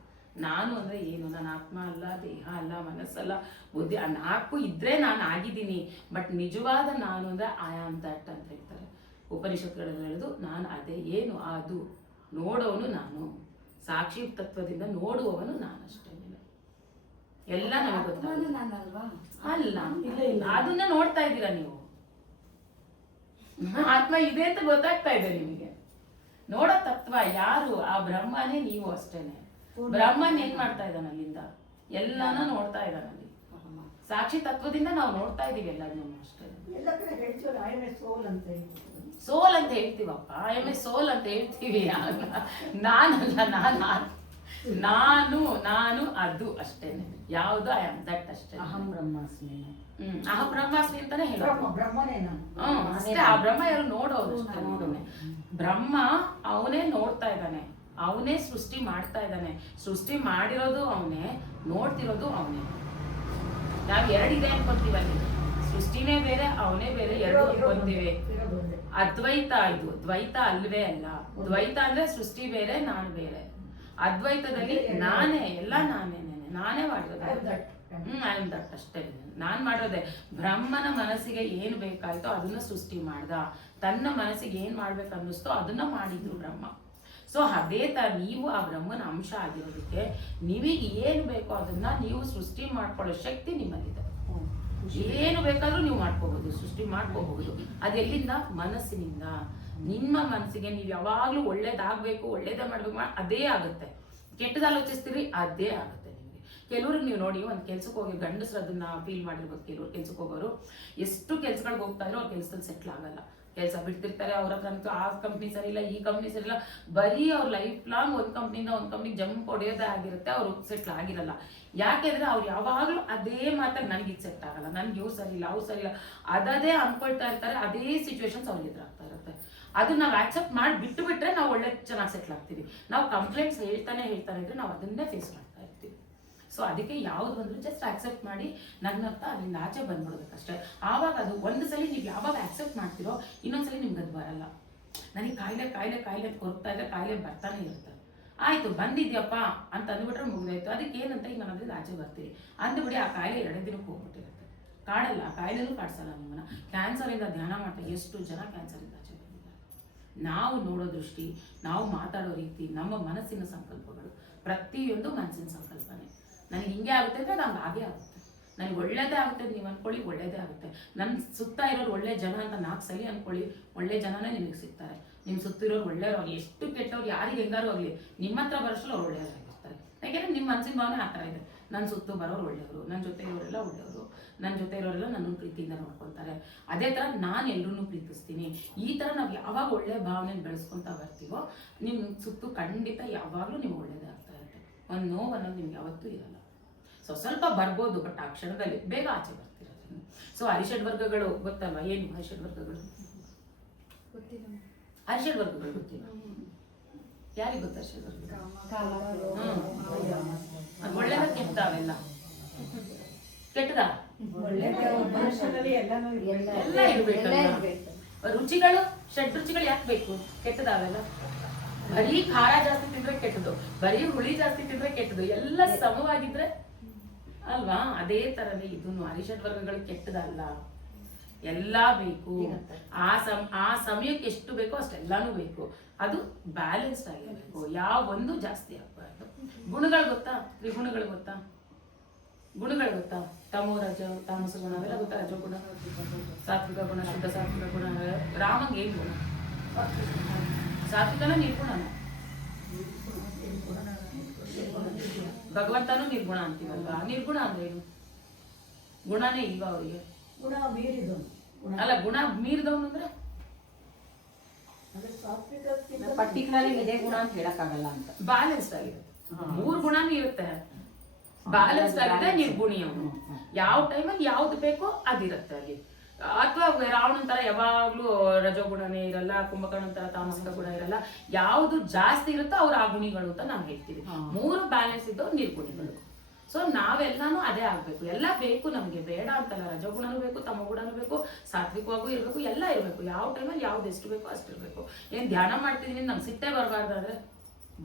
ನಾನು ಅಂದ್ರೆ ಏನು? ನಾನು ಆತ್ಮ ಅಲ್ಲ, ದೇಹ ಅಲ್ಲ, ಮನಸ್ಸಲ್ಲ, ಬುದ್ಧಿ. ಆ ನಾಲ್ಕು ಇದ್ರೆ ನಾನು ಆಗಿದ್ದೀನಿ. ಬಟ್ ನಿಜವಾದ ನಾನು ಅಂದ್ರೆ ಐ ಆಮ್ ದಟ್ ಅಂತ ಹೇಳ್ತಾರೆ ಉಪನಿಷತ್ಗಳಲ್ಲಿ ಹೇಳೋದು. ನಾನು ಅದೇ. ಏನು ಅದು? ನೋಡೋನು ನಾನು, ಸಾಕ್ಷಿ ತತ್ವದಿಂದ ನೋಡುವವನು ನಾನಷ್ಟೇ. ಎಲ್ಲ ನಮಗೆ ಗೊತ್ತಾಗ ಅಲ್ಲ, ಅದನ್ನ ನೋಡ್ತಾ ಇದ್ದೀರಾ ನೀವು. ಆತ್ಮ ಇದೆ ಅಂತ ಗೊತ್ತಾಗ್ತಾ ಇದೆ ನಿಮಗೆ. ನೋಡೋ ತತ್ವ ಯಾರು? ಆ ಬ್ರಹ್ಮನೇ ನೀವು ಅಷ್ಟೇನೆ. ಬ್ರಹ್ಮನ್ ಏನ್ ಮಾಡ್ತಾ ಇದ್ದಾನ ಅಲ್ಲಿಂದ? ಎಲ್ಲಾನು ನೋಡ್ತಾ ಇದ್ದಾನಲ್ಲಿ. ಸಾಕ್ಷಿ ತತ್ವದಿಂದ ನಾವು ನೋಡ್ತಾ ಇದೀವಿ ಎಲ್ಲಾನು ಅಷ್ಟೇ. ಸೋಲ್ ಅಂತ ಹೇಳ್ತೀವಪ್ಪ, ಸೋಲ್ ಅಂತ ಹೇಳ್ತೀವಿ. ನಾನಲ್ಲ, ನಾನು ಅದು ಅಷ್ಟೇನೆ. ಯಾವ್ದು? ಐ ಆಮ್ ದಟ್ ಅಷ್ಟೇ. ಅಹಂ ಬ್ರಹ್ಮಾಸ್ಮಿ. ಅಹಂ ಬ್ರಹ್ಮಾಸ್ಮಿ ಅಂತಾನೆ ಹೇಳೋದು. ಅಷ್ಟೇ. ಆ ಬ್ರಹ್ಮ ಯಾರು? ನೋಡೋದು ಅಷ್ಟೇ. ಬ್ರಹ್ಮ ಅವನೇ ನೋಡ್ತಾ ಇದ್ದಾನೆ. ಅವನೇ ಸೃಷ್ಟಿ ಮಾಡ್ತಾ ಇದ್ದಾನೆ. ಸೃಷ್ಟಿ ಮಾಡಿರೋದು ಅವನೇ, ನೋಡ್ತಿರೋದು ಅವನೇ. ನಾವ್ ಎರಡಿದೆ ಅನ್ಕೊಂತೀವಲ್ಲಿ, ಸೃಷ್ಟಿನೇ ಬೇರೆ ಅವನೇ ಬೇರೆ, ಎರಡು ಅನ್ಕೊಂತೀವಿ. ಅದ್ವೈತ ಇದು, ದ್ವೈತ ಅಲ್ವೇ ಅಲ್ಲ. ದ್ವೈತ ಅಂದ್ರೆ ಸೃಷ್ಟಿ ಬೇರೆ, ನಾನು ಬೇರೆ. ಅದ್ವೈತದಲ್ಲಿ ನಾನೇ, ಎಲ್ಲ ನಾನೇ ಮಾಡಿರೋದು. ಐ ಆಮ್ ದಟ್ ಅಷ್ಟೇ. ನಾನ್ ಮಾಡೋದೆ. ಬ್ರಹ್ಮನ ಮನಸ್ಸಿಗೆ ಏನ್ ಬೇಕಾಯ್ತೋ ಅದನ್ನ ಸೃಷ್ಟಿ ಮಾಡ್ದ. ತನ್ನ ಮನಸ್ಸಿಗೆ ಏನ್ ಮಾಡ್ಬೇಕು ಅನ್ನಿಸ್ತೋ ಅದನ್ನ ಮಾಡಿದ್ರು ಬ್ರಹ್ಮ. ಸೊ ಅದೇ ತರ ನೀವು ಆ ಬ್ರಹ್ಮನ ಅಂಶ ಆಗಿರೋದಕ್ಕೆ ನೀವೀಗ ಏನು ಬೇಕೋ ಅದನ್ನ ನೀವು ಸೃಷ್ಟಿ ಮಾಡ್ಕೊಳ್ಳೋ ಶಕ್ತಿ ನಿಮ್ಮಲ್ಲಿದೆ. ಏನು ಬೇಕಾದ್ರೂ ನೀವು ಮಾಡ್ಕೋಬಹುದು, ಸೃಷ್ಟಿ ಮಾಡ್ಕೋಬಹುದು. ಅದೆಲ್ಲಿಂದ? ಮನಸ್ಸಿನಿಂದ. ನಿಮ್ಮ ಮನಸ್ಸಿಗೆ ನೀವು ಯಾವಾಗ್ಲೂ ಒಳ್ಳೇದಾಗ್ಬೇಕು, ಒಳ್ಳೇದೇ ಮಾಡ್ಬೇಕು, ಅದೇ ಆಗುತ್ತೆ. ಕೆಟ್ಟದ ಆಲೋಚಿಸ್ತೀರಿ, ಅದೇ ಆಗುತ್ತೆ ನಿಮಗೆ. ಕೆಲವ್ರಿಗೆ ನೀವು ನೋಡಿ, ಒಂದು ಕೆಲ್ಸಕ್ಕೆ ಹೋಗಿ ಗಂಡಸರು ಅದನ್ನ ಫೀಲ್ ಮಾಡಿರ್ಬೋದು. ಕೆಲವ್ರು ಕೆಲ್ಸಕ್ಕೆ ಹೋಗೋರು ಎಷ್ಟು ಕೆಲ್ಸಗಳಿಗೆ ಹೋಗ್ತಾ ಇದ್ರು ಅವ್ರ ಕೆಲ್ಸದಲ್ಲಿ ಸೆಟ್ಲ್ ಆಗಲ್ಲ. ಕೆಲಸ ಬಿಡ್ತಿರ್ತಾರೆ. ಅವ್ರ ಹತ್ರ ಆ ಕಂಪ್ನಿ ಸರಿ ಇಲ್ಲ, ಈ ಕಂಪ್ನಿ ಸರಿ ಇಲ್ಲ, ಬರೀ ಅವ್ರ ಲೈಫ್ ಲಾಂಗ್ ಒಂದ್ ಕಂಪ್ನಿಯಿಂದ ಒಂದ್ ಕಂಪ್ನಿಗೆ ಜಂಪ್ ಹೊಡೆಯೋದೇ ಆಗಿರುತ್ತೆ. ಅವ್ರು ಸೆಟ್ಲ್ ಆಗಿರಲ್ಲ. ಯಾಕೆಂದ್ರೆ ಅವ್ರು ಯಾವಾಗ್ಲೂ ಅದೇ ಮಾತಾಗಿ ನನ್ಗೆ ಇದು ಸೆಟ್ ಆಗಲ್ಲ, ನನ್ಗೆ ಇವ್ ಸರಿ ಇಲ್ಲ, ಅವು ಸರಿ ಇಲ್ಲ, ಅದೇ ಅನ್ಕೊಳ್ತಾ ಇರ್ತಾರೆ. ಅದೇ ಸಿಚುವೇಶನ್ಸ್ ಅವ್ರಿಗೆ ಎದುರಾಗ್ತಾ ಇರುತ್ತೆ. ಅದು ನಾವು ಆಕ್ಸೆಪ್ಟ್ ಮಾಡಿ ಬಿಟ್ಟು ಬಿಟ್ರೆ ನಾವು ಒಳ್ಳೆ ಚೆನ್ನಾಗಿ ಸೆಟ್ಲ್ ಆಗ್ತೀವಿ. ನಾವು ಕಂಪ್ಲೇಂಟ್ಸ್ ಹೇಳ್ತಾನೆ ಇದ್ರೆ ನಾವು ಅದನ್ನೇ ಫೇಸ್ ಮಾಡ್ತಾ ಇರ್ತೀವಿ. ಸೊ ಅದಕ್ಕೆ ಯಾವ್ದು ಬಂದ್ರು ಜಸ್ಟ್ ಆಕ್ಸೆಪ್ಟ್ ಮಾಡಿ ನನ್ನರ್ಥ ಅಲ್ಲಿಂದ ಆಚೆ ಬಂದ್ಬಿಡ್ಬೇಕಷ್ಟೇ. ಆವಾಗ ಅದು ಒಂದು ಸಲ ನೀವು ಯಾವಾಗ ಆಕ್ಸೆಪ್ಟ್ ಮಾಡ್ತೀರೋ ಇನ್ನೊಂದ್ಸಲಿ ನಿಮ್ಗೆ ಅದು ಬರಲ್ಲ. ನನಗೆ ಕಾಯಿಲೆ ಕೊರಗ್ತಾ ಇದ್ರೆ ಕಾಯಿಲೆ ಬರ್ತಾನೆ ಇರುತ್ತೆ. ಆಯ್ತು ಬಂದಿದ್ಯಪ್ಪ ಅಂತ ಅಂದ್ಬಿಟ್ರೆ ಮುಗಿದಾಯ್ತು. ಅದಕ್ಕೆ ಏನಂತ ಈಗ ನಾನು ಅದ್ರಿಂದ ಆಚೆ ಬರ್ತೀವಿ ಅಂದ್ಬಿಡಿ, ಆ ಕಾಯಿಲೆ 2 ದಿನಕ್ಕೆ ಹೋಗ್ಬಿಟ್ಟಿರುತ್ತೆ. ಕಾಡಲ್ಲ, ಕಾಯಿಲೆನೂ ಕಾಡ್ಸಲ್ಲ ನಿಮ್ಮನ್ನ. ಕ್ಯಾನ್ಸರಿಂದ ಧ್ಯಾನ ಮಾಡ್ತಾ ಎಷ್ಟು ಜನ ಕ್ಯಾನ್ಸರಿಂದ ಆಚೆ ಬಂದಿದ್ದಾರೆ. ನಾವು ನೋಡೋ ದೃಷ್ಟಿ, ನಾವು ಮಾತಾಡೋ ರೀತಿ, ನಮ್ಮ ಮನಸ್ಸಿನ ಸಂಕಲ್ಪಗಳು, ಪ್ರತಿಯೊಂದು ಮನಸ್ಸಿನ ಸಂಕಲ್ಪನೆ. ನನಗೆ ಹಿಂಗೆ ಆಗುತ್ತೆ ಅಂದ್ರೆ ನಂಗೆ ಹಾಗೆ ಆಗುತ್ತೆ. ನನಗೆ ಒಳ್ಳೇದೇ ಆಗುತ್ತೆ ಅಂತ ನೀವು ಅನ್ಕೊಳ್ಳಿ, ಒಳ್ಳೇದೇ ಆಗುತ್ತೆ. ನನ್ನ ಸುತ್ತ ಇರೋರು ಒಳ್ಳೆ ಜನ ಅಂತ 4 ಸಲ ಅನ್ಕೊಳ್ಳಿ, ಒಳ್ಳೆ ಜನನೇ ನಿಮಗೆ ಸಿಗ್ತಾರೆ. ನಿಮ್ಮ ಸುತ್ತಿರೋರು ಒಳ್ಳೆಯವ್ರು, ಎಷ್ಟು ಕೆಟ್ಟವ್ರು ಯಾರಿಗೆ ಹೆಂಗಾರು ಆಗಲಿ ನಿಮ್ಮ ಹತ್ರ ಬರೋಷ್ಟು ಅವ್ರು ಒಳ್ಳೆಯವರಾಗಿರ್ತಾರೆ. ಯಾಕೆಂದ್ರೆ ನಿಮ್ಮ ಮನಸ್ಸಿನ ಭಾವನೆ ಆ ಥರ ಇದೆ. ನನ್ನ ಸುತ್ತು ಬರೋರು ಒಳ್ಳೆಯವರು, ನನ್ನ ಜೊತೆ ಇರೋರೆಲ್ಲ ಒಳ್ಳೆಯವರು, ನನ್ನ ಜೊತೆ ಇರೋರೆಲ್ಲ ನನ್ನನ್ನು ಪ್ರೀತಿಯಿಂದ ನೋಡ್ಕೊತಾರೆ. ಅದೇ ಥರ ನಾನು ಎಲ್ಲರೂ ಪ್ರೀತಿಸ್ತೀನಿ. ಈ ಥರ ನಾವು ಯಾವಾಗ ಒಳ್ಳೆ ಭಾವನೆ ಬೆಳೆಸ್ಕೊತಾ ಬರ್ತೀವೋ ನಿಮ್ಮ ಸುತ್ತು ಖಂಡಿತ ಯಾವಾಗಲೂ ನೀವು ಒಳ್ಳೇದೇ ಆಗ್ತಾ ಇರುತ್ತೆ. ಒಂದು ನೋವು ಅನ್ನೋದು ನಿಮ್ಗೆ ಯಾವತ್ತೂ ಇರಲ್ಲ. ಸೊ ಸ್ವಲ್ಪ ಬರ್ಬೋದು, ಬಟ್ ಆ ಕ್ಷಣದಲ್ಲಿ ಬೇಗ ಆಚೆ ಬರ್ತಿರೋದು. ಸೊ ಅರಿಷಡ್ ವರ್ಗಗಳು ಗೊತ್ತಲ್ವಾ? ಏನು ಅರಿಷಡ್ ವರ್ಗಗಳು? ಅರಿಷಡ್ ವರ್ಗಗಳು ಗೊತ್ತಿಲ್ಲ ಯಾರಿಗೆ ಗೊತ್ತ? ಅರಿಷಡ್ ವರ್ಗ ಒಳ್ಳೆದ ಕೆಟ್ಟದ? ಅವೆಲ್ಲ ಕೆಟ್ಟದ? ಎಲ್ಲ ಇರ್ಬೇಕಲ್ಲ. ರುಚಿಗಳು, ಷಡ್ರುಚಿಗಳು ಯಾಕೆ ಬೇಕು? ಕೆಟ್ಟದ ಅವೆಲ್ಲ. ಬರೀ ಖಾರ ಜಾಸ್ತಿ ತಿಂದ್ರೆ ಕೆಟ್ಟದು, ಬರೀ ಹುಳಿ ಜಾಸ್ತಿ ತಿಂದ್ರೆ ಕೆಟ್ಟದು. ಎಲ್ಲ ಸಮವಾಗಿದ್ರೆ ಅಲ್ವಾ? ಅದೇ ತರನೇ ಇದನ್ನು ಅರಿಷಡ್ ವರ್ಗಗಳು ಕೆಟ್ಟದಲ್ಲ. ಎಲ್ಲ ಬೇಕು. ಆ ಸಮಯಕ್ಕೆ ಎಷ್ಟು ಬೇಕೋ ಅಷ್ಟೆಲ್ಲಾನು ಬೇಕು. ಅದು ಬ್ಯಾಲೆನ್ಸ್ಡ್ ಆಗಿರ್ಬೇಕು. ಯಾವ ಒಂದು ಜಾಸ್ತಿ ಆಗ್ಬಾರ್ದು. ಗುಣಗಳು ಗೊತ್ತಾ? ತ್ರಿಗುಣಗಳು ಗೊತ್ತಾ? ಗುಣಗಳು ಗೊತ್ತಾ? ತಮೋ ರಜ ತಾಮಸ ಗುಣ ಅವೆಲ್ಲ ಗೊತ್ತಾ? ರಜೋಗುಣ, ಸಾತ್ವಿಕ ಗುಣ, ಶುದ್ಧ ಸಾತ್ವಿಕ ಗುಣ. ರಾಮಂಗೆ ಏನ್ ಗುಣ? ಸಾತ್ವಿಕನ ನಿರ್ಗುಣನ? ಭಗವಂತನೂ ನಿರ್ಗುಣ ಅಂತೀವಲ್ವಾ? ನಿರ್ಗುಣ ಅಂದ್ರೆ ಏನು? ಗುಣನೇ ಇಲ್ವಾ ಅವರಿಗೆ? ಅಲ್ಲ, ಗುಣ ಮೀರಿದವನು ಅಂದ್ರೆ ಪರ್ಟಿಕ್ಯುಲರ್ಲಿ ಇದೇ ಗುಣ ಅಂತ ಹೇಳಕ್ಕಾಗಲ್ಲ ಅಂತ. ಬ್ಯಾಲೆನ್ಸ್ಡ್ ಆಗಿರುತ್ತೆ. 3 ಗುಣನೂ ಇರುತ್ತೆ. ಬ್ಯಾಲೆನ್ಸ್ಡ್ ಆಗಿದೆ ನಿರ್ಗುಣಿ ಅವನು. ಯಾವ ಟೈಮಲ್ಲಿ ಯಾವ್ದು ಬೇಕೋ ಅದಿರುತ್ತೆ ಅಲ್ಲಿ. ಅಥವಾ ರಾವಣನ್ ತರ ಯಾವಾಗ್ಲೂ ರಜೋಗುಣನೇ ಇರಲ್ಲ, ಕುಂಭಕರ್ಣನ್ ತರ ತಾಮಸಿಕ ಗುಣ ಇರಲ್ಲ. ಯಾವ್ದು ಜಾಸ್ತಿ ಇರುತ್ತೋ ಅವ್ರು ಆ ಗುಣಿಗಳು ಅಂತ ನಾವು ಹೇಳ್ತೀವಿ. 3 ಬ್ಯಾಲೆನ್ಸ್ ಇದ್ದವು ನಿರ್ಗುಣಿಗಳು. ಸೊ ನಾವೆಲ್ಲಾನು ಅದೇ ಆಗ್ಬೇಕು. ಎಲ್ಲ ಬೇಕು ನಮ್ಗೆ, ಬೇಡ ಅಂತಲ್ಲ. ರಜೋಗುಣನೂ ಬೇಕು, ತಮಗುಣನೂ ಬೇಕು, ಸಾತ್ವಿಕವಾಗೂ ಇರ್ಬೇಕು, ಎಲ್ಲ ಇರ್ಬೇಕು. ಯಾವ ಟೈಮಲ್ಲಿ ಯಾವ್ದು ಎಷ್ಟು ಬೇಕೋ ಅಷ್ಟಿರ್ಬೇಕು. ಏನ್ ಧ್ಯಾನ ಮಾಡ್ತಿದೀನಿ ನಮ್ಗೆ ಸಿಟ್ಟೆ ಬರಬಾರ್ದಾದ್ರೆ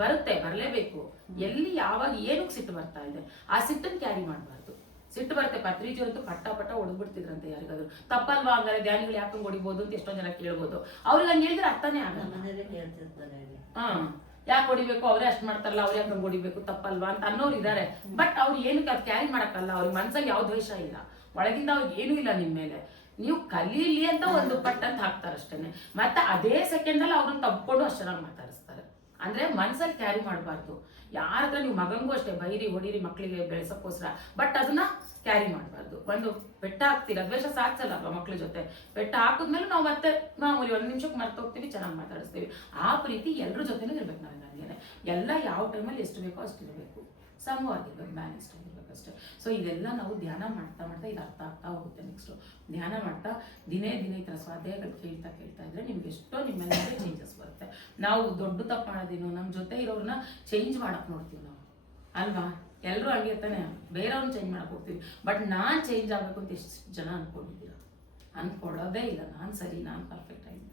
ಬರುತ್ತೆ, ಬರಲೇಬೇಕು. ಎಲ್ಲಿ ಯಾವಾಗ ಏನಕ್ಕೆ ಸಿಟ್ಟು ಬರ್ತಾ ಇದೆ ಆ ಸಿಟ್ಟನ್ನು ಕ್ಯಾರಿ ಮಾಡಬಾರ್ದು. ಸಿಟ್ಟು ಬರುತ್ತೆ. ಪತ್ರಿಜಿಯರಂತೂ ಪಟ್ಟ ಹೊಡೆದ್ಬಿಡ್ತಿದ್ರಂತೆ ಯಾರಿಗಾದ್ರು. ತಪ್ಪಲ್ವಾ? ಹಂಗಾರೆ ಧ್ಯಾನಿಗಳು ಯಾಕಂಗ್ ಹೊಡಿಬೋದು ಅಂತ ಎಷ್ಟೊಂದ್ ಜನ ಕೇಳ್ಬೋದು. ಅವ್ರಿಗೆ ಹಂಗೆ ಹೇಳಿದ್ರೆ ಅರ್ಥನೇ ಆಗಲ್ಲ. ಯಾಕೆ ಹೊಡಿಬೇಕು? ಅವರೇ ಅಷ್ಟ್ ಮಾಡ್ತಾರಲ್ಲ, ಅವ್ರು ಯಾಕಂಗ್ ಹೊಡಿಬೇಕು? ತಪ್ಪಲ್ವಾ ಅಂತ ಅನ್ನೋರು ಇದಾರೆ. ಬಟ್ ಅವ್ರು ಏನಕ್ಕೆ ಅದು ಕ್ಯಾರಿ ಮಾಡಕ್ಕಲ್ಲ. ಅವ್ರಿಗೆ ಮನ್ಸಲ್ಲಿ ಯಾವ ದ್ವೇಷ ಇಲ್ಲ, ಒಳಗಿಂದ ಅವ್ರಿಗೆ ಏನೂ ಇಲ್ಲ ನಿಮ್ ಮೇಲೆ. ನೀವು ಕಲೀಲಿ ಅಂತ ಒಂದು ಪಟ್ ಅಂತ ಹಾಕ್ತಾರಷ್ಟೇನೆ. ಮತ್ತೆ ಅದೇ ಸೆಕೆಂಡ್ ಅಲ್ಲಿ ಅವ್ರನ್ನ ತಬ್ಕೊಂಡು ಅಷ್ಟು ಚೆನ್ನಾಗಿ ಮಾತಾಡಿಸ್ತಾರೆ. ಅಂದ್ರೆ ಮನ್ಸಲ್ಲಿ ಕ್ಯಾರಿ ಮಾಡಬಾರ್ದು. ಯಾರತ್ರ ನೀವು ಮಗಂಗೂ ಅಷ್ಟೇ ಬೈರಿ ಹೊಡೀರಿ ಮಕ್ಳಿಗೆ ಬೆಳೆಸಕ್ಕೋಸ್ಕರ, ಬಟ್ ಅದನ್ನ ಕ್ಯಾರಿ ಮಾಡಬಾರ್ದು. ಒಂದು ಬೆಟ್ಟ ಹಾಕ್ತೀರಾ, ದ್ವೇಷ ಸಾಕ್ಸಲ್ಲ ಅಲ್ವಾ ಮಕ್ಳ ಜೊತೆ. ಬೆಟ್ಟ ಹಾಕಿದ್ಮೇಲೆ ನಾವು ಮತ್ತೆ ಮಾಮೂಲಿ 1 ನಿಮಿಷಕ್ಕೆ ಮರ್ತೋಗ್ತೀವಿ, ಚೆನ್ನಾಗಿ ಮಾತಾಡಿಸ್ತೀವಿ. ಆ ಪ್ರೀತಿ ಎಲ್ಲರ ಜೊತೆನೂ ಇರ್ಬೇಕು. ನನಗೆ ಎಲ್ಲ ಯಾವ ಟೈಮಲ್ಲಿ ಎಷ್ಟು ಬೇಕೋ ಅಷ್ಟಿರಬೇಕು. ಸಮವಾಗಿರ್ಬೇಕು, ಬ್ಯಾಲೆನ್ಸ್ಡ್ ಆಗಿರ್ಬೇಕು ಅಷ್ಟೇ. ಸೊ ಇದೆಲ್ಲ ನಾವು ಧ್ಯಾನ ಮಾಡ್ತಾ ಮಾಡ್ತಾ ಇದು ಅರ್ಥ ಆಗ್ತಾ ಹೋಗುತ್ತೆ. ನೆಕ್ಸ್ಟು ಧ್ಯಾನ ಮಾಡ್ತಾ ದಿನೇ ಈ ಥರ ಸ್ವಾಧ್ಯಾಯಗಳು ಕೇಳ್ತಾ ಇದ್ರೆ ನಿಮ್ಗೆ ಎಷ್ಟೋ ನಿಮ್ಮೆಲ್ಲ ಚೇಂಜಸ್ ಬರುತ್ತೆ. ನಾವು ದೊಡ್ಡ ತಪ್ಪು ಮಾಡೋದೇನು, ನಮ್ಮ ಜೊತೆ ಇರೋರನ್ನ ಚೇಂಜ್ ಮಾಡಕ್ ನೋಡ್ತೀವಿ ನಾವು, ಅಲ್ವಾ? ಎಲ್ಲರೂ ಹಂಗೆ ತಾನೆ, ಬೇರೆಯವ್ರನ್ನ ಚೇಂಜ್ ಮಾಡಕ್ ಹೋಗ್ತೀವಿ. ಬಟ್ ನಾನು ಚೇಂಜ್ ಆಗಬೇಕು ಅಂತ ಎಷ್ಟು ಜನ ಅನ್ಕೊಂಡಿದ್ದೀರಾ? ಅನ್ಕೊಳ್ಳೋದೇ ಇಲ್ಲ. ನಾನು ಸರಿ, ನಾನು ಪರ್ಫೆಕ್ಟ್ ಆಗಿ.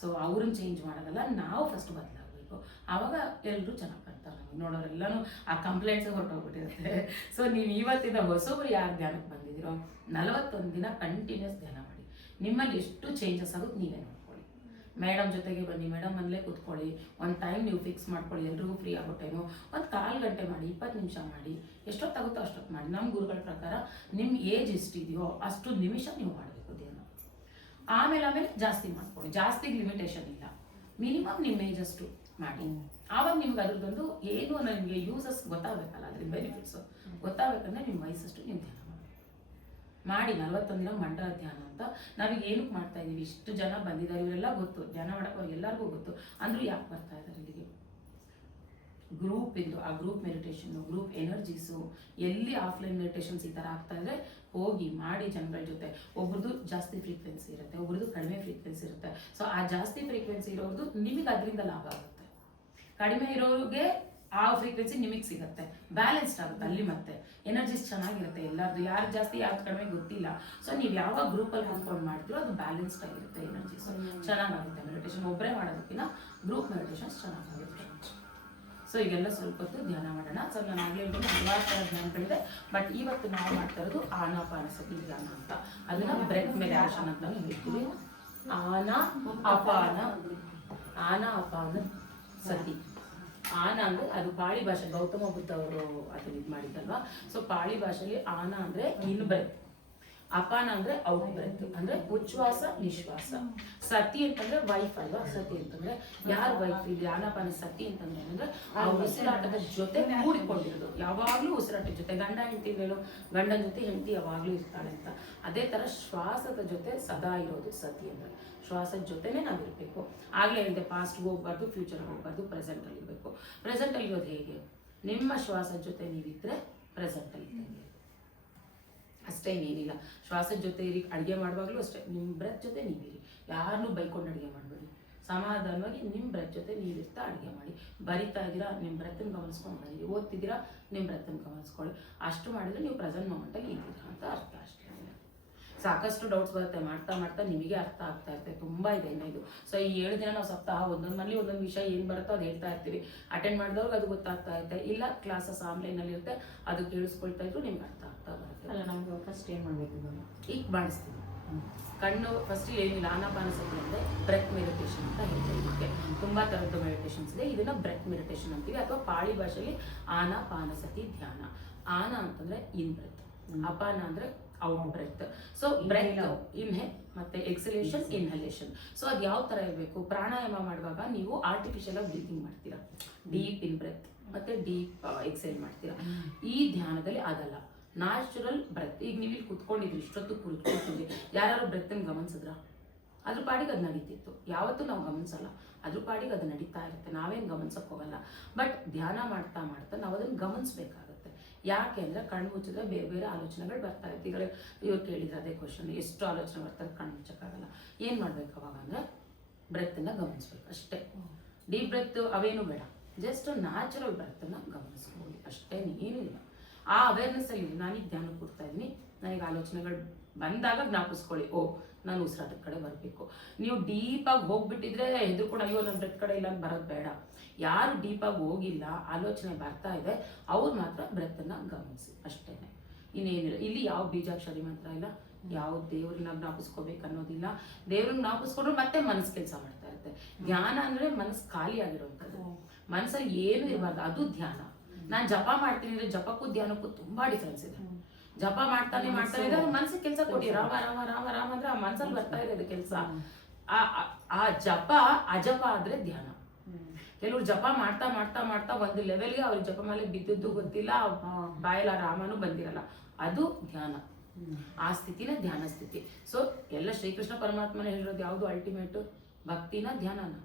ಸೊ ಅವ್ರನ್ನ ಚೇಂಜ್ ಮಾಡೋದಲ್ಲ, ನಾವು ಫಸ್ಟ್ ಬದಲಾಗಬೇಕು. ಆವಾಗ ಎಲ್ಲರೂ ಚೆನ್ನಾಗಿ ಬರ್ತಾರೆ. ನಮಗೆ ನೋಡೋರೆಲ್ಲನೂ ಆ ಕಂಪ್ಲೇಂಟ್ಸ್ ಹೊರಟೋಗ್ಬಿಟ್ಟಿರುತ್ತೆ. ಸೊ ನೀವು ಇವತ್ತಿನ ಹೊಸಬ್ರು ಯಾರು ಧ್ಯಾನಕ್ಕೆ ಬಂದಿದ್ದೀರೋ 41 ದಿನ ಕಂಟಿನ್ಯೂಸ್ ಧ್ಯಾನ ಮಾಡಿ. ನಿಮ್ಮಲ್ಲಿ ಎಷ್ಟು ಚೇಂಜಸ್ ಆಗುತ್ತೆ ನೀವೇ ನೋಡ್ಕೊಳ್ಳಿ. ಮೇಡಮ್ ಜೊತೆಗೆ ಬನ್ನಿ, ಮೇಡಮ್ ಮನೇಲೆ ಕೂತ್ಕೊಳ್ಳಿ. ಒಂದು ಟೈಮ್ ನೀವು ಫಿಕ್ಸ್ ಮಾಡ್ಕೊಳ್ಳಿ, ಎಲ್ರಿಗೂ ಫ್ರೀ ಆಗೋ ಟೈಮು. ಒಂದು 1/4 ಗಂಟೆ ಮಾಡಿ, 20 ನಿಮಿಷ ಮಾಡಿ, ಎಷ್ಟೊತ್ತಾಗುತ್ತೋ ಅಷ್ಟೊತ್ತು ಮಾಡಿ. ನಮ್ಮ ಗುರುಗಳ ಪ್ರಕಾರ ನಿಮ್ಮ ಏಜ್ ಎಷ್ಟಿದೆಯೋ ಅಷ್ಟು ನಿಮಿಷ ನೀವು ಮಾಡಬೇಕು ಧ್ಯಾನ. ಆಮೇಲೆ ಜಾಸ್ತಿ ಮಾಡ್ಕೊಳ್ಳಿ. ಜಾಸ್ತಿಗೆ ಲಿಮಿಟೇಷನ್ ಇಲ್ಲ, ಮಿನಿಮಮ್ ನಿಮ್ಮ ಏಜ್ ಅಷ್ಟು ಮಾಡಿ. ಆವಾಗ ನಿಮ್ಗೆ ಅದ್ರದ್ದೊಂದು ಏನು ನಿಮಗೆ ಯೂಸಸ್ ಗೊತ್ತಾಗಬೇಕಲ್ಲ, ಅದ್ರ ಬೆನಿಫಿಟ್ಸು ಗೊತ್ತಾಗಬೇಕಂದ್ರೆ ನಿಮ್ಮ ವಯಸ್ಸಷ್ಟು ನೀವು ಧ್ಯಾನ ಮಾಡಿ 41 ದಿನ ಮಂಡಲ ಧ್ಯಾನ ಅಂತ ನಾವೀಗ ಏನಕ್ಕೆ ಮಾಡ್ತಾ ಇದೀವಿ? ಇಷ್ಟು ಜನ ಬಂದಿದ್ದಾರೆ, ಇವರೆಲ್ಲ ಗೊತ್ತು, ಧ್ಯಾನ ಮಾಡಕ್ಕೆ ಎಲ್ಲರಿಗೂ ಗೊತ್ತು. ಅಂದ್ರೂ ಯಾಕೆ ಬರ್ತಾ ಇದ್ದಾರೆ ಇಲ್ಲಿಗೆ? ಗ್ರೂಪ್ ಇಂದು ಆ ಗ್ರೂಪ್ ಮೆಡಿಟೇಷನ್, ಗ್ರೂಪ್ ಎನರ್ಜೀಸು, ಎಲ್ಲಿ ಆಫ್ಲೈನ್ ಮೆಡಿಟೇಷನ್ಸ್ ಈ ಥರ ಆಗ್ತಾ ಇದ್ರೆ ಹೋಗಿ ಮಾಡಿ ಜನಗಳ ಜೊತೆ. ಒಬ್ರದ್ದು ಜಾಸ್ತಿ ಫ್ರೀಕ್ವೆನ್ಸಿ ಇರುತ್ತೆ, ಒಬ್ರದ್ದು ಕಡಿಮೆ ಫ್ರೀಕ್ವೆನ್ಸಿ ಇರುತ್ತೆ. ಸೊ ಆ ಜಾಸ್ತಿ ಫ್ರೀಕ್ವೆನ್ಸಿ ಇರೋದು ನಿಮಗೆ ಅದರಿಂದ ಲಾಭ ಆಗುತ್ತೆ, ಕಡಿಮೆ ಇರೋರಿಗೆ ಆ ಫ್ರೀಕ್ವೆನ್ಸಿ ನಿಮಗೆ ಸಿಗುತ್ತೆ, ಬ್ಯಾಲೆನ್ಸ್ಡ್ ಆಗುತ್ತೆ. ಅಲ್ಲಿ ಮತ್ತೆ ಎನರ್ಜೀಸ್ ಚೆನ್ನಾಗಿರುತ್ತೆ ಎಲ್ಲರದು, ಯಾರು ಜಾಸ್ತಿ ಯಾರು ಕಡಿಮೆ ಗೊತ್ತಿಲ್ಲ. ಸೊ ನೀವು ಯಾವಾಗ ಗ್ರೂಪಲ್ಲಿ ಕೂತ್ಕೊಂಡು ಮಾಡ್ತೀರೋ ಅದು ಬ್ಯಾಲೆನ್ಸ್ಡ್ ಆಗಿರುತ್ತೆ, ಎನರ್ಜೀಸ್ ಚೆನ್ನಾಗಾಗುತ್ತೆ. ಮೆಡಿಟೇಷನ್ ಒಬ್ಬರೇ ಮಾಡೋದಕ್ಕಿಂತ ಗ್ರೂಪ್ ಮೆಡಿಟೇಷನ್ಸ್ ಚೆನ್ನಾಗಾಗುತ್ತೆ. ಸೊ ಈಗೆಲ್ಲ ಸ್ವಲ್ಪ ಹೊತ್ತು ಧ್ಯಾನ ಮಾಡೋಣ. ಸೊ ನಾನು ಆಗಲೇ ಹೇಳ್ತೀನಿ ಹಲವಾರು ಥರ ಧ್ಯಾನಗಳಿದೆ, ಬಟ್ ಇವತ್ತು ನಾವು ಮಾಡ್ತಾ ಇರೋದು ಆನಾಪಾನಸತಿ ಧ್ಯಾನ ಅಂತ. ಅದನ್ನ ಬ್ರೆತ್ ಮೆಡಿಟೇಷನ್ ಅಂತ ಹೇಳ್ತೀವಿ. ಆನಾ ಅಪಾನ ಸತಿ. ಆನ ಅಂದ್ರೆ ಅದು ಪಾಳಿ ಭಾಷೆ, ಗೌತಮ ಬುದ್ಧ ಅವರು ಅದನ್ನ ಇದು ಮಾಡಿದ್ದಲ್ವಾ. ಸೊ ಪಾಳಿ ಭಾಷೆಯಲ್ಲಿ ಆನ ಅಂದ್ರೆ ಇನ್ ಬ್ರೆತ್, ಅಪಾನ ಅಂದ್ರೆ ಔಟ್ ಬ್ರೆತ್, ಅಂದ್ರೆ ಉಚ್ಛ್ವಾಸ ನಿಶ್ವಾಸ. ಸತಿ ಅಂತಂದ್ರೆ ವೈಫ್ ಅಲ್ವಾ? ಸತಿ ಅಂತಂದ್ರೆ ಯಾರು ವೈಫ್? ಇಲ್ಲಿ ಆನಾಪಾನ ಸತಿ ಅಂತಂದ್ರೆ ಏನಂದ್ರೆ ಆ ಉಸಿರಾಟದ ಜೊತೆ ಕೂಡಿಕೊಂಡಿರೋದು, ಯಾವಾಗ್ಲೂ ಉಸಿರಾಟದ ಜೊತೆ. ಗಂಡ ಹೆಂಡತಿ ಹೇಳು, ಗಂಡನ ಜೊತೆ ಹೆಂಡತಿ ಯಾವಾಗ್ಲೂ ಇರ್ತಾಳೆ ಅಂತ. ಅದೇ ತರ ಶ್ವಾಸದ ಜೊತೆ ಸದಾ ಇರೋದು ಸತಿ ಅಂದ್ರೆ. ಶ್ವಾಸದ ಜೊತೆನೇ ನಾವಿರ್ಬೇಕು. ಆಗ್ಲೇ ಹೇಳಿದೆ, ಪಾಸ್ಟ್ಗೆ ಹೋಗ್ಬಾರ್ದು, ಫ್ಯೂಚರ್ಗೆ ಹೋಗ್ಬಾರ್ದು, ಪ್ರೆಸೆಂಟಲ್ಲಿ ಇರಬೇಕು. ಪ್ರೆಸೆಂಟಲ್ಲಿ ಇರೋದು ಹೇಗೆ? ನಿಮ್ಮ ಶ್ವಾಸದ ಜೊತೆ ನೀವಿದ್ರೆ ಪ್ರೆಸೆಂಟಲ್ಲಿ ಇದ್ದಂಗೆ ಅಷ್ಟೇ, ಏನಿಲ್ಲ. ಶ್ವಾಸದ ಜೊತೆ ಇರಿ, ಅಡುಗೆ ಮಾಡುವಾಗಲೂ ಅಷ್ಟೇ ನಿಮ್ಮ ಬ್ರೆತ್ ಜೊತೆ ನೀವಿರಿ. ಯಾರನ್ನೂ ಬೈಕೊಂಡು ಅಡುಗೆ ಮಾಡಬೇಡಿ, ಸಮಾಧಾನವಾಗಿ ನಿಮ್ಮ ಬ್ರೆತ್ ಜೊತೆ ನೀವಿರ್ತಾ ಅಡುಗೆ ಮಾಡಿ. ಬರಿತಾ ಇದ್ದೀರಾ, ನಿಮ್ಮ ಬ್ರೆತ್ತನ್ನು ಗಮನಿಸ್ಕೊಂಡು ಬರೀರಿ. ಓದ್ತಿದ್ದೀರಾ, ನಿಮ್ಮ ಬ್ರೆತ್ತನ್ನು ಗಮನಿಸ್ಕೊಳ್ಳಿ. ಅಷ್ಟು ಮಾಡಿದ್ರೆ ನೀವು ಪ್ರೆಸೆಂಟ್ ಮೊಮೆಂಟಲ್ಲಿ ಇದ್ದೀರಾ ಅಂತ ಅರ್ಥ. ಅಷ್ಟೇ. ಸಾಕಷ್ಟು ಡೌಟ್ಸ್ ಬರುತ್ತೆ, ಮಾಡ್ತಾ ಮಾಡ್ತಾ ನಿಮಗೆ ಅರ್ಥ ಆಗ್ತಾ ಇರುತ್ತೆ. ತುಂಬ ಇದೆ ಇನ್ನು ಇದು. ಸೊ ಈ 7 ದಿನ ನಾವು ಸಪ್ತಾಹ ಒಂದೊಂದು ಮನೇಲಿ ಒಂದೊಂದು ವಿಷಯ ಏನು ಬರುತ್ತೋ ಅದು ಹೇಳ್ತಾ ಇರ್ತೀವಿ. ಅಟೆಂಡ್ ಮಾಡಿದವ್ರಿಗೆ ಅದು ಗೊತ್ತಾಗ್ತಾ ಇರುತ್ತೆ, ಇಲ್ಲ ಕ್ಲಾಸಸ್ ಆನ್ಲೈನಲ್ಲಿ ಇರುತ್ತೆ, ಅದು ಕೇಳಿಸ್ಕೊಳ್ತಾ ಇದ್ರು ನಿಮ್ಗೆ ಅರ್ಥ ಆಗ್ತಾ ಬರುತ್ತೆ. ಅಲ್ಲ, ನಮ್ಗೆ ಫಸ್ಟ್ ಏನು ಮಾಡಬೇಕು? ಈಗ ಮಾಡಿಸ್ತೀವಿ. ಕಣ್ಣು ಫಸ್ಟ್ ಏನಿಲ್ಲ, ಆನಾಪಾನಸತಿ ಅಂದರೆ ಬ್ರೆತ್ ಮೆಡಿಟೇಷನ್ ಅಂತ ಹೇಳ್ತೀವಿ. ಇದಕ್ಕೆ ತುಂಬ ಥರದ್ದು ಮೆಡಿಟೇಷನ್ಸ್ ಇದೆ. ಇದನ್ನ ಬ್ರೆತ್ ಮೆಡಿಟೇಷನ್ ಅಂತೀವಿ, ಅಥವಾ ಪಾಳಿ ಭಾಷೆಯಲ್ಲಿ ಆನಾಪಾನಸತಿ ಧ್ಯಾನ. ಆನ ಅಂತಂದ್ರೆ ಇನ್ ಬ್ರೆತ್, ಅಪಾನ ಅಂದ್ರೆ ಔಟ್ ಬ್ರೆತ್. ಸೊ ಬ್ರೆತ್ ಇನ್ಹೆ ಮತ್ತೆ ಎಕ್ಸಲೇಷನ್, ಇನ್ಹಲೇಷನ್. ಸೊ ಅದು ಯಾವ ತರ ಇರಬೇಕು? ಪ್ರಾಣಾಯಾಮ ಮಾಡುವಾಗ ನೀವು ಆರ್ಟಿಫಿಷಿಯಲ್ ಆಗಿ ಬ್ರೀತಿಂಗ್ ಮಾಡ್ತೀರಾ, ಡೀಪ್ ಇನ್ ಬ್ರೆತ್ ಮತ್ತೆ ಡೀಪ್ ಎಕ್ಸೇಲ್ ಮಾಡ್ತೀರಾ. ಈ ಧ್ಯಾನದಲ್ಲಿ ಅದಲ್ಲ, ನ್ಯಾಚುರಲ್ ಬ್ರೆತ್. ಈಗ ನೀವು ಇಲ್ಲಿ ಕುತ್ಕೊಂಡಿದ್ರಿ, ಇಷ್ಟೊತ್ತು ಕುತ್ಕೊಳ್ತಿದ್ರಿ, ಯಾರು ಬ್ರೆತ್ತನ್ನು ಗಮನಿಸಿದ್ರ? ಅದ್ರ ಪಾಡಿಗೆ ಅದು ನಡೀತಿತ್ತು. ಯಾವತ್ತೂ ನಾವು ಗಮನಿಸಲ್ಲ, ಅದ್ರ ಪಾಡಿಗೆ ಅದು ನಡೀತಾ ಇರುತ್ತೆ, ನಾವೇನು ಗಮನಿಸಕ್ಕೆ ಹೋಗಲ್ಲ. ಬಟ್ ಧ್ಯಾನ ಮಾಡ್ತಾ ಮಾಡ್ತಾ ನಾವು ಅದನ್ನು ಗಮನಿಸ್ಬೇಕಾಗುತ್ತೆ. ಯಾಕೆ ಅಂದರೆ ಕಣ್ಣು ಮುಚ್ಚಿದ್ರೆ ಬೇರೆ ಬೇರೆ ಆಲೋಚನೆಗಳು ಬರ್ತಾ ಇರುತ್ತೆ. ಈಗ ಇವ್ರು ಕೇಳಿದ್ರೆ ಅದೇ ಕ್ವಶನ್, ಎಷ್ಟು ಆಲೋಚನೆ ಬರ್ತಾರೆ, ಕಣ್ಣು ಮುಚ್ಚಕ್ಕಾಗಲ್ಲ. ಏನು ಮಾಡ್ಬೇಕು ಅವಾಗ ಅಂದರೆ ಬ್ರೆತ್ತನ್ನು ಗಮನಿಸ್ಬೇಕು ಅಷ್ಟೇ. ಡೀಪ್ ಬ್ರೆತ್ ಅವೇನು ಬೇಡ, ಜಸ್ಟ್ ನ್ಯಾಚುರಲ್ ಬ್ರೆತ್ತನ್ನು ಗಮನಿಸ್ಕೊಳ್ಳಿ ಅಷ್ಟೇ, ಏನೂ ಇಲ್ಲ. ಆ ಅವೇರ್ನೆಸ್ಸಲ್ಲಿ ನಾನೀಗ ಧ್ಯಾನಕ್ಕೆ ಕೊಡ್ತಾ ಇದ್ದೀನಿ, ನನಗೆ ಆಲೋಚನೆಗಳು ಬಂದಾಗ ಜ್ಞಾಪಿಸ್ಕೊಳ್ಳಿ, ಓ ನಾನು ಉಸಿರಾಟದ ಕಡೆ ಬರಬೇಕು. ನೀವು ಡೀಪಾಗಿ ಹೋಗ್ಬಿಟ್ಟಿದ್ರೆ ಹೆದರ್ಕೊಂಡು ಅಯ್ಯೋ ನನ್ನ ಬ್ರೆತ್ ಕಡೆ ಇಲ್ಲ ಅಂತ ಬರೋದು ಬೇಡ. ಯಾರು ಡೀಪಾಗಿ ಹೋಗಿಲ್ಲ, ಆಲೋಚನೆ ಬರ್ತಾ ಇದೆ, ಅವ್ರು ಮಾತ್ರ ಬ್ರೆತ್ತನ್ನು ಗಮನಿಸಿ ಅಷ್ಟೇ, ಇನ್ನೇನಿಲ್ಲ. ಇಲ್ಲಿ ಯಾವ ಬೀಜಾಕ್ಷರಿ ಮಂತ್ರ ಇಲ್ಲ, ಯಾವ ದೇವ್ರನ್ನ ಜ್ಞಾಪಿಸ್ಕೋಬೇಕು ಅನ್ನೋದಿಲ್ಲ. ದೇವ್ರನ್ನ ಜ್ಞಾಪಿಸ್ಕೊಂಡ್ರೆ ಮತ್ತೆ ಮನಸ್ಸು ಕೆಲಸ ಮಾಡ್ತಾ ಇರುತ್ತೆ. ಧ್ಯಾನ ಅಂದರೆ ಮನಸ್ಸು ಖಾಲಿ ಆಗಿರುವಂಥದ್ದು, ಮನಸ್ಸಲ್ಲಿ ಏನು ಇರಬಾರ್ದು, ಅದು ಧ್ಯಾನ. ನಾನು ಜಪ ಮಾಡ್ತೀನಿ ಅಂದರೆ ಜಪಕ್ಕೂ ಧ್ಯಾನಕ್ಕೂ ತುಂಬ ಡಿಫ್ರೆನ್ಸ್ ಇದೆ. ಜಪ ಮಾಡ್ತಾನೆ ಇದ್ರೆ ಮನಸ್ಸಿಗೆ ಕೆಲಸ ಕೊಡಿ, ರಾಮ ರಾಮ ರಾಮ ರಾಮ ಅಂದ್ರೆ ಆ ಮನಸ್ಸಲ್ಲಿ ಬರ್ತಾ ಇರೋದು ಕೆಲಸ. ಆ ಜಪ ಅಜಪ ಆದ್ರೆ ಧ್ಯಾನ. ಕೆಲವ್ರು ಜಪ ಮಾಡ್ತಾ ಮಾಡ್ತಾ ಮಾಡ್ತಾ ಒಂದು ಲೆವೆಲ್ಗೆ ಅವ್ರಿಗೆ ಜಪ ಮೇಲೆ ಬಿದ್ದದ್ದು ಗೊತ್ತಿಲ್ಲ, ಬಾಯಲ್ಲ ರಾಮನೂ ಬಂದಿರಲ್ಲ, ಅದು ಧ್ಯಾನ. ಆ ಸ್ಥಿತಿನ ಧ್ಯಾನ ಸ್ಥಿತಿ. ಸೊ ಎಲ್ಲ ಶ್ರೀಕೃಷ್ಣ ಪರಮಾತ್ಮನ ಹೇಳಿರೋದು ಯಾವುದು? ಅಲ್ಟಿಮೇಟ್ ಭಕ್ತಿನ ಧ್ಯಾನನ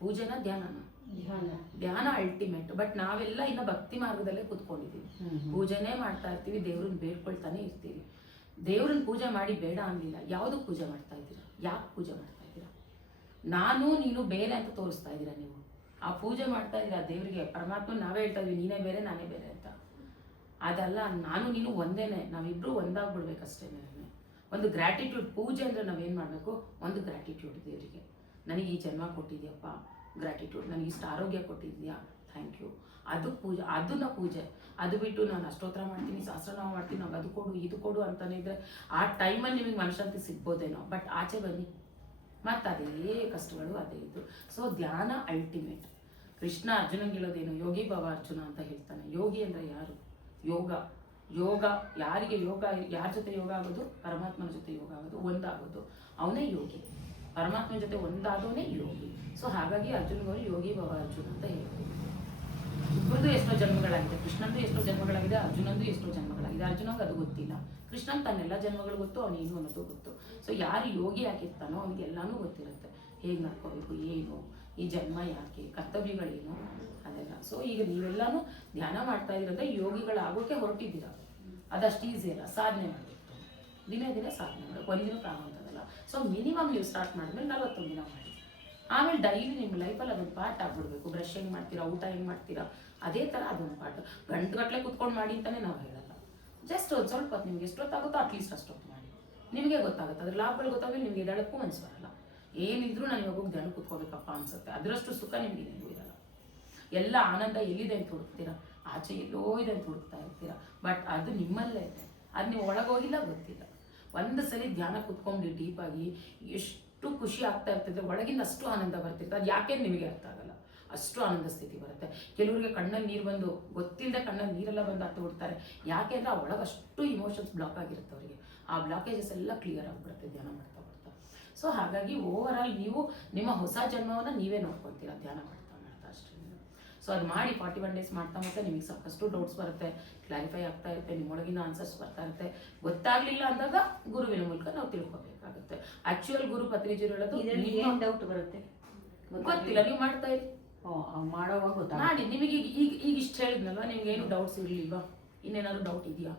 ಪೂಜೆನ ಧ್ಯಾನನ? ಧ್ಯಾನ ಅಲ್ಟಿಮೇಟ್. ಬಟ್ ನಾವೆಲ್ಲ ಇನ್ನ ಭಕ್ತಿ ಮಾರ್ಗದಲ್ಲೇ ಕೂತ್ಕೊಂಡಿದ್ದೀವಿ. ಪೂಜೆನೇ ಮಾಡ್ತಾ ಇರ್ತೀವಿ, ದೇವ್ರನ್ನ ಬೇಡ್ಕೊಳ್ತಾನೆ ಇರ್ತೀವಿ. ದೇವ್ರನ್ನ ಪೂಜೆ ಮಾಡಿ ಬೇಡ ಅನ್ನಲಿಲ್ಲ. ಯಾವುದಕ್ಕೆ ಪೂಜೆ ಮಾಡ್ತಾ ಇದ್ದೀರಾ? ಯಾಕೆ ಪೂಜೆ ಮಾಡ್ತಾ ಇದ್ದೀರಾ? ನಾನು ನೀನು ಬೇರೆ ಅಂತ ತೋರಿಸ್ತಾ ಇದ್ದೀರಾ ನೀವು. ಆ ಪೂಜೆ ಮಾಡ್ತಾ ಇದ್ದೀರಾ ದೇವರಿಗೆ. ಪರಮಾತ್ಮ ನಾವೇ ಹೇಳ್ತಾ ಇದ್ವಿ, ನೀನೇ ಬೇರೆ ನಾನೇ ಬೇರೆ ಅಂತ. ಅದಲ್ಲ, ನಾನು ನೀನು ಒಂದೇನೆ, ನಾವಿಬ್ರು ಒಂದಾಗ್ಬಿಡ್ಬೇಕಷ್ಟೇ. ಒಂದು ಗ್ರ್ಯಾಟಿಟ್ಯೂಡ್. ಪೂಜೆ ಅಂದರೆ ನಾವೇನು ಮಾಡಬೇಕು? ಒಂದು ಗ್ರ್ಯಾಟಿಟ್ಯೂಡ್ ದೇವರಿಗೆ. ನನಗೆ ಈ ಜನ್ಮ ಕೊಟ್ಟಿದ್ಯಪ್ಪ, ಗ್ರ್ಯಾಟಿಟ್ಯೂಡ್. ನನಗೆ ಇಷ್ಟು ಆರೋಗ್ಯ ಕೊಟ್ಟಿದ್ಯಾ, ಥ್ಯಾಂಕ್ ಯು. ಅದು ಪೂಜೆ, ಅದನ್ನ ಪೂಜೆ. ಅದು ಬಿಟ್ಟು ನಾನು ಅಷ್ಟೋತ್ತರ ಮಾಡ್ತೀನಿ, ಸಹಸ್ರನಾಮ ಮಾಡ್ತೀನಿ, ನಾವು ಅದು ಕೊಡು ಇದು ಕೊಡು ಅಂತಾನೆ ಇದ್ರೆ ಆ ಟೈಮಲ್ಲಿ ನಿಮಗೆ ಮನಶಾಂತಿ ಸಿಗ್ಬೋದೇನೋ. ಬಟ್ ಆಚೆ ಬನ್ನಿ ಮತ್ತು ಅದೇ ಕಷ್ಟಗಳು ಅದೇ ಇದು. ಸೊ ಧ್ಯಾನ ಅಲ್ಟಿಮೇಟ್. ಕೃಷ್ಣ ಅರ್ಜುನಂಗೆ ಹೇಳೋದೇನು? ಯೋಗಿ ಭವ ಅರ್ಜುನ ಅಂತ ಹೇಳ್ತಾನೆ. ಯೋಗಿ ಅಂದರೆ ಯಾರು? ಯೋಗ. ಯೋಗ ಯಾರಿಗೆ ಯೋಗ, ಯಾರ ಜೊತೆ ಯೋಗ ಆಗೋದು? ಪರಮಾತ್ಮನ ಜೊತೆ ಯೋಗ ಆಗೋದು, ಒಂದಾಗೋದು, ಅವನೇ ಯೋಗಿ. ಪರಮಾತ್ಮನ ಜೊತೆ ಒಂದಾದವನೇ ಯೋಗಿ. ಸೊ ಹಾಗಾಗಿ ಅರ್ಜುನ್ಗವರು ಯೋಗಿ ಭವ ಅರ್ಜುನ ಅಂತ ಹೇಳ್ತೀವಿ. ಇಬ್ಬರದು ಎಷ್ಟೋ ಜನ್ಮಗಳಾಗಿದೆ. ಕೃಷ್ಣಂದು ಎಷ್ಟೋ ಜನ್ಮಗಳಾಗಿದೆ, ಅರ್ಜುನಂದು ಎಷ್ಟೋ ಜನ್ಮಗಳಾಗಿದೆ. ಅರ್ಜುನಂಗೆ ಅದು ಗೊತ್ತಿಲ್ಲ. ಕೃಷ್ಣನ್ ತನ್ನೆಲ್ಲ ಜನ್ಮಗಳು ಗೊತ್ತು, ಅವನೇನು ಅನ್ನೋದು ಗೊತ್ತು. ಸೊ ಯಾರು ಯೋಗಿ ಆಗಿರ್ತಾನೋ ಅವನಿಗೆ ಎಲ್ಲಾನು ಗೊತ್ತಿರುತ್ತೆ. ಹೇಗೆ ನಡ್ಕೋಬೇಕು, ಏನು, ಈ ಜನ್ಮ ಯಾಕೆ, ಕರ್ತವ್ಯಗಳೇನು, ಅದೆಲ್ಲ. ಸೊ ಈಗ ನೀವೆಲ್ಲಾನು ಧ್ಯಾನ ಮಾಡ್ತಾ ಇದ್ದೀರಂದ್ರೆ ಯೋಗಿಗಳಾಗೋಕೆ ಹೊರಟಿದ್ದೀರಾ. ಅದಷ್ಟು ಈಸಿ ಅಲ್ಲ. ಸಾಧನೆ ಮಾಡಿ, ದಿನೇ ದಿನೇ ಸಾಧನೆ ಮಾಡಿ. ಒಂದಿನಕ್ಕೆ ಆಗುವಂಥದ್ದಲ್ಲ. ಸೊ ಮಿನಿಮಮ್ ನೀವು ಸ್ಟಾರ್ಟ್ ಮಾಡಿದ್ಮೇಲೆ 41 ದಿನ ಮಾಡಿ. ಆಮೇಲೆ ಡೈಲಿ ನಿಮ್ಮ ಲೈಫಲ್ಲಿ ಅದೊಂದು ಪಾರ್ಟ್ ಆಗ್ಬಿಡ್ಬೇಕು. ಬ್ರಷ್ ಹೆಂಗೆ ಮಾಡ್ತೀರಾ, ಊಟ ಹೆಂಗೆ ಮಾಡ್ತೀರಾ, ಅದೇ ಥರ ಅದೊಂದು ಪಾರ್ಟ್. ಗಂಟುಗಟ್ಟಲೆ ಕೂತ್ಕೊಂಡು ಮಾಡಿ ಅಂತಲೇ ನಾವು ಹೇಳಲ್ಲ. ಜಸ್ಟ್ ಒಂದು ಸ್ವಲ್ಪ ಹೊತ್ತು ನಿಮ್ಗೆ ಎಷ್ಟೊತ್ತಾಗುತ್ತೋ ಅಟ್ಲೀಸ್ಟ್ ಅಷ್ಟೊತ್ತು ಮಾಡಿ. ನಿಮಗೆ ಗೊತ್ತಾಗುತ್ತೆ, ಅದ್ರ ಲಾಭಗಳು ಗೊತ್ತಾಗಲಿ. ನಿಮಗೆ ಎದಳಕ್ಕೂ ಮನಸ್ಸು ಬರಲ್ಲ. ಏನಿದ್ರು ನಾನು ಇವಾಗ ಹೋಗಿ ಧ್ಯಾನ ಕೂತ್ಕೋಬೇಕಪ್ಪ ಅನ್ಸುತ್ತೆ. ಅದರಷ್ಟು ಸುಖ ನಿಮಗೆ ಇನ್ನೂ ಇರಲ್ಲ. ಎಲ್ಲ ಆನಂದ ಎಲ್ಲಿದೆ ಅಂತ ಹುಡುಕ್ತೀರಾ, ಆಚೆ ಎಲ್ಲೋ ಇದೆ ಅಂತ ಹುಡುಕ್ತಾ ಇರ್ತೀರಾ. ಬಟ್ ಅದು ನಿಮ್ಮಲ್ಲೇ ಇದೆ. ಅದು ನೀವು ಒಳಗೋಗಿಲ್ಲ, ಗೊತ್ತಿಲ್ಲ. ಒಂದು ಸಲ ಧ್ಯಾನ ಕೂತ್ಕೊಂಡು ಡೀಪಾಗಿ ಎಷ್ಟು ಖುಷಿ ಆಗ್ತಾ ಇರ್ತದೆ, ಒಳಗಿಂದ ಅಷ್ಟು ಆನಂದ ಬರ್ತಿರ್ತದೆ. ಅದು ಯಾಕೆ ನಿಮಗೆ ಅರ್ಥ ಆಗಲ್ಲ. ಅಷ್ಟು ಆನಂದ ಸ್ಥಿತಿ ಬರುತ್ತೆ. ಕೆಲವರಿಗೆ ಕಣ್ಣಲ್ಲಿ ನೀರು ಬಂದು ಗೊತ್ತಿಲ್ಲದೆ ಕಣ್ಣಲ್ಲಿ ನೀರೆಲ್ಲ ಬಂದು ಹತ್ತು ಬಿಡ್ತಾರೆ. ಯಾಕೆ ಅಂದರೆ ಆ ಒಳಗೆ ಅಷ್ಟು ಇಮೋಷನ್ಸ್ ಬ್ಲಾಕ್ ಆಗಿರುತ್ತೆ ಅವರಿಗೆ. ಆ ಬ್ಲಾಕೇಜಸ್ ಎಲ್ಲ ಕ್ಲಿಯರ್ ಆಗಿಬಿಡುತ್ತೆ ಧ್ಯಾನ ಮಾಡ್ತಾ ಬರ್ತಾ. ಸೊ ಹಾಗಾಗಿ ಓವರ್ ಆಲ್ ನೀವು ನಿಮ್ಮ ಹೊಸ ಜನ್ಮವನ್ನು ನೀವೇ ನೋಡ್ಕೊಳ್ತೀರಾ ಧ್ಯಾನ ಮಾಡ್ತಾ ಮಾಡ್ತಾ ಅಷ್ಟೇ. ಸೊ ಅದು ಮಾಡಿ 41 ಡೇಸ್ ಮಾಡ್ತಾ ಮತ್ತೆ ನಿಮಗೆ ಸಾಕಷ್ಟು ಡೌಟ್ಸ್ ಬರುತ್ತೆ, ಕ್ಲಾರಿಫೈ ಆಗ್ತಾ ಇರುತ್ತೆ, ನಿಮ್ಮೊಳಗಿನ ಆನ್ಸರ್ಸ್ ಬರ್ತಾ ಇರುತ್ತೆ. ಗೊತ್ತಾಗ್ಲಿಲ್ಲ ಅಂದಾಗ ಗುರುವಿನ ಮೂಲಕ ನಾವು ತಿಳ್ಕೊಬೇಕಾಗುತ್ತೆ. ಆಕ್ಚುಯಲ್ ಗುರು ಪತ್ರಿಜಿರು ಹೇಳೋದು ಏನು ಡೌಟ್ ಬರುತ್ತೆ ಗೊತ್ತಿಲ್ಲ, ನೀವು ಮಾಡ್ತಾ ಇರಿ. ಮಾಡೋವಾಗ ಗೊತ್ತಾಗ ಮಾಡಿ. ನಿಮಗೆ ಈಗ ಇಷ್ಟು ಹೇಳಿದ್ನಲ್ವ, ನಿಮ್ಗೆ ಏನು ಡೌಟ್ಸ್ ಇರಲಿಲ್ವಾ? ಇನ್ನೇನಾದ್ರು ಡೌಟ್ ಇದೆಯಾ?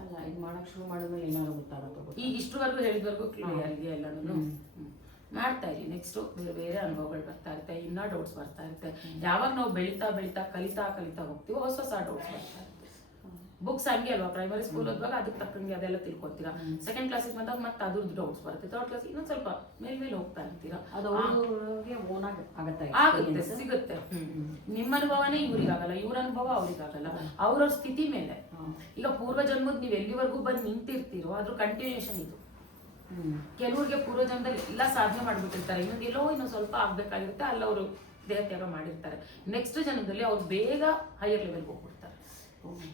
ಅಲ್ಲ, ಇದು ಮಾಡೋಕೆ ಶುರು ಮಾಡಿದ್ಮೇಲೆ ಏನಾದ್ರು ಗೊತ್ತಾಗುತ್ತೆ. ಈಗ ಇಷ್ಟುವರೆಗೂ ಹೇಳಿದ್ವರೆಗೂ ಕ್ಲಿಯರ್ ಇದೆಯಾ ಎಲ್ಲನೂ? ಮಾಡ್ತಾ ಇರಿ. ನೆಕ್ಸ್ಟು ಬೇರೆ ಬೇರೆ ಅನುಭವಗಳು ಬರ್ತಾ ಇರುತ್ತೆ, ಇನ್ನೂ ಡೌಟ್ಸ್ ಬರ್ತಾ ಇರುತ್ತೆ. ಯಾವಾಗ ನಾವು ಬೆಳೀತಾ ಬೆಳೀತಾ ಕಲಿತಾ ಹೋಗ್ತೀವೋ ಹೊಸ ಹೊಸ ಡೌಟ್ಸ್ ಬರ್ತಾ ಇರುತ್ತೆ. ಬುಕ್ಸ್ ಹಂಗೆ ಅಲ್ವಾ, ಪ್ರೈಮರಿ ಸ್ಕೂಲ್ ಓದುವಾಗ ಅದಕ್ಕೆ ತಕ್ಕಂಗೆ ಅದೆಲ್ಲ ತಿಳ್ಕೊತೀರಾ. ಸೆಕೆಂಡ್ ಕ್ಲಾಸಿಗೆ ಬಂದಾಗ ಮತ್ತೆ ಅದ್ರದ್ದು ಡೌಟ್ಸ್ ಬರುತ್ತೆ. ಥರ್ಡ್ ಕ್ಲಾಸ್ ಇನ್ನೊಂದು ಸ್ವಲ್ಪ ಮೇಲೆ ಹೋಗ್ತಾ ಇರ್ತೀರಾ. ಅದು ಅವ್ರಿಗೆ ಓನ್ ಆಗುತ್ತೆ, ಸಿಗುತ್ತೆ. ನಿಮ್ಮ ಅನುಭವನೇ ಇವ್ರಿಗಾಗಲ್ಲ, ಇವ್ರ ಅನುಭವ ಅವ್ರಿಗಾಗಲ್ಲ. ಅವ್ರವ್ರ ಸ್ಥಿತಿ ಮೇಲೆ. ಈಗ ಪೂರ್ವ ಜನ್ಮದ ನೀವು ಎಲ್ಲಿವರೆಗೂ ಬಂದು ನಿಂತಿರ್ತೀರೋ ಅದ್ರ ಕಂಟಿನ್ಯೂಷನ್ ಇದು. ಕೆಲವ್ರಿಗೆ ಪೂರ್ವ ಜನ್ಮದಲ್ಲಿ ಎಲ್ಲ ಸಾಧನೆ ಮಾಡ್ಬಿಟ್ಟಿರ್ತಾರೆ, ಇನ್ನೊಂದು ಸ್ವಲ್ಪ ಆಗ್ಬೇಕಾಗಿರುತ್ತೆ, ಅಲ್ಲಿ ಅವರು ದೇಹ ತ್ಯಾಗ ಮಾಡಿರ್ತಾರೆ. ನೆಕ್ಸ್ಟ್ ಜನ್ಮದಲ್ಲಿ ಅವ್ರು ಬೇಗ ಹೈಯರ್ ಲೆವೆಲ್ಗೆ ಹೋಗ್ಬಿಡ್ತಾರೆ.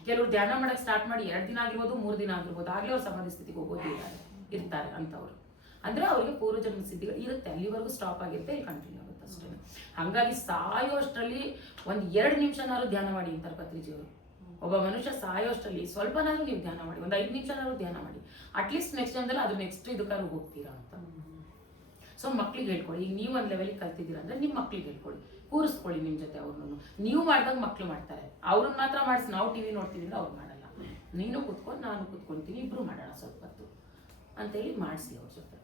ಕೆಲವರು ಧ್ಯಾನ ಮಾಡಕ್ಕೆ ಸ್ಟಾರ್ಟ್ ಮಾಡಿ 2 ದಿನ ಆಗಿರ್ಬೋದು, 3 ದಿನ ಆಗಿರ್ಬೋದು, ಆಗ್ಲೇ ಅವ್ರು ಸಮಾಧಿ ಸ್ಥಿತಿಗೆ ಹೋಗೋದು ಇರ್ತಾರೆ ಅಂತವ್ರು. ಅಂದ್ರೆ ಅವ್ರಿಗೆ ಪೂರ್ವಜನ್ಮ ಸಿದ್ಧಿಗಳು ಇರುತ್ತೆ, ಅಲ್ಲಿವರೆಗೂ ಸ್ಟಾಪ್ ಆಗಿರುತ್ತೆ, ಇಲ್ಲಿ ಕಂಟಿನ್ಯೂ ಆಗುತ್ತೆ ಅಷ್ಟೇ. ಹಾಗಾಗಿ ಸಾಯೋಷ್ಟರಲ್ಲಿ 1-2 ನಿಮಿಷನಾದ್ರು ಧ್ಯಾನ ಮಾಡಿ ಅಂತಾರೆ ಪತ್ರಿಜಿಯವರು. ಒಬ್ಬ ಮನುಷ್ಯ ಸಾಯೋಷ್ಟರಲ್ಲಿ ಸ್ವಲ್ಪನಾದ್ರೂ ನೀವು ಧ್ಯಾನ ಮಾಡಿ, 5 ನಿಮಿಷನಾದ್ರು ಧ್ಯಾನ ಮಾಡಿ. ಅಟ್ಲೀಸ್ಟ್ ನೆಕ್ಸ್ಟ್ ಜನ್ಮದಲ್ಲಿ ಅದು ನೆಕ್ಸ್ಟ್ ಇದಕ್ಕಾದ್ರು ಹೋಗ್ತೀರಾ ಅಂತ. ಸೊ ಮಕ್ಳಿಗೆ ಹೇಳ್ಕೊಳ್ಳಿ. ಈಗ ನೀವು ಒಂದು ಲೆವೆಲಿಗೆ ಕಲ್ತಿದ್ದೀರಾ ಅಂದ್ರೆ ನಿಮ್ಮ ಮಕ್ಳಿಗೆ ಹೇಳ್ಕೊಳ್ಳಿ, ಕೂರಿಸ್ಕೊಳ್ಳಿ ನಿಮ್ಮ ಜೊತೆ ಅವ್ರನ್ನು. ನೀವು ಮಾಡಿದಾಗ ಮಕ್ಳು ಮಾಡ್ತಾರೆ. ಅವ್ರನ್ನ ಮಾತ್ರ ಮಾಡಿಸಿ ನಾವು ಟಿವಿ ನೋಡ್ತೀವಿ ಅಂದ್ರೆ ಅವ್ರು ಮಾಡಲ್ಲ. ನೀನು ಕೂತ್ಕೊಂಡು ನಾನು ಕೂತ್ಕೊಳ್ತೀನಿ, ಇಬ್ರು ಮಾಡೋಣ ಸ್ವಲ್ಪ ಹೊತ್ತು ಅಂತೇಳಿ ಮಾಡಿಸಿ ಅವ್ರ ಜೊತೆ.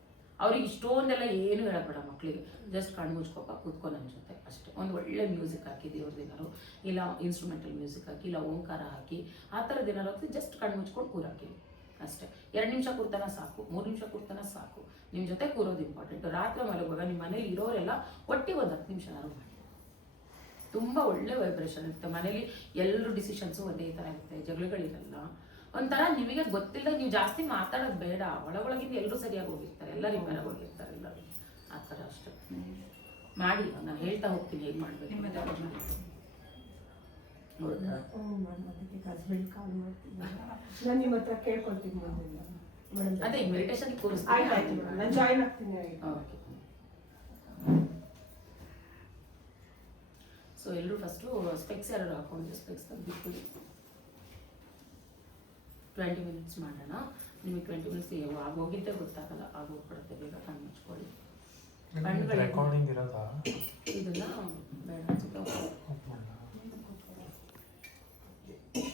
ಅವ್ರಿಗೆ ಇಷ್ಟೊಂದೆಲ್ಲ ಏನು ಹೇಳಬೇಡ ಮಕ್ಕಳಿಗೆ. ಜಸ್ಟ್ ಕಣ್ಣು ಮುಚ್ಕೋಪ ಕೂತ್ಕೊ ನನ್ನ ಜೊತೆ ಅಷ್ಟೇ. ಒಂದು ಒಳ್ಳೆ ಮ್ಯೂಸಿಕ್ ಹಾಕಿ ದೇವ್ರದ್ದೇನಾರು, ಇಲ್ಲ ಇನ್ಸ್ಟ್ರೂಮೆಂಟಲ್ ಮ್ಯೂಸಿಕ್ ಹಾಕಿ, ಇಲ್ಲ ಓಂಕಾರ ಹಾಕಿ, ಆ ಥರದ್ದು ಏನಾರು ಹೋಗ್ತೀವಿ. ಜಸ್ಟ್ ಕಣ್ಣು ಮುಚ್ಕೊಂಡು ಕೂರಾಕಿ ಅಷ್ಟೇ. 2 ನಿಮಿಷ ಕೂರ್ತಾನ ಸಾಕು, 3 ನಿಮಿಷ ಕೂರ್ತಾನ ಸಾಕು. ನಿಮ್ಮ ಜೊತೆ ಕೂರೋದು ಇಂಪಾರ್ಟೆಂಟ್. ರಾತ್ರಿ ಮಲಗುವಾಗ ನಿಮ್ಮ ಮನೇಲಿ ಇರೋರೆಲ್ಲ ಒಟ್ಟಿಗೆ ಒಂದು 10 ನಿಮಿಷನಾರು ಮಾಡಿ. ತುಂಬ ಒಳ್ಳೆ ವೈಬ್ರೇಷನ್ ಇರುತ್ತೆ ಮನೇಲಿ. ಎಲ್ಲರೂ ಡಿಸಿಷನ್ಸು ಒಂದೇ ಥರ ಇರುತ್ತೆ, ಜಗಳಗಳಿರಲ್ಲ. ಒಂಥರ ನಿಮಗೆ ಗೊತ್ತಿಲ್ಲ, ನೀವು ಜಾಸ್ತಿ ಮಾತಾಡೋದು ಬೇಡ. ಒಳಗಿಂದ ಎಲ್ಲರೂ ಸರಿಯಾಗಿ ಹೋಗಿರ್ತಾರೆ, ಎಲ್ಲ ರಿಪೇರ್ ಆಗಿ ಹೋಗಿರ್ತಾರೆ, ಎಲ್ಲರೂ ಆ ಥರ ಅಷ್ಟೇ ಮಾಡಿ. ನಾನು ಹೇಳ್ತಾ ಹೋಗ್ತೀನಿ ಹೇಗೆ ಮಾಡಬೇಕು. ಹಸ್ಬೆಂಡ್ ಕಾಲ್ ಮಾಡ್ತೀನಿ, ನಾನು ನಿಮ್ಮ ಹತ್ರ ಕೇಳ್ಕೊಳ್ತೀನಿ ಮೇಡಮ್. ಅದೇ ಮೆಡಿಟೇಷನ್ ಕೋರ್ಸ್ ಆಯ್ತು ಮೇಡಮ್, ನಾನು ಜಾಯ್ನ್ ಆಗ್ತೀನಿ. ಓಕೆ. ಸೊ ಎಲ್ಲರೂ ಫಸ್ಟು ಸ್ಪೆಕ್ಸ್ ಯಾರು ಹಾಕೊಂಡು ಸ್ಪೆಕ್ಸ್ ತೆಗೆದುಕೊಳ್ಳಿ. 20 ಮಿನಿಟ್ಸ್ ಮಾಡೋಣ. ನಿಮಗೆ 20 ಮಿನಿಟ್ಸ್ ಆಗೋಗಿದ್ದೇ ಗೊತ್ತಾಗಲ್ಲ, ಆಗೋಗ್ಬಿಡುತ್ತೆ. ಬೇಗ ಕಣ್ಣು ಮುಚ್ಕೊಳ್ಳಿ. ಕಣ್ಣುಗಳು ರೆಕಾರ್ಡಿಂಗ್ ಇರೋದಾ ಇದನ್ನ ಬೇಡ ಅನ್ಸುತ್ತೆ. ಆಫ್ ಮಾಡಲ್ಲ